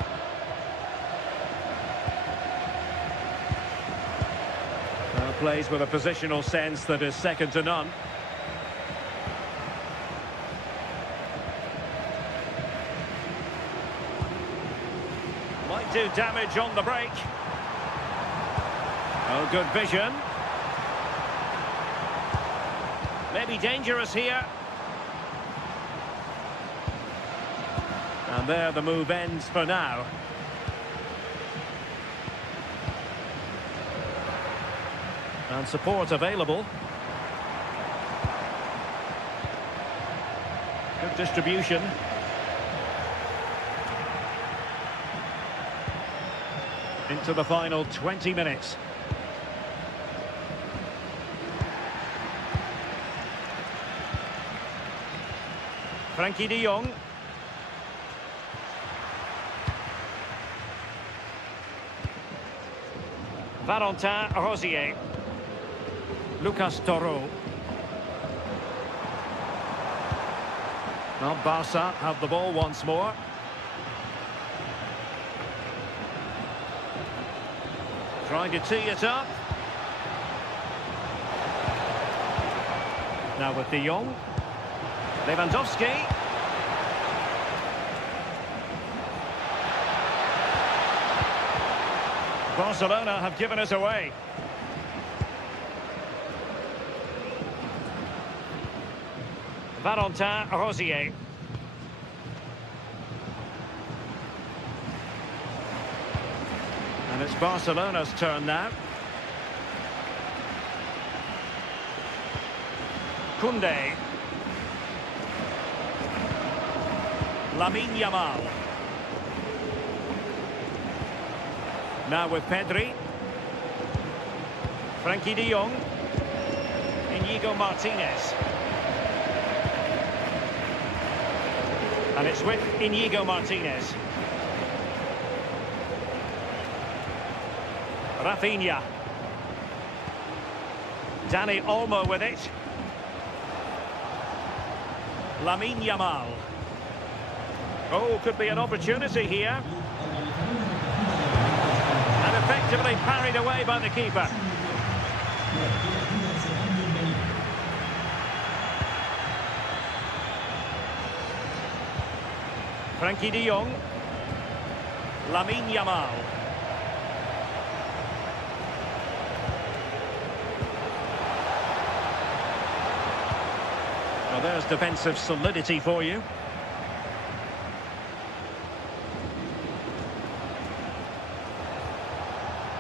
Plays with a positional sense that is second to none. Might do damage on the break. Oh, good vision. Maybe dangerous here. And there the move ends for now. And support available. Good distribution. Into the final 20 minutes. Frankie de Jong. Valentin Rosier. Lucas Toro. Well, Barca have the ball once more. Trying to tee it up. Now with de Jong. Lewandowski. Barcelona have given us away. Valentin Rosier. And it's Barcelona's turn now. Koundé. Lamine Yamal. Now with Pedri. Frankie de Jong. Inigo Martinez. And it's with Inigo Martinez. Rafinha. Dani Olmo with it. Lamine Yamal. Oh, could be an opportunity here. effectively parried away by the keeper. Frankie de Jong. Lamine Yamal. Well, there's defensive solidity for you.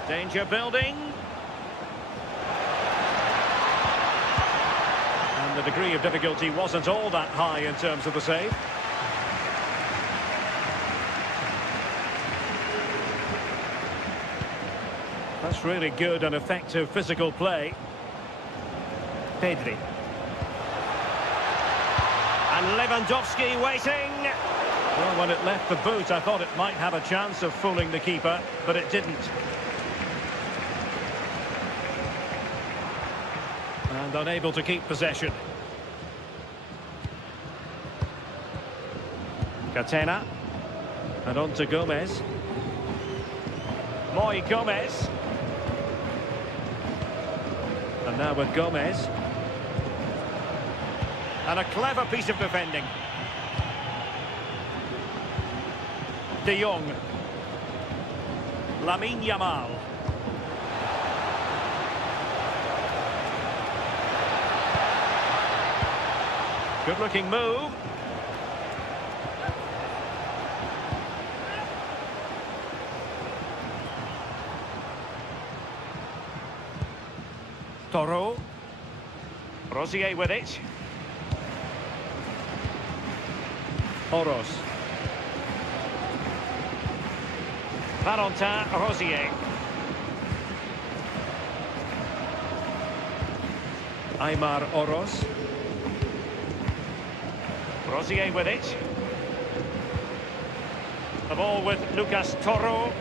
Danger building. And the degree of difficulty wasn't all that high in terms of the save. That's really good and effective physical play. Pedri. And Lewandowski waiting. Well, when it left the boot, I thought it might have a chance of fooling the keeper, but it didn't. And unable to keep possession. Catena. And on to Gomez. Moy Gomez. And now with Gomez. And a clever piece of defending. De Jong. Lamine Yamal. Good looking move. Toro. Rosier with it. Oros. Valentin Rosier. Aymar Oros. Rosier with it. The ball with Lucas Toro.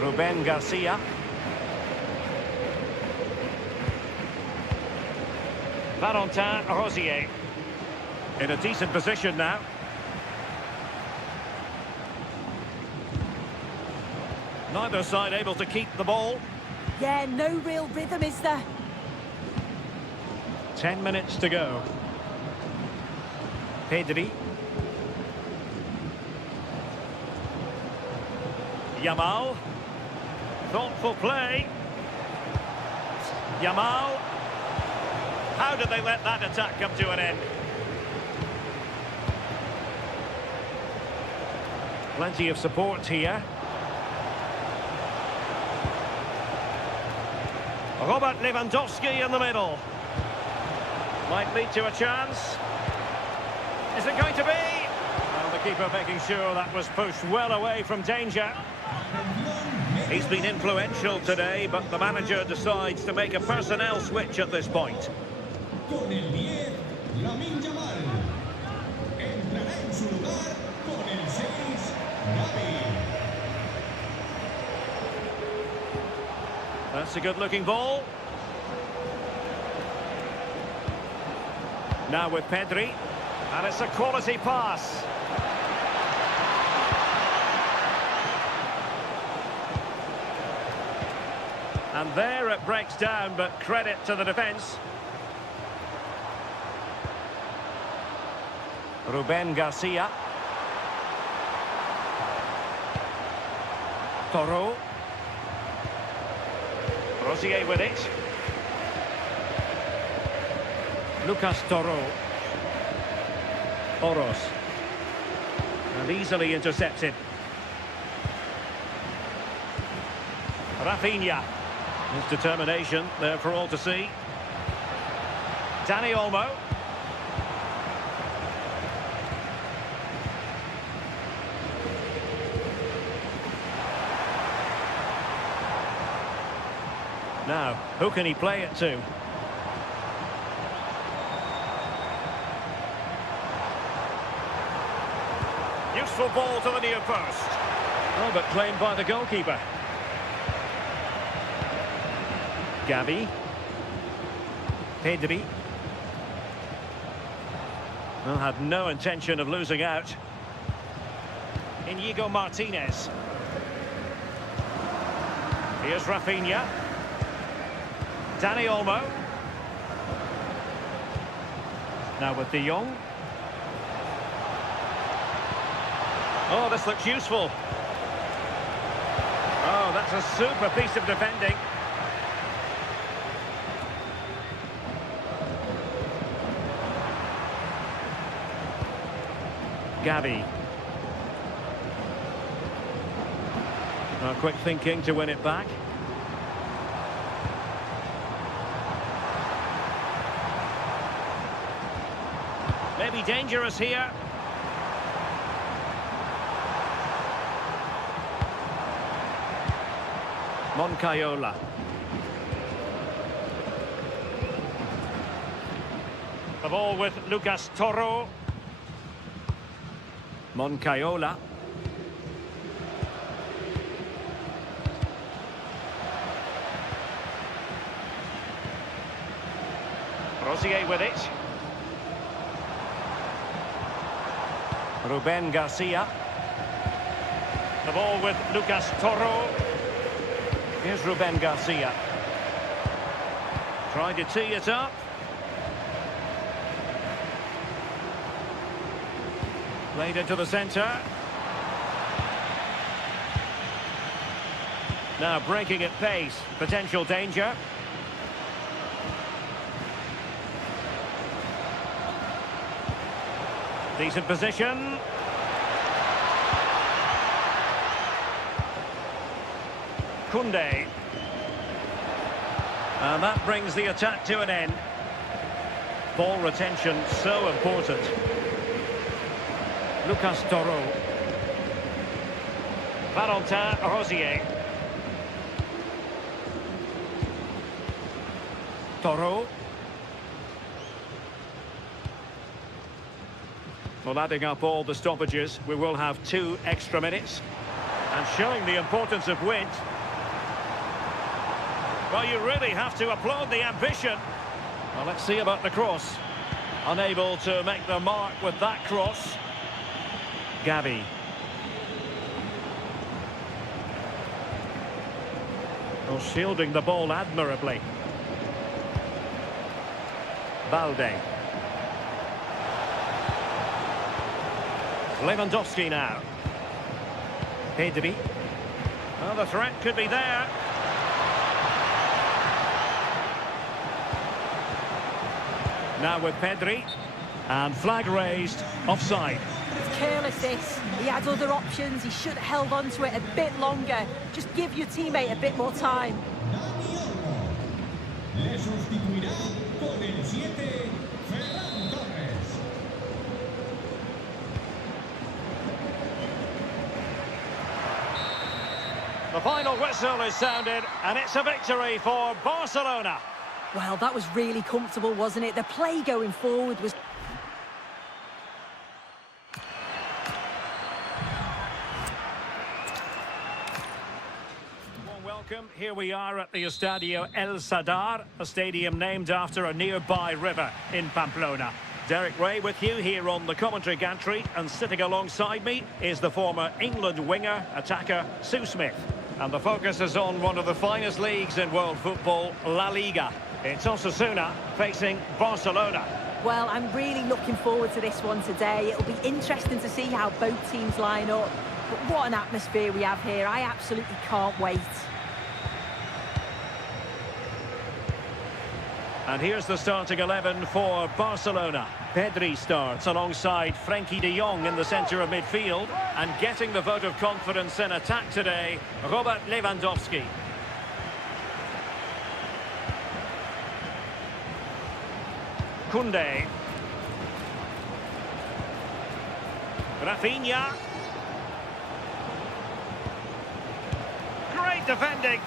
Ruben Garcia. Valentin Rosier. In a decent position now. Neither side able to keep the ball. Yeah, no real rhythm, is there? 10 minutes to go. Pedri. Yamal. Thoughtful play. Yamal. How did they let that attack come to an end? Plenty of support here. Robert Lewandowski in the middle. Might lead to a chance. Is it going to be? Well, the keeper making sure that was pushed well away from danger. He's been influential today, but the manager decides to make a personnel switch at this point. Con el 10, Lamine Yamal. Entrará en su lugar con el 6, Gavi. That's a good-looking ball. Now with Pedri. And it's a quality pass. And there it breaks down, but credit to the defence. Ruben Garcia. Toro. Rosier with it. Lucas Toro. Oros. And easily intercepted. Rafinha. His determination there for all to see. Dani Olmo. Now, who can he play it to? Useful ball to the near post. Oh, but claimed by the goalkeeper. Gavi. Pedri. Well, had no intention of losing out. Inigo Martinez. Here's Rafinha. Dani Olmo. Now with De Jong. Oh, this looks useful. Oh, that's a super piece of defending. Gavi. Quick thinking to win it back. Maybe dangerous here. Moncayola. The ball with Lucas Toro. Moncayola. Rosier with it. Ruben Garcia. The ball with Lucas Toro. Here's Ruben Garcia. Trying to tee it up. Played into the centre. Now breaking at pace. Potential danger. Decent position. Koundé. And that brings the attack to an end. Ball retention so important. Lucas Toro. Valentin Rosier. Toro. Well, adding up all the stoppages, we will have 2 extra minutes. And showing the importance of wins. Well, you really have to applaud the ambition. Well, let's see about the cross. Unable to make the mark with that cross. Gavi. Well, shielding the ball admirably. Balde. Lewandowski now. Pedri. Well, the threat could be there. Now with Pedri. And flag raised. Offside. It's careless this. He had other options. He should have held on to it a bit longer. Just give your teammate a bit more time. Dani Olmo. Le sustituirá con el 7, Ferran Torres. The final whistle is sounded, and it's a victory for Barcelona. Well, that was really comfortable, wasn't it? The play going forward was... Welcome. Here we are at the Estadio El Sadar, a stadium named after a nearby river in Pamplona. Derek Ray with you here on the commentary gantry, and sitting alongside me is the former England winger, attacker, Sue Smith. And the focus is on one of the finest leagues in world football, La Liga. It's Osasuna facing Barcelona. Well, I'm really looking forward to this one today. It'll be interesting to see how both teams line up. But what an atmosphere we have here. I absolutely can't wait. And here's the starting 11 for Barcelona. Pedri starts alongside Frenkie de Jong in the centre of midfield. And getting the vote of confidence in attack today, Robert Lewandowski. Koundé. Rafinha. Great defending.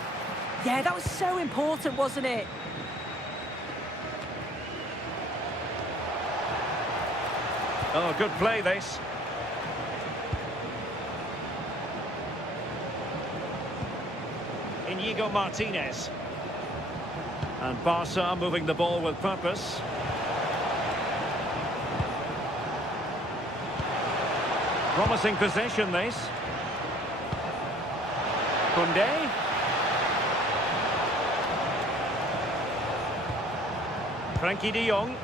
Yeah, that was so important, wasn't it? Oh, good play this. Inigo Martinez. And Barca moving the ball with purpose. Promising possession, this. Koundé. Frankie de Jong.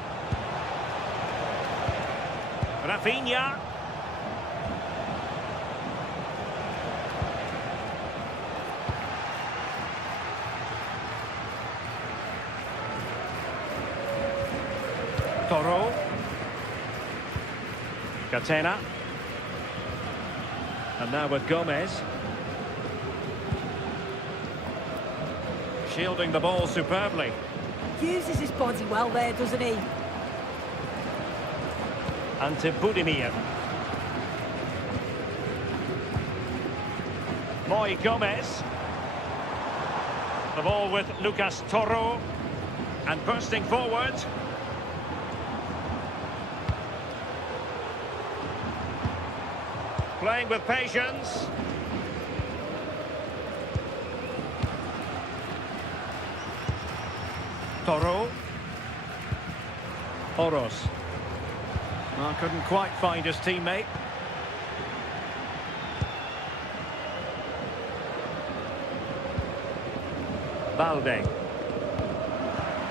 Rafinha. Toro. Catena. And now with Gomez. Shielding the ball superbly. Uses his body well there, doesn't he? And to Budimir. Moy Gomez. The ball with Lucas Toro. And bursting forward. Playing with patience. Toro. Oros. Well, couldn't quite find his teammate. Balde.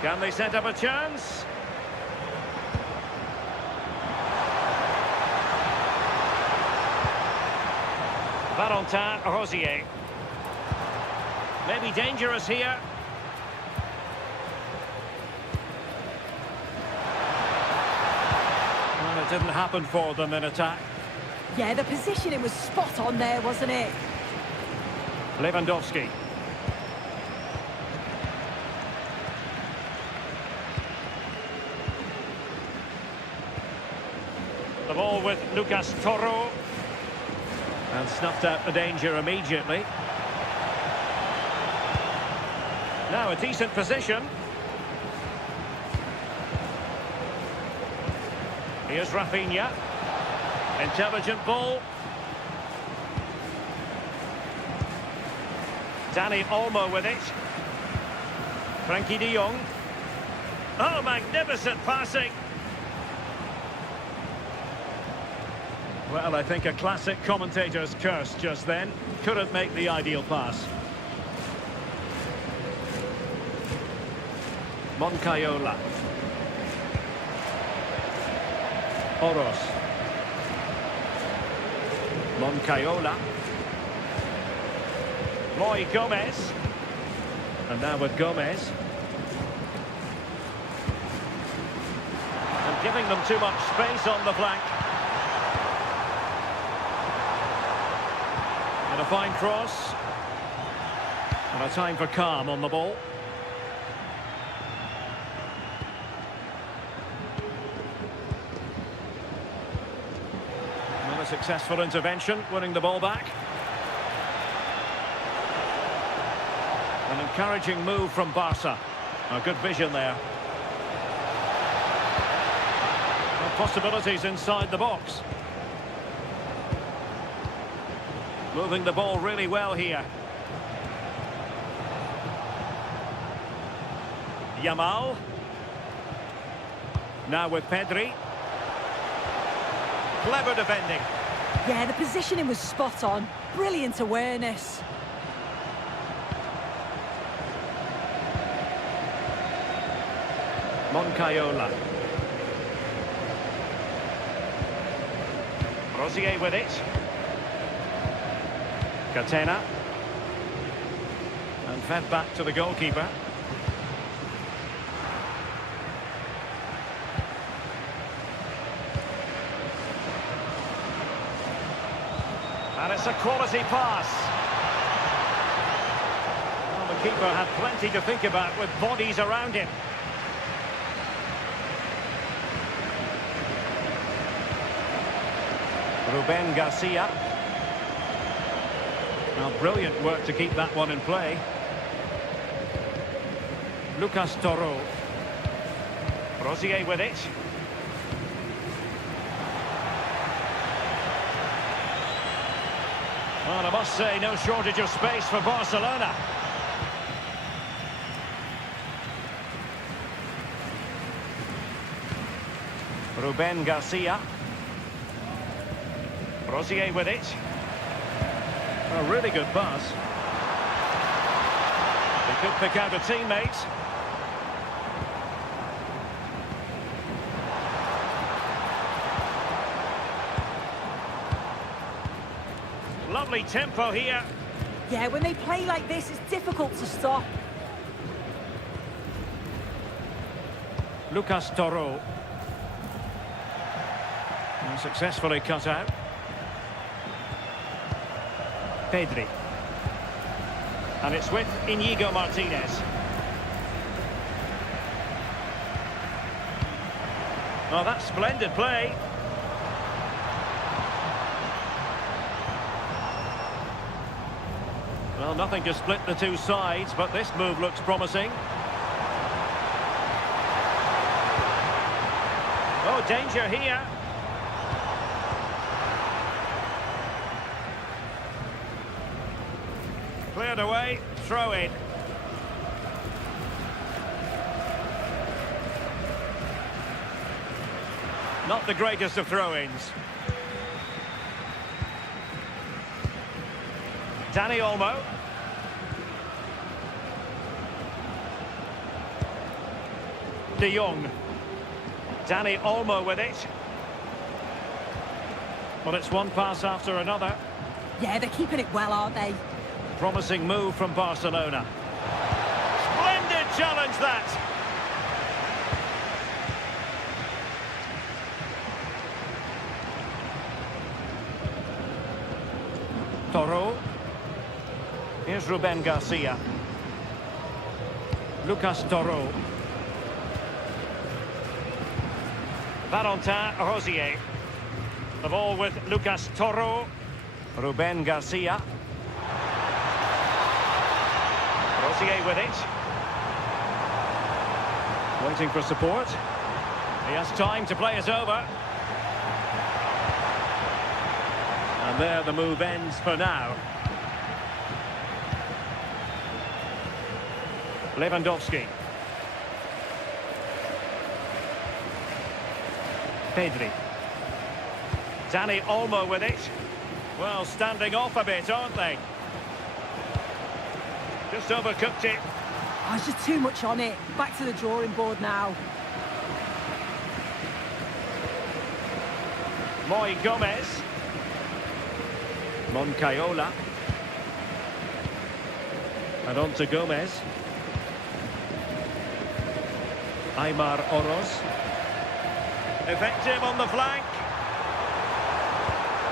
Can they set up a chance? Valentin Rosier. Maybe dangerous here. Well, it didn't happen for them in attack. Yeah, the positioning was spot on there, wasn't it? Lewandowski. The ball with Lucas Toro. And snuffed out the danger immediately. Now a decent position. Here's Rafinha. Intelligent ball. Dani Olmo with it. Frankie de Jong. Oh, magnificent passing. Well, I think a classic commentator's curse just then. Couldn't make the ideal pass. Moncayola. Oros. Moncayola. Moy Gomez. And now with Gomez. And giving them too much space on the flank. And a fine cross. And a time for calm on the ball. Not a successful intervention, winning the ball back. An encouraging move from Barca. A good vision there. And possibilities inside the box. Moving the ball really well here. Yamal. Now with Pedri. Clever defending. Yeah, the positioning was spot on. Brilliant awareness. Moncayola. Rosier with it. Catena. And fed back to the goalkeeper. And it's a quality pass. Well, the keeper had plenty to think about with bodies around him. Ruben Garcia. Now, brilliant work to keep that one in play. Lucas Toro. Rosier with it. Well, I must say, no shortage of space for Barcelona. Ruben Garcia. Rosier with it. A really good pass. He could pick out a teammate. Lovely tempo here. Yeah, when they play like this, it's difficult to stop. Lucas Toro. And successfully cut out. Pedri. And it's with Íñigo Martínez. Oh, that's splendid play. Well, nothing to split the two sides, but this move looks promising. Oh, danger here. Cleared away, throw in. Not the greatest of throw-ins. Dani Olmo. De Jong. Dani Olmo with it. Well, it's one pass after another. Yeah, they're keeping it well, aren't they? Promising move from Barcelona. Splendid challenge, that. Toro. Here's Ruben Garcia. Lucas Toro. Valentin Rosier. The ball with Lucas Toro. Ruben Garcia. Rosier with it. Waiting for support. He has time to play it over. And there the move ends for now. Lewandowski. Pedri. Dani Olmo with it. Well, standing off a bit, aren't they? Just overcooked it. Oh, it's just too much on it. Back to the drawing board now. Moi Gomez. Moncayola. And on to Gomez. Aymar Oroz. Effective on the flank.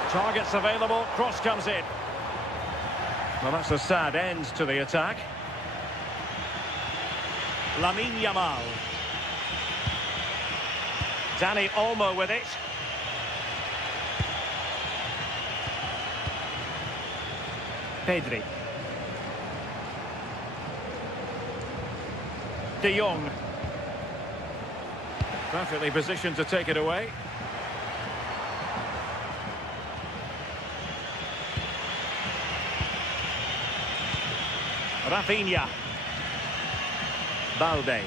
Targets available, cross comes in. Well, that's a sad end to the attack. Lamine Yamal. Dani Olmo with it. Pedri. De Jong. Perfectly positioned to take it away. Rafinha. Balde.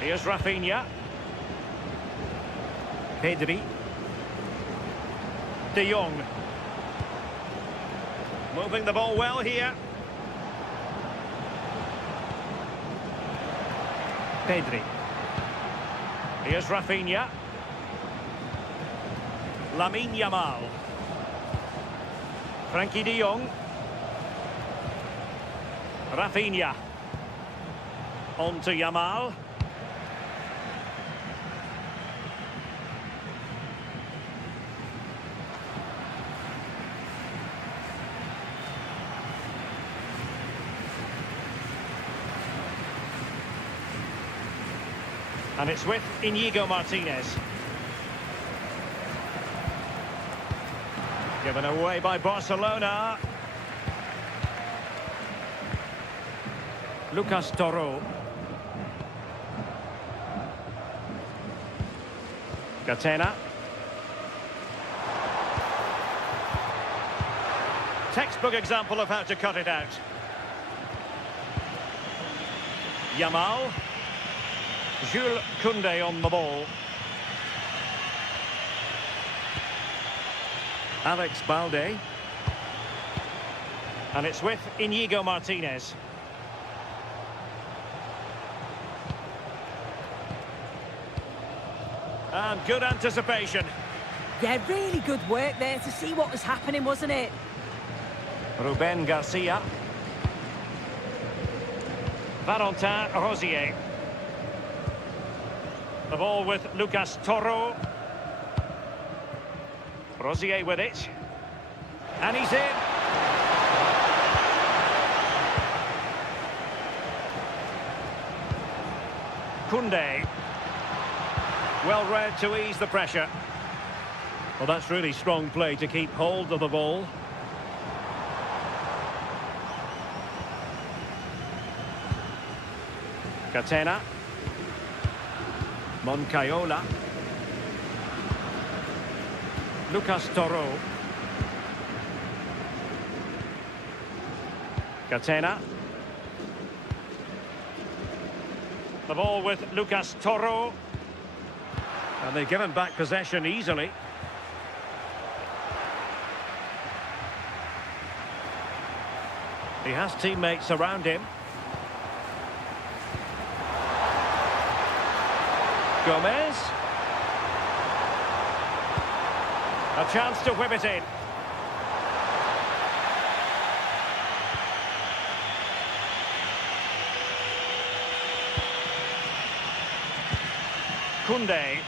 Here's Rafinha. Pedri. De Jong. Moving the ball well here. Pedri. Here's Rafinha. Lamine Yamal. Frankie de Jong. Rafinha. On to Yamal. And it's with Íñigo Martínez. Given away by Barcelona. Lucas Toro. Catena. Textbook example of how to cut it out. Yamal. Jules Koundé on the ball. Alex Balde. And it's with Inigo Martinez. And good anticipation. Yeah, really good work there to see what was happening, wasn't it? Ruben Garcia. Valentin Rosier. The ball with Lucas Toro. Rosier with it. And he's in. Koundé. Well read to ease the pressure. Well, that's really strong play to keep hold of the ball. Catena. Moncayola. Lucas Toro. Catena. The ball with Lucas Toro. And they've given back possession easily. He has teammates around him. Gomez. A chance to whip it in. Koundé.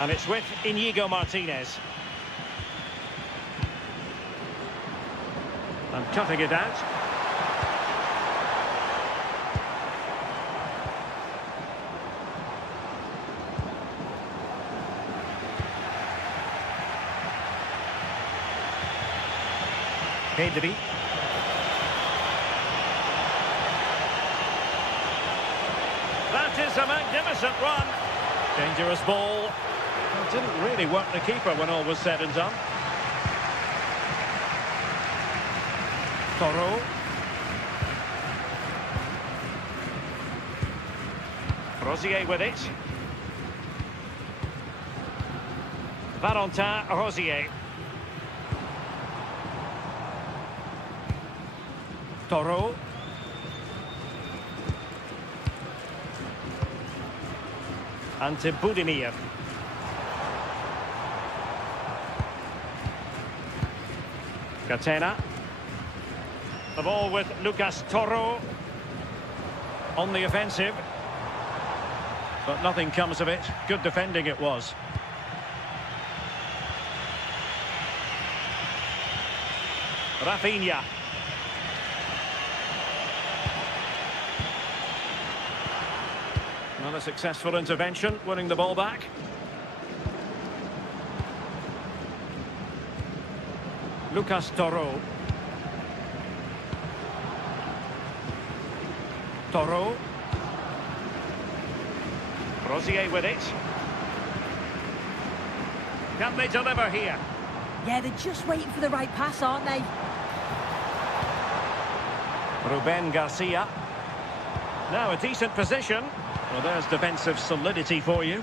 And it's with Inigo Martinez. And cutting it out. Pedri. That is a magnificent run. Dangerous ball. Well, didn't really work the keeper when all was said and done. Toro. Rosier with it. Valentin Rosier. Toro. Ante Budimir. Catena. The ball with Lucas Toro. On the offensive. But nothing comes of it. Good defending it was. Rafinha. Another successful intervention, winning the ball back. Lucas Toro. Toro. Rosier with it. Can they deliver here? Yeah, they're just waiting for the right pass, aren't they? Ruben Garcia. Now a decent position. Well, there's defensive solidity for you.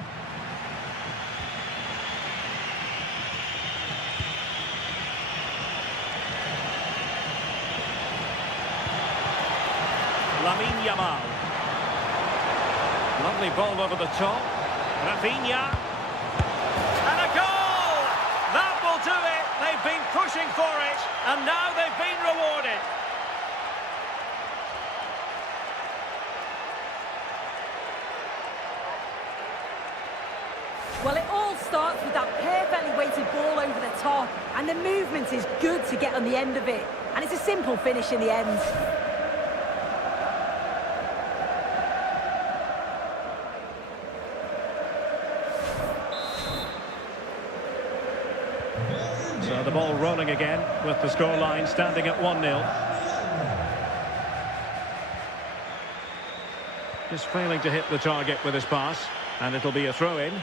Lamine Yamal. Lovely ball over the top. Rafinha. And a goal! That will do it. They've been pushing for it, and now they've been rewarded. Well, it all starts with that perfectly weighted ball over the top, and the movement is good to get on the end of it, and it's a simple finish in the end. So the ball rolling again with the scoreline standing at 1-0. Just failing to hit the target with his pass, and it'll be a throw-in.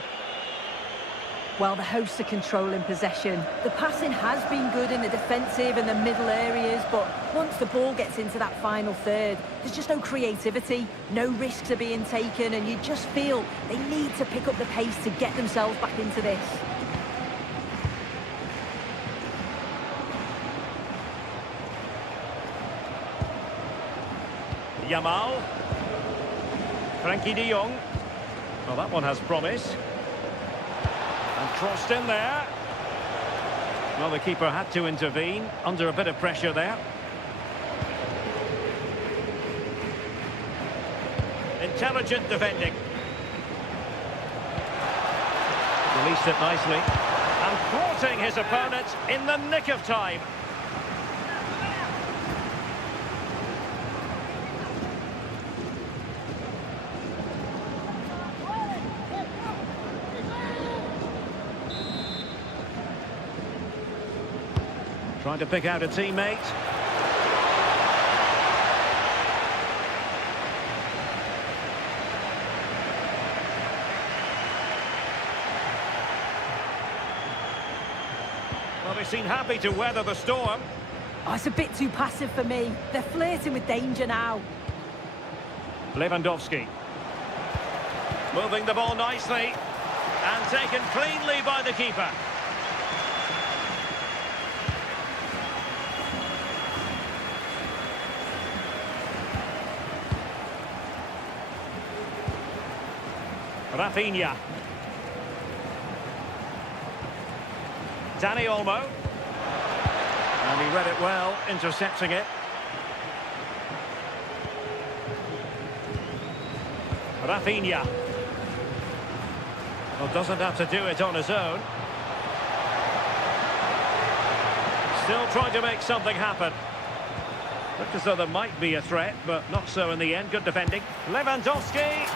Well, the hosts are controlling possession. The passing has been good in the defensive and the middle areas, but once the ball gets into that final third, there's just no creativity, no risks are being taken, and you just feel they need to pick up the pace to get themselves back into this. Yamal. Frankie de Jong. Well, that one has promise. And crossed in there. Well, the keeper had to intervene, under a bit of pressure there. Intelligent defending. Released it nicely. And thwarting his opponent in the nick of time. Trying to pick out a teammate. Well, they seem happy to weather the storm. Oh, it's a bit too passive for me. They're flirting with danger now. Lewandowski. Moving the ball nicely. And taken cleanly by the keeper. Rafinha. Dani Olmo. And he read it well, intercepting it. Rafinha. Well, doesn't have to do it on his own. Still trying to make something happen. Looked as though there might be a threat, but not so in the end. Good defending. Lewandowski.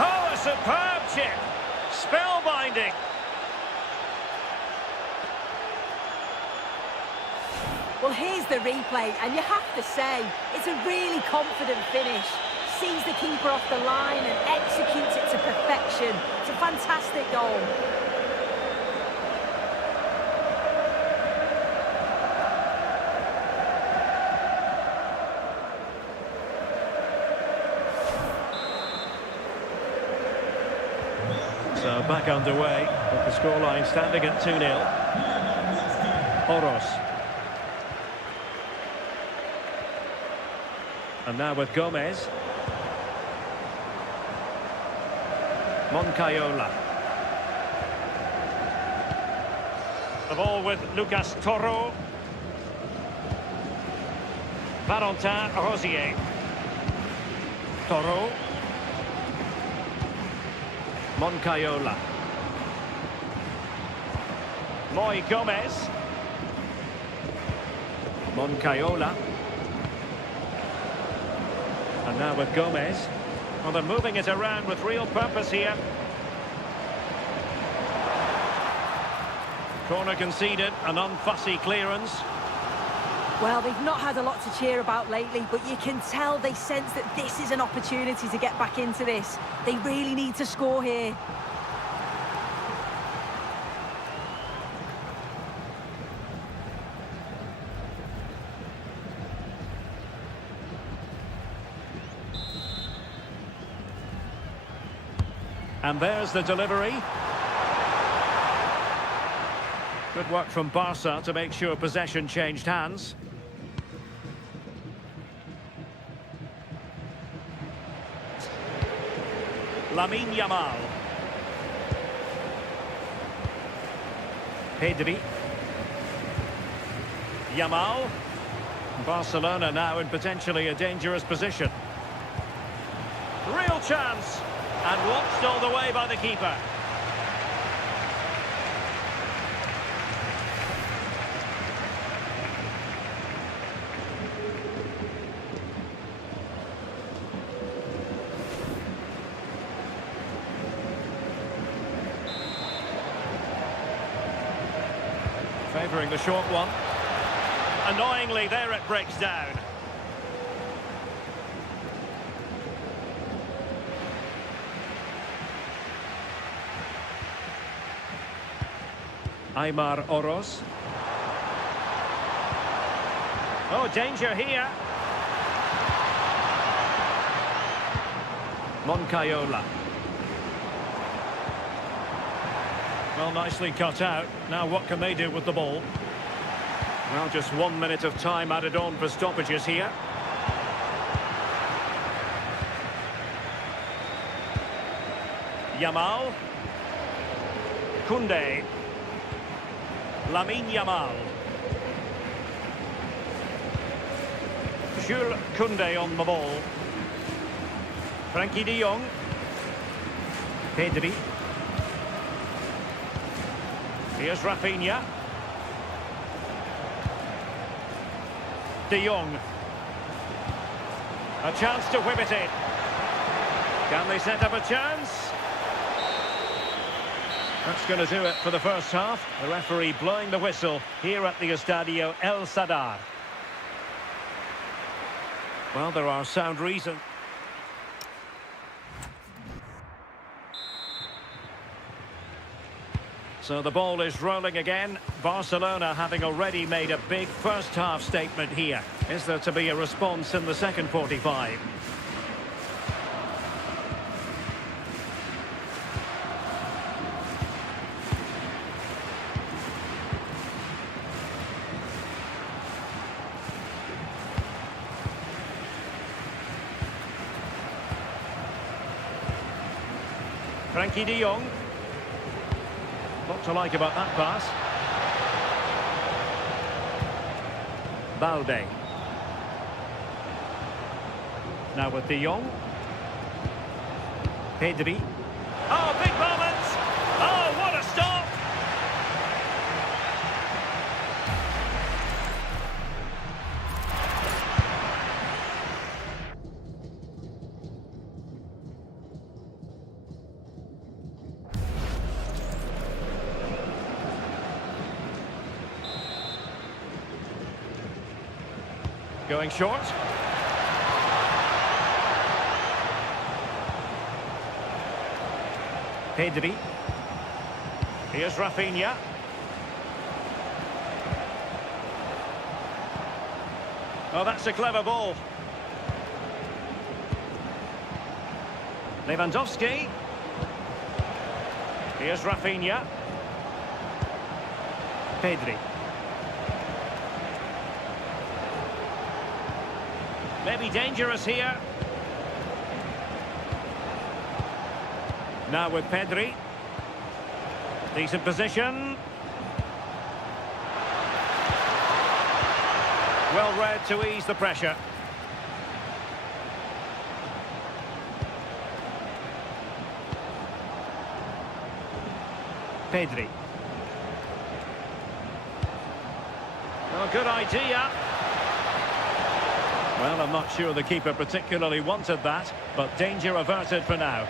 Oh, a superb chip. Spellbinding. Well, here's the replay, and you have to say, it's a really confident finish. Sees the keeper off the line and executes it to perfection. It's a fantastic goal. So back underway, with the scoreline standing at 2-0. Oros. And now with Gomez. Moncayola. The ball with Lucas Toro. Valentin Rosier. Toro. Moncayola. Moy Gomez. Moncayola. And now with Gomez. Well, they're moving it around with real purpose here. Corner conceded, an unfussy clearance. Well, they've not had a lot to cheer about lately, but you can tell they sense that this is an opportunity to get back into this. They really need to score here. And there's the delivery. Good work from Barca to make sure possession changed hands. Lamine Yamal. Pedri. Yamal. Barcelona now in potentially a dangerous position. Real chance. And watched all the way by the keeper. Favouring the short one. Annoyingly, there it breaks down. Aymar Oros. Oh, danger here. Moncayola. Well, nicely cut out. Now what can they do with the ball? Well, just 1 minute of time added on for stoppages here. Yamal. Koundé. Lamine Yamal. Jules Koundé on the ball. Frankie de Jong. Pedri. Here's Rafinha. De Jong. A chance to whip it in. Can they set up a chance? That's going to do it for the first half. The referee blowing the whistle here at the Estadio El Sadar. Well, there are sound reasons. So the ball is rolling again. Barcelona having already made a big first half statement here. Is there to be a response in the second 45? Frankie de Jong. Lot to like about that pass. Balde. Now with de Jong. Pedri. Oh, big moment! Oh, what a stop! Going short. Pedri. Here's Rafinha. Oh, that's a clever ball. Lewandowski. Here's Rafinha. Pedri. Maybe dangerous here. Now with Pedri. Decent position. Well read to ease the pressure. Pedri. Oh, good idea. Well, I'm not sure the keeper particularly wanted that, but danger averted for now.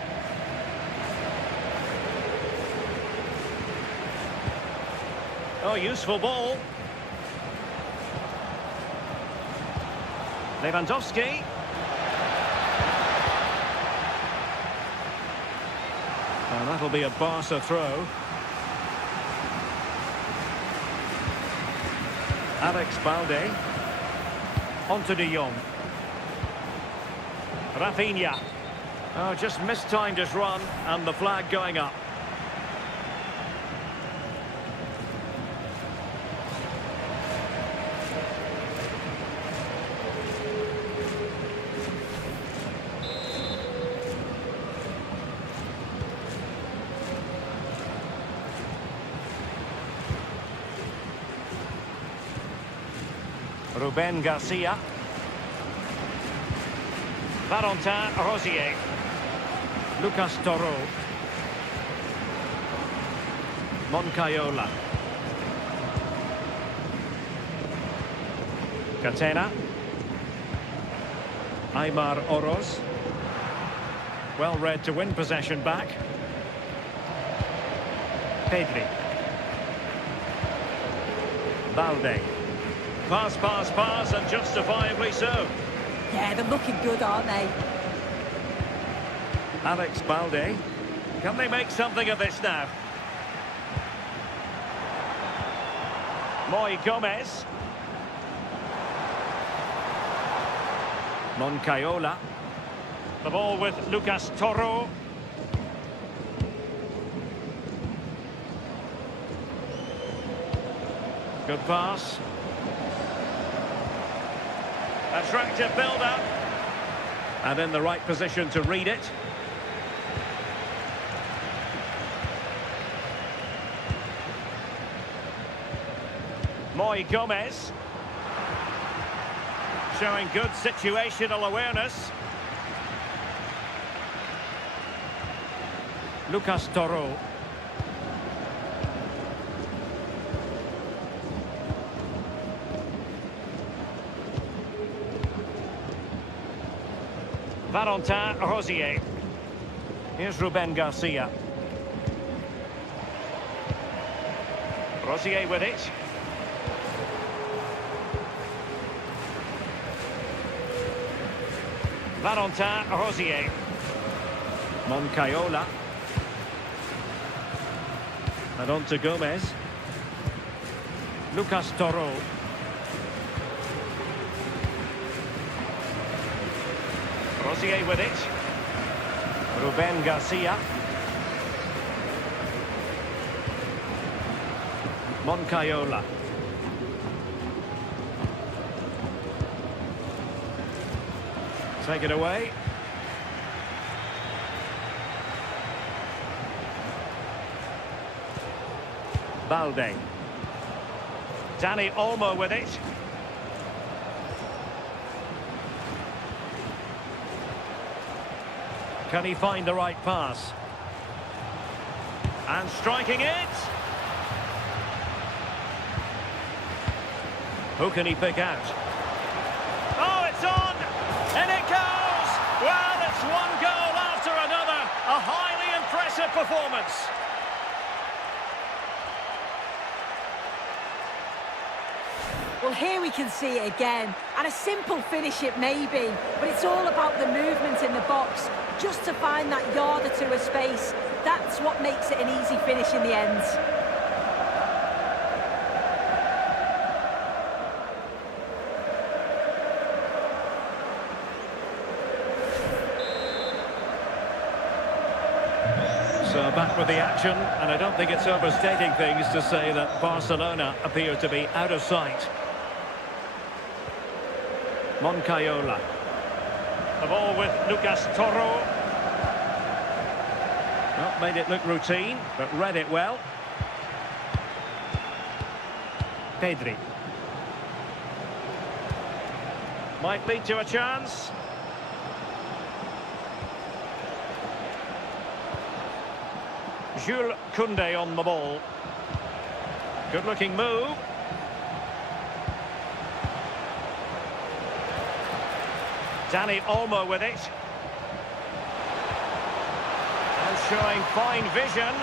Oh, useful ball. Lewandowski. And that'll be a Barca throw. Alex Balde. Onto de Jong. Rafinha. Oh, just mistimed his run and the flag going up. Ruben Garcia. Valentin Rosier. Lucas Toro. Moncayola. Catena. Aymar Oroz. Well read to win possession back. Pedri. Balde. Pass, pass, pass, and justifiably so. Yeah, they're looking good, aren't they? Alex Balde. Can they make something of this now? Moy Gomez. Moncayola. The ball with Lucas Toro. Good pass. Attractive build-up. And in the right position to read it. Moy Gomez. Showing good situational awareness. Lucas Toro. Valentin Rosier. Here's Ruben Garcia. Rosier with it. Valentin Rosier. Moncayola. And on to Gomez. Lucas Toro. Rosier with it. Ruben Garcia. Moncayola. Take it away. Balde. Dani Olmo with it. Can he find the right pass? And striking it. Who can he pick out? Oh, it's on! And it goes! Well, it's one goal after another. A highly impressive performance. Well, here we can see it again, and a simple finish it may be, but it's all about the movement in the box, just to find that yard or two of space. That's what makes it an easy finish in the end. So back with the action, and I don't think it's overstating things to say that Barcelona appear to be out of sight. Moncayola. The ball with Lucas Toro. Well, made it look routine, but read it well. Pedri. Might lead to a chance. Jules Koundé on the ball. Good-looking move. Dani Olmo with it. And showing fine vision.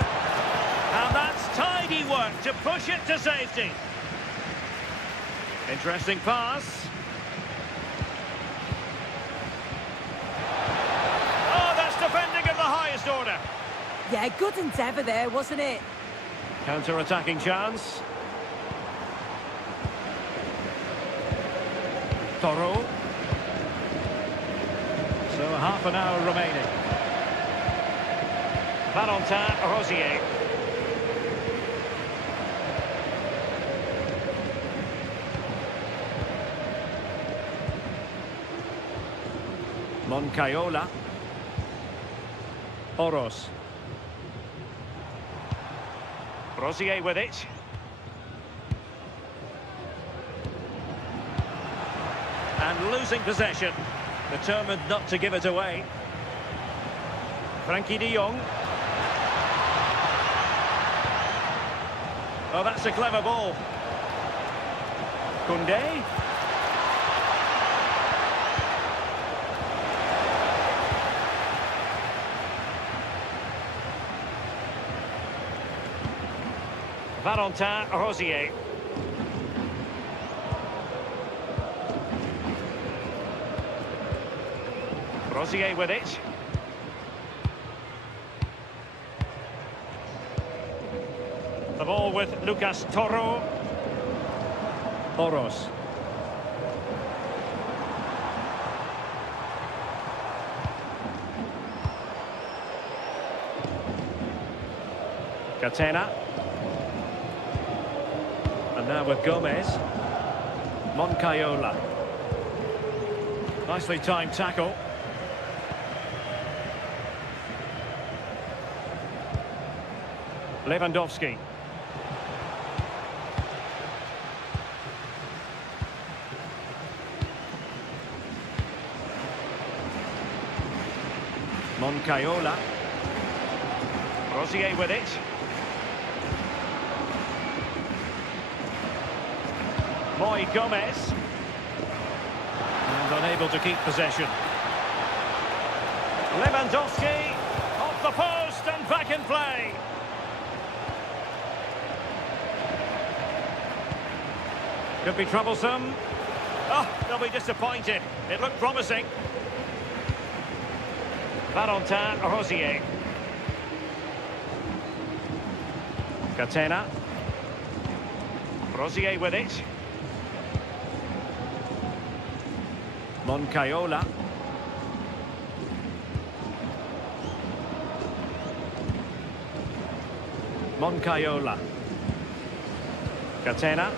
And that's tidy work to push it to safety. Interesting pass. Oh, that's defending of the highest order. Yeah, good endeavour there, wasn't it? Counter-attacking chance. Toro. So half an hour remaining. Valentin Rosier. Moncayola. Oros. Rosier with it. And losing possession. Determined not to give it away. Frankie de Jong. Oh, that's a clever ball. Koundé. Valentin Rosier. Rosier with it. The ball with Lucas Toro. Oros. Catena. And now with Gomez. Moncayola. Nicely timed tackle. Lewandowski. Moncayola. Rosier with it. Moy Gomez. And unable to keep possession. Lewandowski. Off the post and back in play. Could be troublesome. Oh, they'll be disappointed. It looked promising. Valentin Rosier. Catena. Rosier with it. Moncayola. Moncayola. Catena.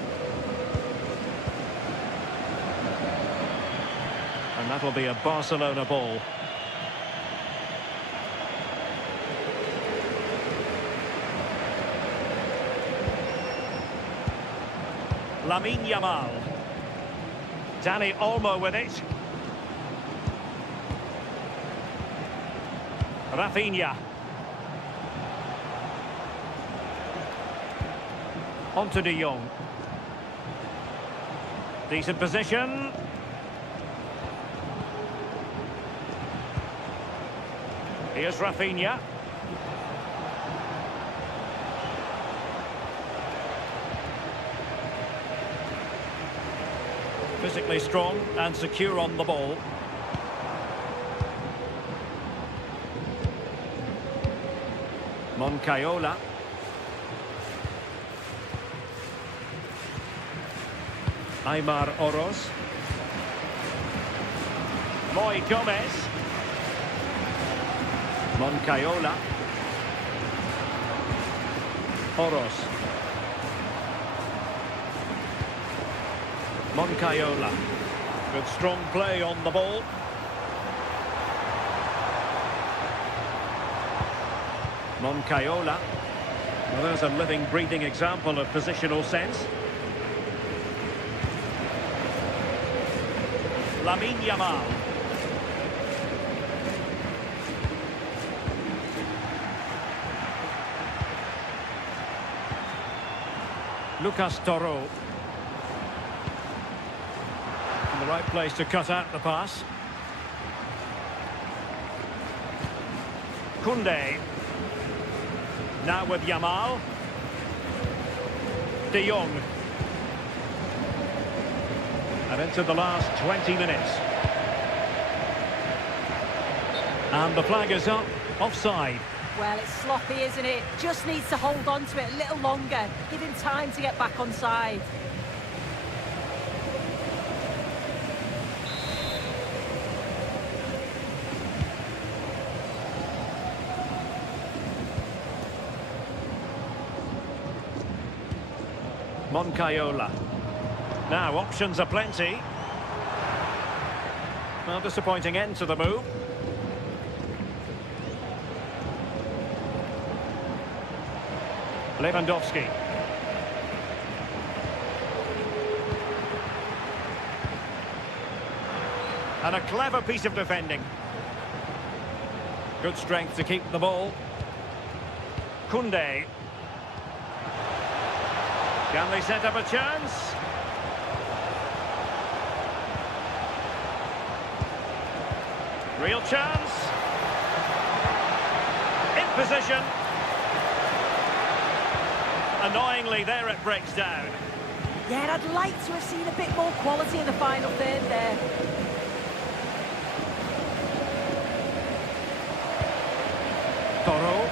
And that'll be a Barcelona ball. Lamine Yamal. Dani Olmo with it. Rafinha. On to De Jong. Decent position. Here's Rafinha. Physically strong and secure on the ball. Moncayola. Aymar Oroz. Moy Gomez. Moncayola. Oroz. Moncayola. Good strong play on the ball. Moncayola. Well, there's a living, breathing example of positional sense. Lamine Yamal. Lucas Toro. In the right place to cut out the pass. Koundé. Now with Yamal. De Jong. And into the last 20 minutes. And the flag is up. Offside. Well, it's sloppy, isn't it? Just needs to hold on to it a little longer. Give him time to get back on side. Moncayola. Now, options are plenty. Well, disappointing end to the move. Lewandowski. And a clever piece of defending. Good strength to keep the ball. Koundé. Can they set up a chance? Real chance. In position. Annoyingly, there it breaks down. Yeah, I'd like to have seen a bit more quality in the final third there. Toro.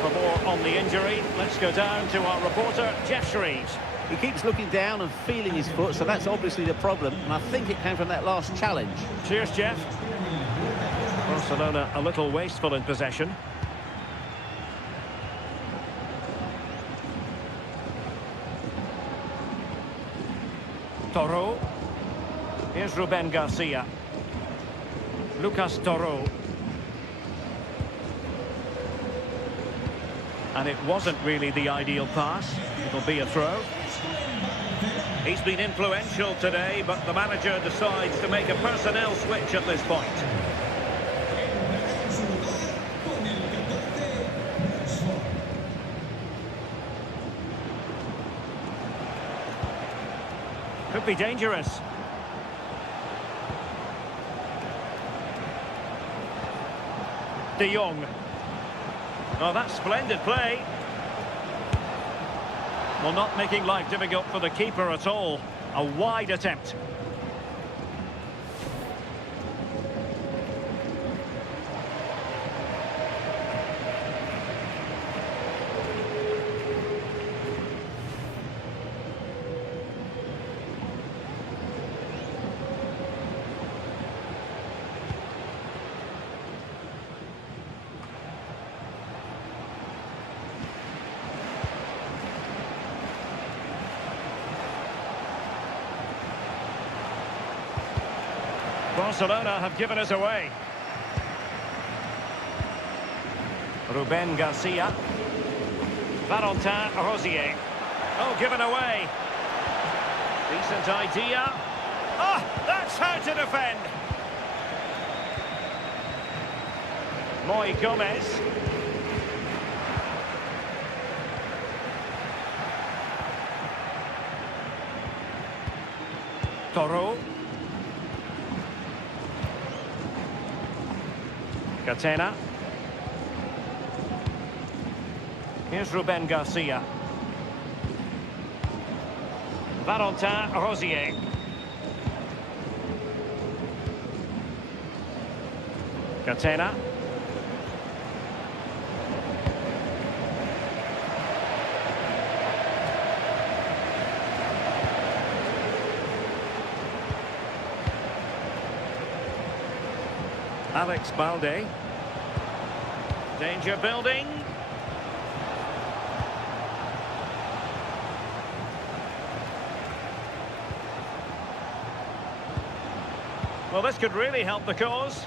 For more on the injury, let's go down to our reporter, Jeff Shreves. He keeps looking down and feeling his foot, so that's obviously the problem. And I think it came from that last challenge. Cheers, Jeff. Barcelona a little wasteful in possession. Toro. Here's Ruben Garcia. Lucas Toro. And it wasn't really the ideal pass. It'll be a throw. He's been influential today, but the manager decides to make a personnel switch at this point. Could be dangerous. De Jong. Oh, that's splendid play. Well, not making life difficult for the keeper at all. A wide attempt. Barcelona have given us away. Ruben Garcia. Valentin Rosier. Oh, given away. Decent idea. Oh, that's how to defend. Moy Gomez. Toro. Catena. Here's Ruben Garcia. Valentin Rosier. Catena. Alex Balde. Danger building. Well, this could really help the cause.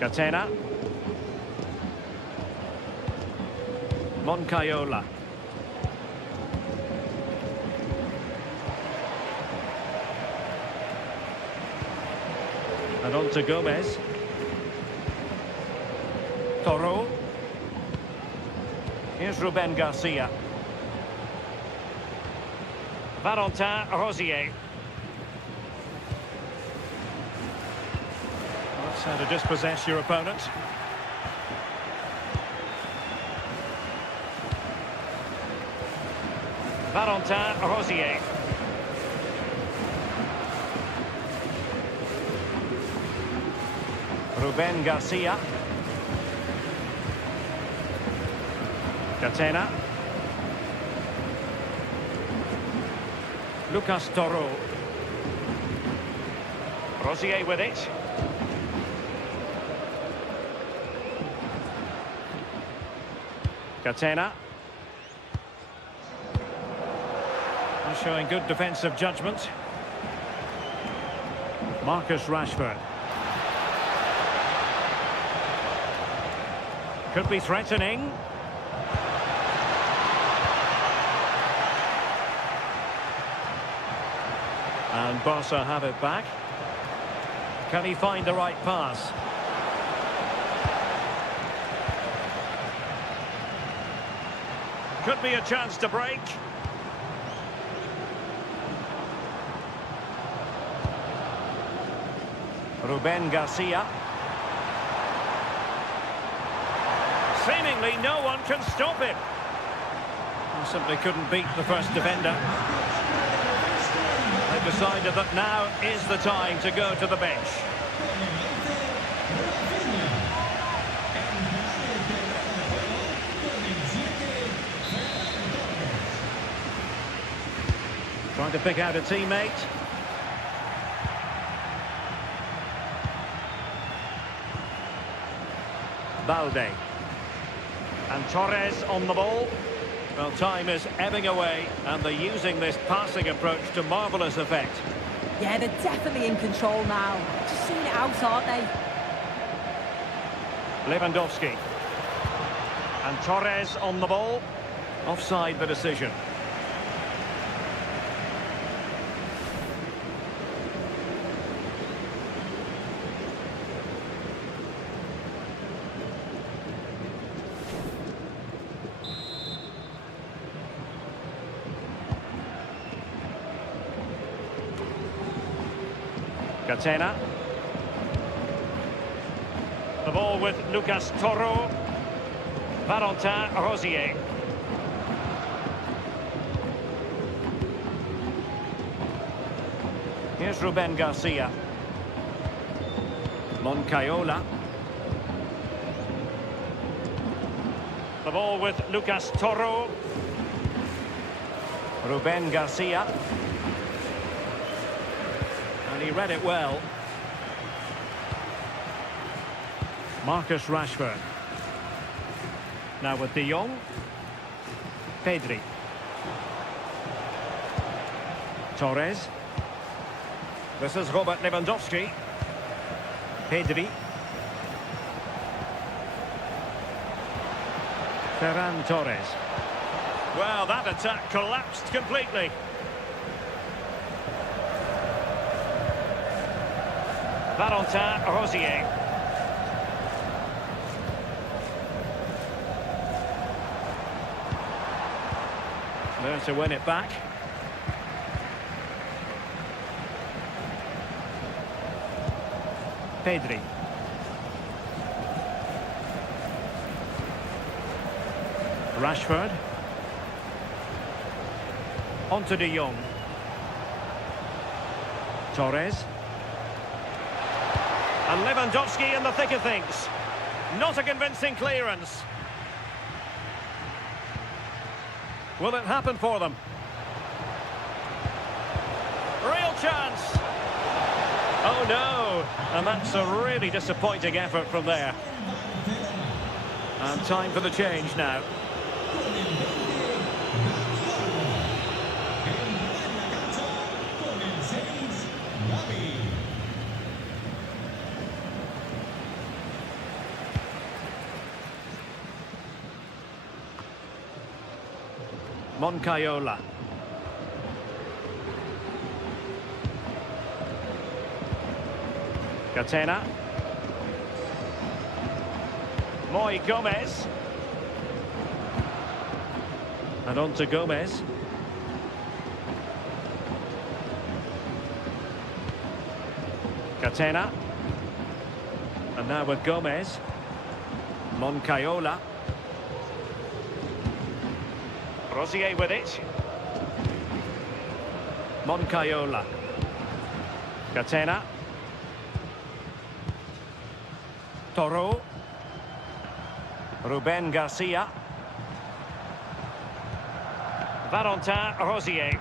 Catena. Moncayola. And on to Gomez. Toro. Here's Ruben Garcia. Valentin Rosier. That's how to dispossess your opponent. Valentin Rosier. Ruben Garcia. Catena. Lucas Toro. Rosier with it. Catena. Showing good defensive judgment. Marcus Rashford. Could be threatening. And Barca have it back. Can he find the right pass? Could be a chance to break. Ruben Garcia. Seemingly no one can stop him. He simply couldn't beat the first defender. They've decided that now is the time to go to the bench. Trying to pick out a teammate. Balde. And Torres on the ball. Well, time is ebbing away, and they're using this passing approach to marvellous effect. Yeah, they're definitely in control now. Just seeing it out, aren't they? Lewandowski. And Torres on the ball. Offside the decision. Catena. The ball with Lucas Toro. Valentin Rosier. Here's Ruben Garcia. Moncayola. The ball with Lucas Toro. Ruben Garcia. And he read it well. Marcus Rashford. Now with De Jong. Pedri. Torres. This is Robert Lewandowski. Pedri. Ferran Torres. Well, that attack collapsed completely. Valentin Rosier. There to win it back. Pedri. Rashford. On to De Jong. Torres. And Lewandowski in the thick of things. Not a convincing clearance. Will it happen for them? Real chance. Oh no. And that's a really disappointing effort from there. And time for the change now. Moncayola. Catena. Moy Gomez. And on to Gomez. Catena. And now with Gomez. Moncayola. Rosier with it. Moncayola. Catena. Toro. Ruben Garcia. Valentin Rosier.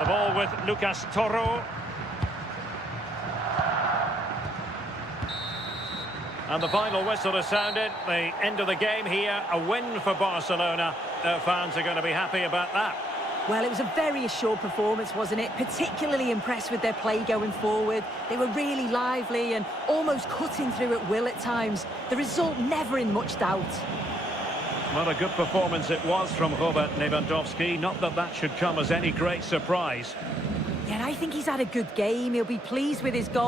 The ball with Lucas Toro. And the final whistle has sounded. The end of the game here. A win for Barcelona. Their fans are going to be happy about that. Well, it was a very assured performance, wasn't it? Particularly impressed with their play going forward. They were really lively and almost cutting through at will at times. The result never in much doubt. What a good performance it was from Robert Lewandowski. Not that that should come as any great surprise. Yeah, I think he's had a good game. He'll be pleased with his goal.